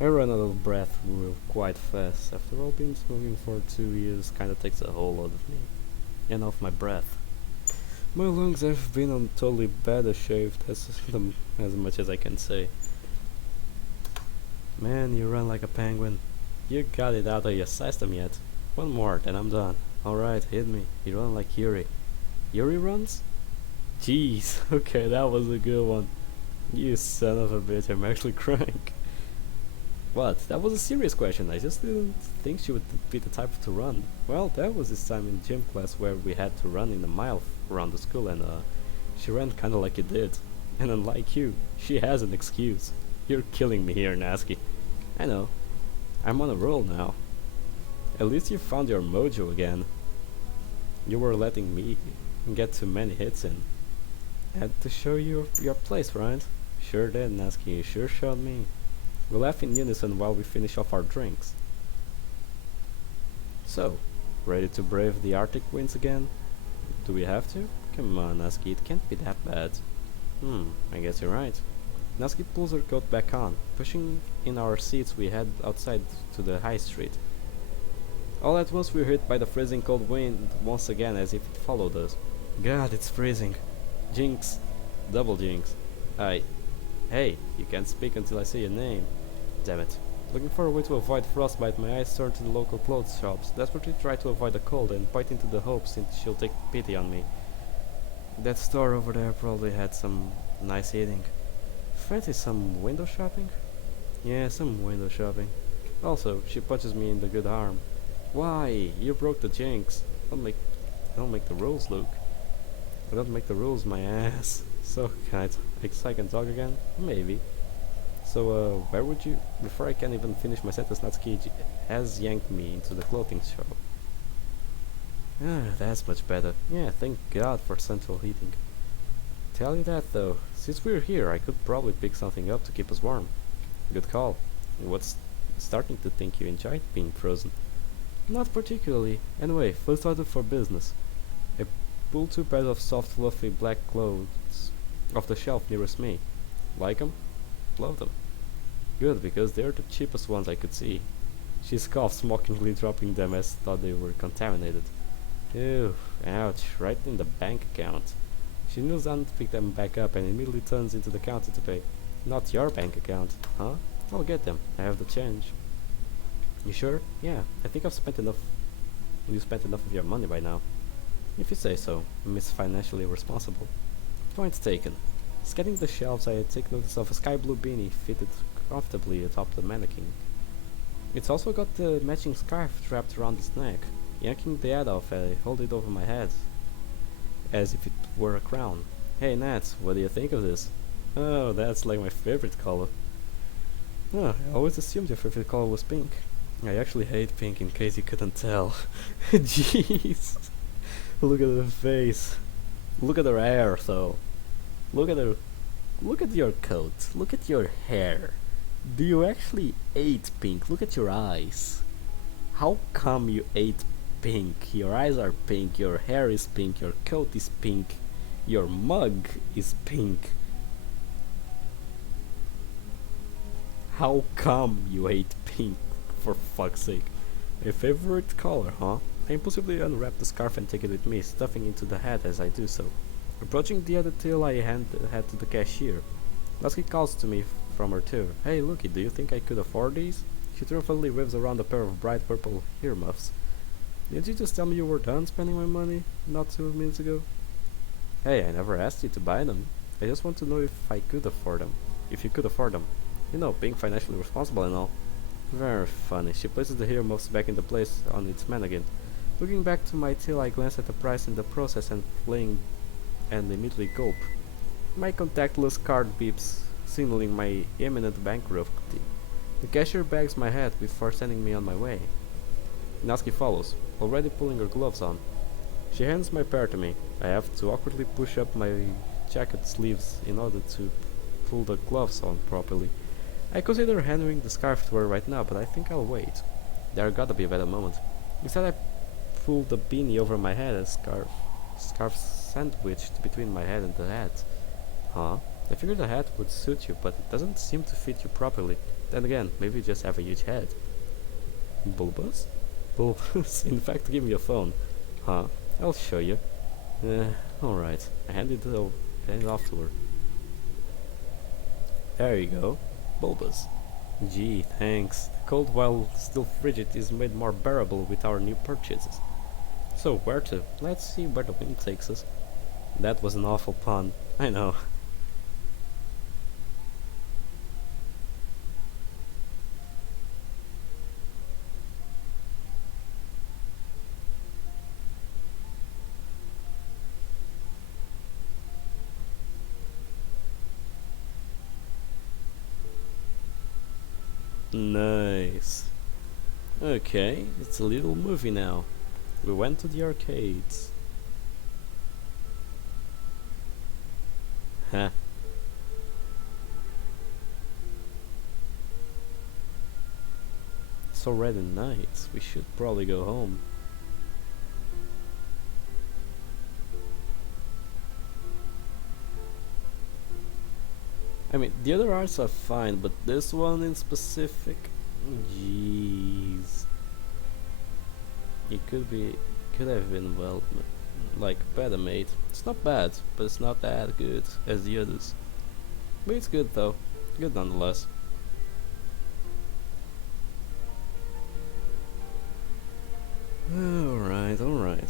I run out of breath real quite fast. After all, being smoking for 2 years kinda takes a whole lot of me and of my breath. My lungs have been on totally bad shape, as much as I can say. Man, you run like a penguin. You got it out of your system yet. One more, then I'm done. Alright, hit me. You run like Yuri. Yuri runs? Jeez, okay, that was a good one. You son of a bitch, I'm actually crying. What? That was a serious question. I just didn't think she would be the type to run. Well, that was this time in gym class where we had to run in a mile around the school, and she ran kinda like you did. And unlike you, she has an excuse. You're killing me here, Nasky. I know. I'm on a roll now. At least you found your mojo again. You were letting me get too many hits in. Had to show you your place, right? Sure did, Nasky. You sure showed me. We laugh in unison while we finish off our drinks. So, ready to brave the Arctic winds again? Do we have to? Come on, Nasky, it can't be that bad. I guess you're right. Nasky pulls her coat back on. Pushing in our seats, we head outside to the high street. All at once we're hit by the freezing cold wind once again, as if it followed us. God, it's freezing. Jinx. Double jinx. Hey, you can't speak until I say your name. Damn it. Looking for a way to avoid frostbite, my eyes turn to the local clothes shops. Desperately try to avoid the cold and bite into the hope since she'll take pity on me. That store over there probably had some nice eating. Fancy some window shopping? Yeah, some window shopping. Also, she punches me in the good arm. Why? You broke the jinx. Don't make the rules, Luke. I don't make the rules, my ass. So, can I can talk again? Maybe. So, where would you... Before I can even finish my sentence, Natsuki has yanked me into the clothing shop. Ah, that's much better. Yeah, thank God for central heating. Tell you that though, since we're here, I could probably pick something up to keep us warm. Good call. What's starting to think you enjoyed being frozen? Not particularly. Anyway, first order for business. I pull 2 pairs of soft, fluffy black clothes off the shelf nearest me. Like 'em? Love them. Good, because they're the cheapest ones I could see. She scoffs, mockingly dropping them as thought they were contaminated. Ew, ouch, right in the bank account. She kneels down to pick them back up and immediately turns into the counter to pay. Not your bank account, huh? I'll get them. I have the change. You sure? Yeah, I think I've spent enough. You spent enough of your money by now. If you say so, Miss Financially Responsible. Point taken. Scanning the shelves, I take notice of a sky blue beanie fitted comfortably atop the mannequin. It's also got the matching scarf wrapped around its neck. Yanking the head off, I hold it over my head, as if it were a crown. Hey Nat, what do you think of this? Oh, that's like my favorite color. Oh, I always assumed your favorite color was pink. I actually hate pink, in case you couldn't tell. Jeez. Look at her face. Look at her hair, though. Look at her. Look at your coat. Look at your hair. Do you actually hate pink? Look at your eyes. How come you hate pink? Your eyes are pink, your hair is pink, your coat is pink, your mug is pink. How come you hate pink, for fuck's sake? A favorite color, huh? I impulsively unwrap the scarf and take it with me, stuffing into the hat as I do so. Approaching the other till, I hand the hat to the cashier. Lasky calls to me from her tour. Hey, looky, do you think I could afford these? She triumphantly waves around a pair of bright purple earmuffs. Didn't you just tell me you were done spending my money not 2 minutes ago? Hey, I never asked you to buy them. I just want to know if I could afford them. If you could afford them. You know, being financially responsible and all. Very funny. She places the earmuffs back into place on its man again. Looking back to my till, I glance at the price in the process and immediately gulp. My contactless card beeps, signaling my imminent bankruptcy. The cashier bags my head before sending me on my way. Natsuki follows, already pulling her gloves on. She hands my pair to me. I have to awkwardly push up my jacket sleeves in order to pull the gloves on properly. I consider handing the scarf to her right now, but I think I'll wait. There gotta be a better moment. Instead, I pull the beanie over my head, a scarf sandwiched between my head and the hat. Huh? I figured the hat would suit you, but it doesn't seem to fit you properly. Then again, maybe you just have a huge head. Bulbous? Bulbous? In fact, give me your phone. Huh? I'll show you. Alright. I hand it off to her. There you go. Bulbous. Gee, thanks. The cold, while still frigid, is made more bearable with our new purchases. So, where to? Let's see where the wind takes us. That was an awful pun. I know. Nice. Okay, it's a little movie now. We went to the arcades. Huh. It's already night. We should probably go home. I mean, the other arts are fine, but this one in specific, jeez, it could have been well, like better made. It's not bad, but it's not that good as the others. But it's good though, good nonetheless. Alright, alright.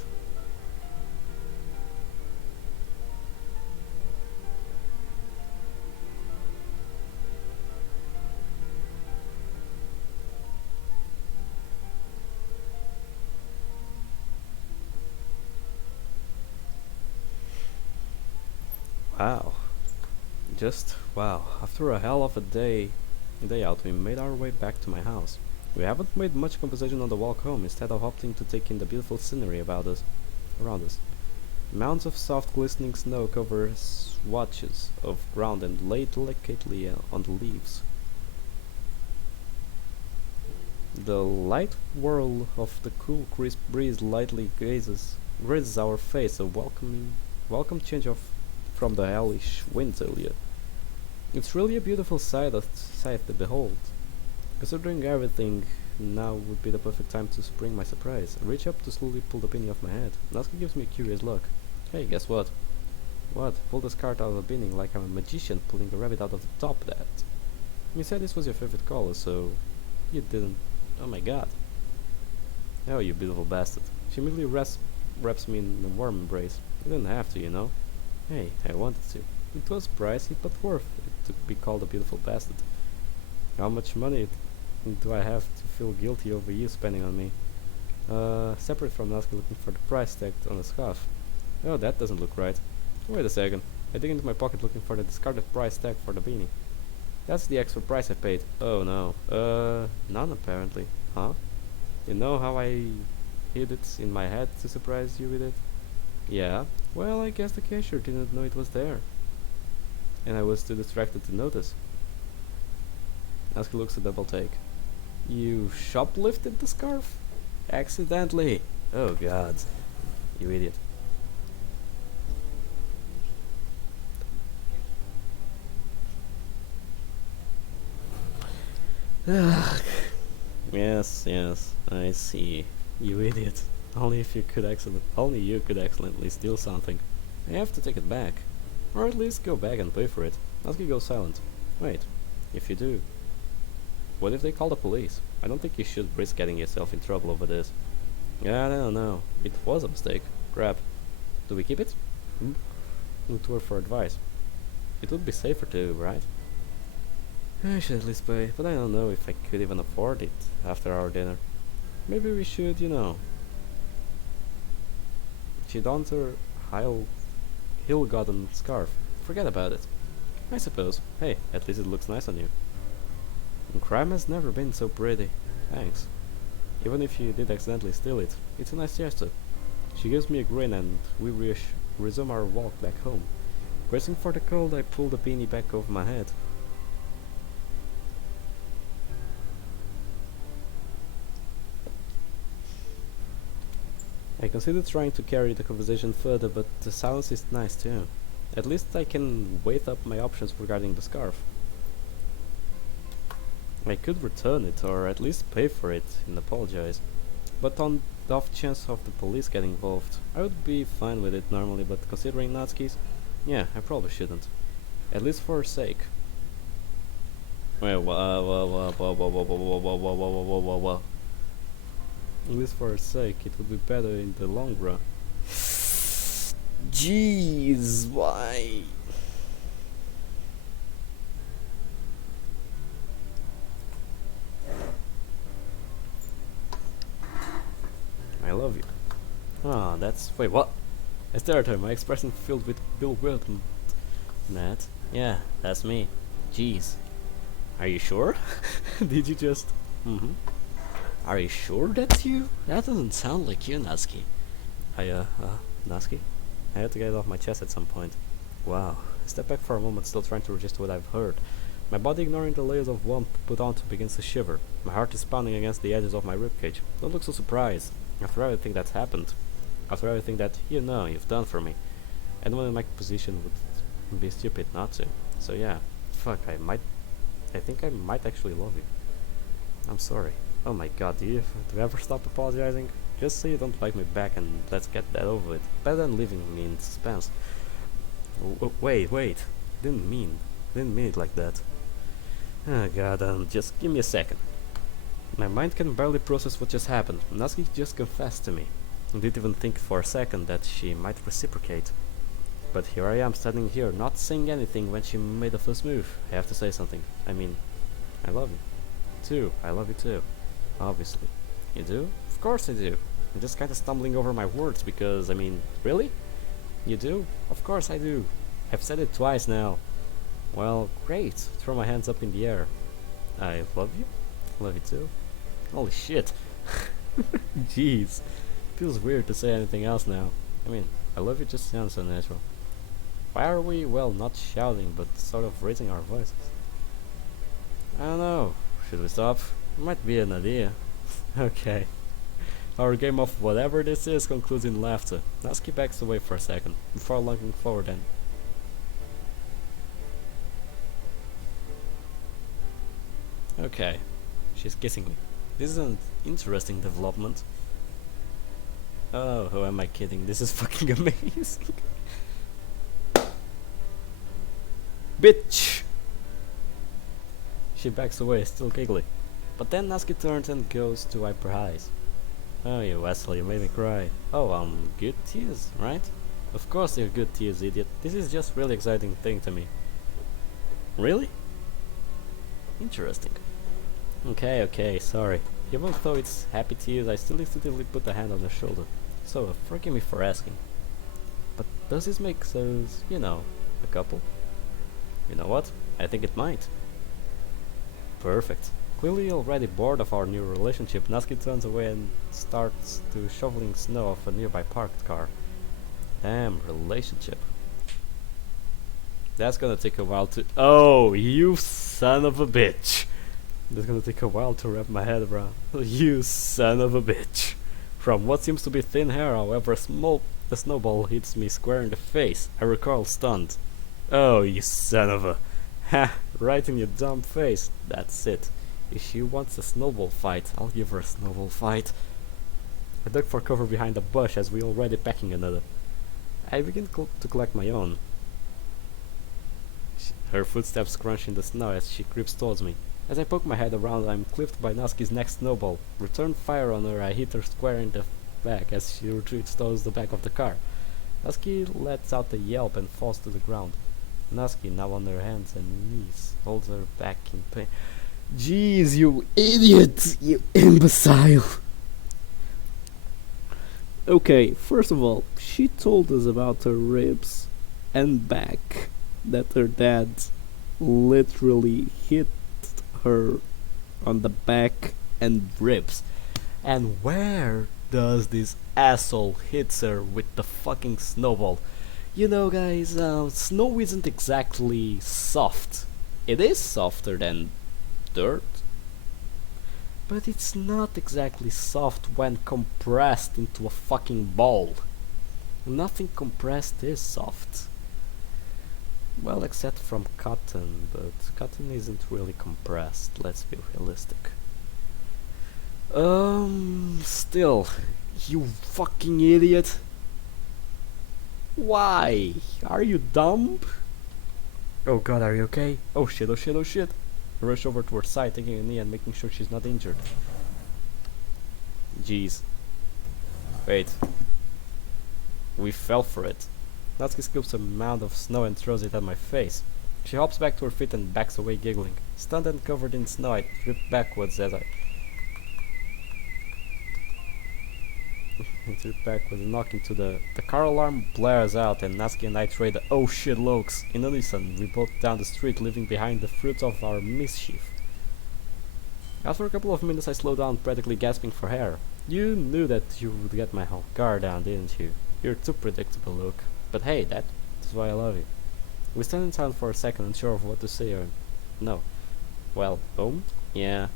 Wow. Just wow. After a hell of a day out, we made our way back to my house. We haven't made much conversation on the walk home, instead of opting to take in the beautiful scenery around us. Mounds of soft glistening snow cover swatches of ground and lay delicately on the leaves. The light whirl of the cool, crisp breeze lightly grazes our face, a welcome change from the hellish winds earlier. It's really a beautiful sight to behold. Considering everything, now would be the perfect time to spring my surprise. I reach up to slowly pull the beanie off my head. Natsuki gives me a curious look. Hey, guess what? What? Pull the skirt out of the beanie like I'm a magician pulling a rabbit out of the top of that. You said this was your favorite color, so you didn't. Oh my god. Oh, you beautiful bastard. She immediately wraps me in a warm embrace. You didn't have to, you know. Hey, I wanted to. It was pricey, but worth it to be called a beautiful bastard. How much money do I have to feel guilty over you spending on me? Separate from Natsuki looking for the price tag on the scarf. Oh, that doesn't look right. Wait a second. I dig into my pocket looking for the discarded price tag for the beanie. That's the extra price I paid. Oh no. None apparently. Huh? You know how I hid it in my head to surprise you with it? Yeah. Well, I guess the cashier didn't know it was there. And I was too distracted to notice. Natsuki looks a double take. You shoplifted the scarf? Accidentally. Oh god. You idiot. Yes, I see. You idiot. Only you could accidentally steal something. I have to take it back. Or at least go back and pay for it. Natsuki goes silent. Wait, if you do. What if they call the police? I don't think you should risk getting yourself in trouble over this. Yeah, I don't know. It was a mistake. Crap. Do we keep it? Not worth for advice. It would be safer too, right? I should at least pay, but I don't know if I could even afford it after our dinner. Maybe we should, you know. She dons her Hill-gotten scarf. Forget about it. I suppose. Hey, at least it looks nice on you. And crime has never been so pretty. Thanks. Even if you did accidentally steal it, it's a nice gesture. She gives me a grin and we resume our walk back home. Bracing for the cold, I pull the beanie back over my head. I considered trying to carry the conversation further, but the silence is nice too. At least I can weigh up my options regarding the scarf. I could return it, or at least pay for it and apologize. But on the off chance of the police getting involved, I would be fine with it normally, but considering Natsuki's, yeah, I probably shouldn't. At least for her sake. Wait, whoa. At least for her sake, it would be better in the long run. Jeez, why? I love you. Ah, that's... Wait, what? I stared at her, my expression filled with bewilderment. Matt? Yeah, that's me. Jeez. Are you sure? Did you just... Are you sure that's you? That doesn't sound like you, Natsuki. Natsuki? I had to get it off my chest at some point. Wow. I step back for a moment, still trying to register what I've heard. My body ignoring the layers of warmth put on to begins to shiver. My heart is pounding against the edges of my ribcage. Don't look so surprised. After everything that's happened. After everything that, you know, you've done for me. Anyone in my position would be stupid not to. So yeah. Fuck, I think I might actually love you. I'm sorry. Oh my god, do you ever stop apologizing? Just say you don't like me back and let's get that over with. Better than leaving me in suspense. Wait. Didn't mean it like that. Oh god, just give me a second. My mind can barely process what just happened. Natsuki just confessed to me. I didn't even think for a second that she might reciprocate. But here I am standing here, not saying anything when she made the first move. I have to say something. I mean, I love you. Too. I love you too. Obviously. You do? Of course I do. I'm just kinda stumbling over my words because, I mean, really? You do? Of course I do. I've said it twice now. Well, great. Throw my hands up in the air. I love you? Love you too. Holy shit. Jeez. Feels weird to say anything else now. I mean, I love you just sounds so natural. Why are we, well, not shouting, but sort of raising our voices? I don't know. Should we stop? Might be an idea. Okay. Our game of whatever this is concludes in laughter. Natsuki backs away for a second, before lunging forward then. Okay. She's kissing me. This is an interesting development. Oh, who am I kidding? This is fucking amazing. Bitch! She backs away, still giggly. But then Natsuki turns and goes to wipe her eyes. Oh, you asshole, you made me cry. Oh, good tears, right? Of course they're good tears, idiot. This is just really exciting thing to me. Really? Interesting. Okay, sorry. Even though it's happy tears, I still instinctively put a hand on her shoulder. So, forgive me for asking. But does this make us, you know, a couple? You know what? I think it might. Perfect. Clearly already bored of our new relationship, Natsuki turns away and starts to shoveling snow off a nearby parked car. Damn, relationship. That's gonna take a while to— Oh, you son of a bitch! That's gonna take a while to wrap my head around. You son of a bitch! From what seems to be thin hair, however, a snowball hits me square in the face. I recoil stunned. Oh, you son of a— Ha! Right in your dumb face. That's it. If she wants a snowball fight, I'll give her a snowball fight. I duck for cover behind a bush as we already packing another. I begin to collect my own. Her footsteps crunch in the snow as she creeps towards me. As I poke my head around, I'm clipped by Natsuki's next snowball. Return fire on her, I hit her square in the back as she retreats towards the back of the car. Natsuki lets out a yelp and falls to the ground. Natsuki, now on her hands and knees, holds her back in pain. Jeez, you idiot! You imbecile! Okay, first of all, she told us about her ribs and back, that her dad literally hit her on the back and ribs. And where does this asshole hits her with the fucking snowball? You know, guys, snow isn't exactly soft. It is softer than dirt, but it's not exactly soft when compressed into a fucking ball. Nothing compressed is soft. Well, except from cotton, but cotton isn't really compressed, let's be realistic. Still, you fucking idiot. Why? Are you dumb? Oh god, are you okay? Oh shit, oh shit, oh shit. I rush over to her side, taking a knee and making sure she's not injured. Jeez. Wait. We fell for it. Natsuki scoops a mound of snow and throws it at my face. She hops back to her feet and backs away giggling. Stunned and covered in snow, I trip backwards as I trip backwards and knock into the car alarm blares out and Natsuki and I trade the oh shit looks. In unison, we bolt down the street, leaving behind the fruits of our mischief. After a couple of minutes I slow down, practically gasping for air. You knew that you would get my whole car down, didn't you? You're too predictable, Luke. But hey, that's why I love you. We stand in silence for a second, unsure of what to say or no. Well, home? Yeah.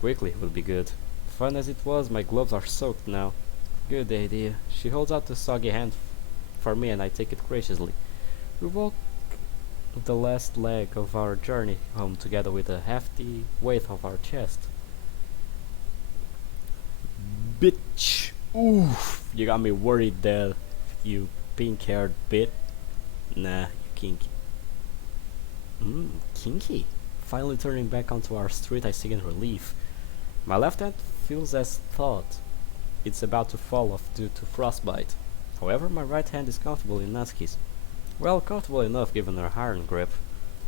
Quickly would be good. Fun as it was, my gloves are soaked now. Good idea. She holds out the soggy hand for me and I take it graciously. We walk the last leg of our journey home together with a hefty weight of our chest. Bitch! Oof! You got me worried there, you pink-haired bit. Nah, you kinky. Kinky? Finally turning back onto our street, I sigh in relief. My left hand feels as thought. It's about to fall off due to frostbite. However, my right hand is comfortable in Natsuki's. Well, comfortable enough given her iron grip,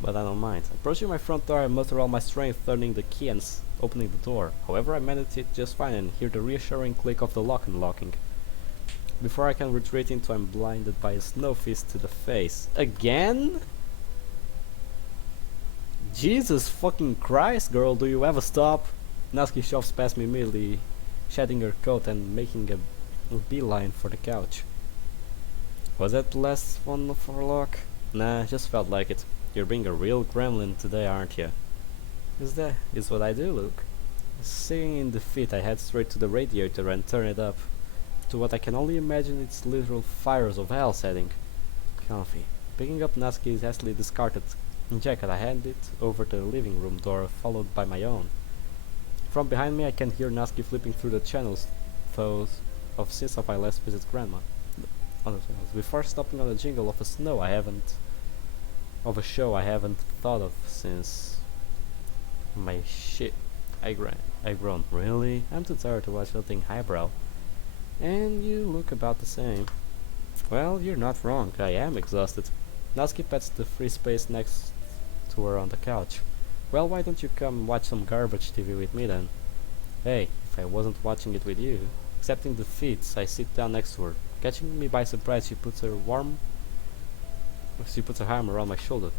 but I don't mind. Approaching my front door, I muster all my strength, turning the key and opening the door. However, I manage it just fine and hear the reassuring click of the lock unlocking. Before I can retreat into, I'm blinded by a snow fist to the face. Again? Jesus fucking Christ, girl, do you ever stop? Natsuki shoves past me immediately, shedding her coat and making a beeline for the couch. Was that the last one for luck? Nah, just felt like it. You're being a real gremlin today, aren't you? Is what I do, Luke. Sitting in defeat, I head straight to the radiator and turn it up to what I can only imagine its literal fires of hell setting. Comfy. Picking up Natsuki's hastily discarded jacket, I hand it over the living room door, followed by my own. From behind me, I can hear Natsuki flipping through the channels, those of since I last visited Grandma. Before stopping on a jingle of a show I haven't thought of since my shit. I groan. Really? I'm too tired to watch something highbrow. And you look about the same. Well, you're not wrong. I am exhausted. Natsuki pats the free space next to her on the couch. Well, why don't you come watch some garbage TV with me then? Hey, if I wasn't watching it with you. Accepting defeats, I sit down next to her. Catching me by surprise, she puts her arm around my shoulder.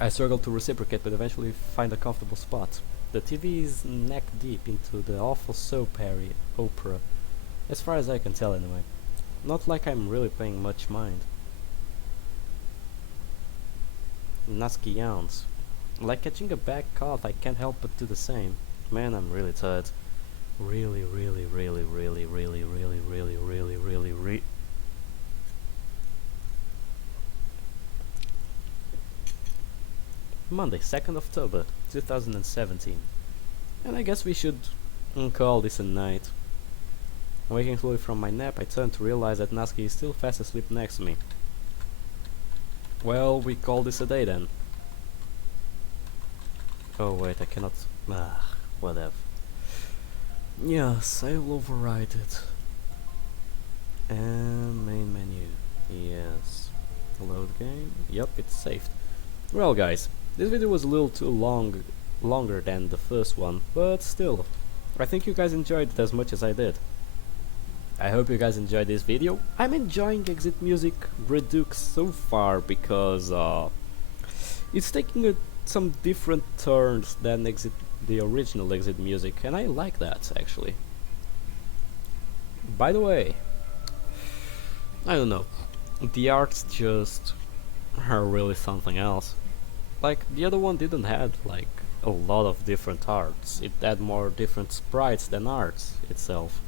I struggle to reciprocate, but eventually find a comfortable spot. The TV is neck deep into the awful soap opera, as far as I can tell anyway. Not like I'm really paying much mind. Natsuki yawns. Like catching a bad cough, I can't help but do the same. Man, I'm really tired. Really. Monday, 2nd October, 2017. And I guess we should call this a night. Waking slowly from my nap, I turn to realize that Natsuki is still fast asleep next to me. Well, we call this a day then. Oh wait, I cannot. Whatever. Yes, I will override it. And main menu. Yes. Load game. Yep, it's saved. Well, guys, this video was a little too longer than the first one, but still, I think you guys enjoyed it as much as I did. I hope you guys enjoyed this video. I'm enjoying Exit Music Redux so far because it's taking some different turns than the original Exit Music, and I like that actually. By the way, I don't know, the arts just are really something else. Like, the other one didn't have like a lot of different arts, it had more different sprites than arts itself.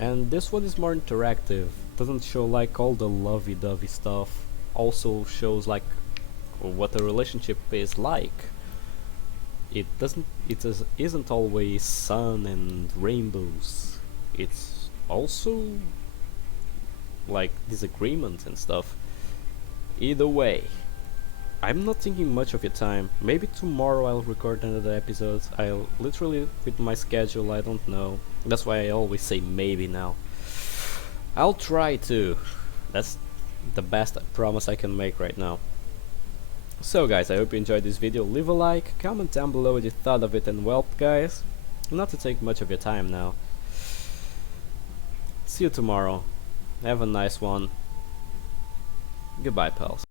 And this one is more interactive, doesn't show like all the lovey-dovey stuff, also shows like what a relationship is like. Isn't always sun and rainbows, it's also like disagreement and stuff. Either way, I'm not thinking much of your time. Maybe tomorrow I'll record another episode. I'll literally, with my schedule, I don't know. That's why I always say maybe now. I'll try to. That's the best promise I can make right now. So guys, I hope you enjoyed this video. Leave a like, comment down below what you thought of it, and well guys, not to take much of your time now. See you tomorrow. Have a nice one. Goodbye, pals.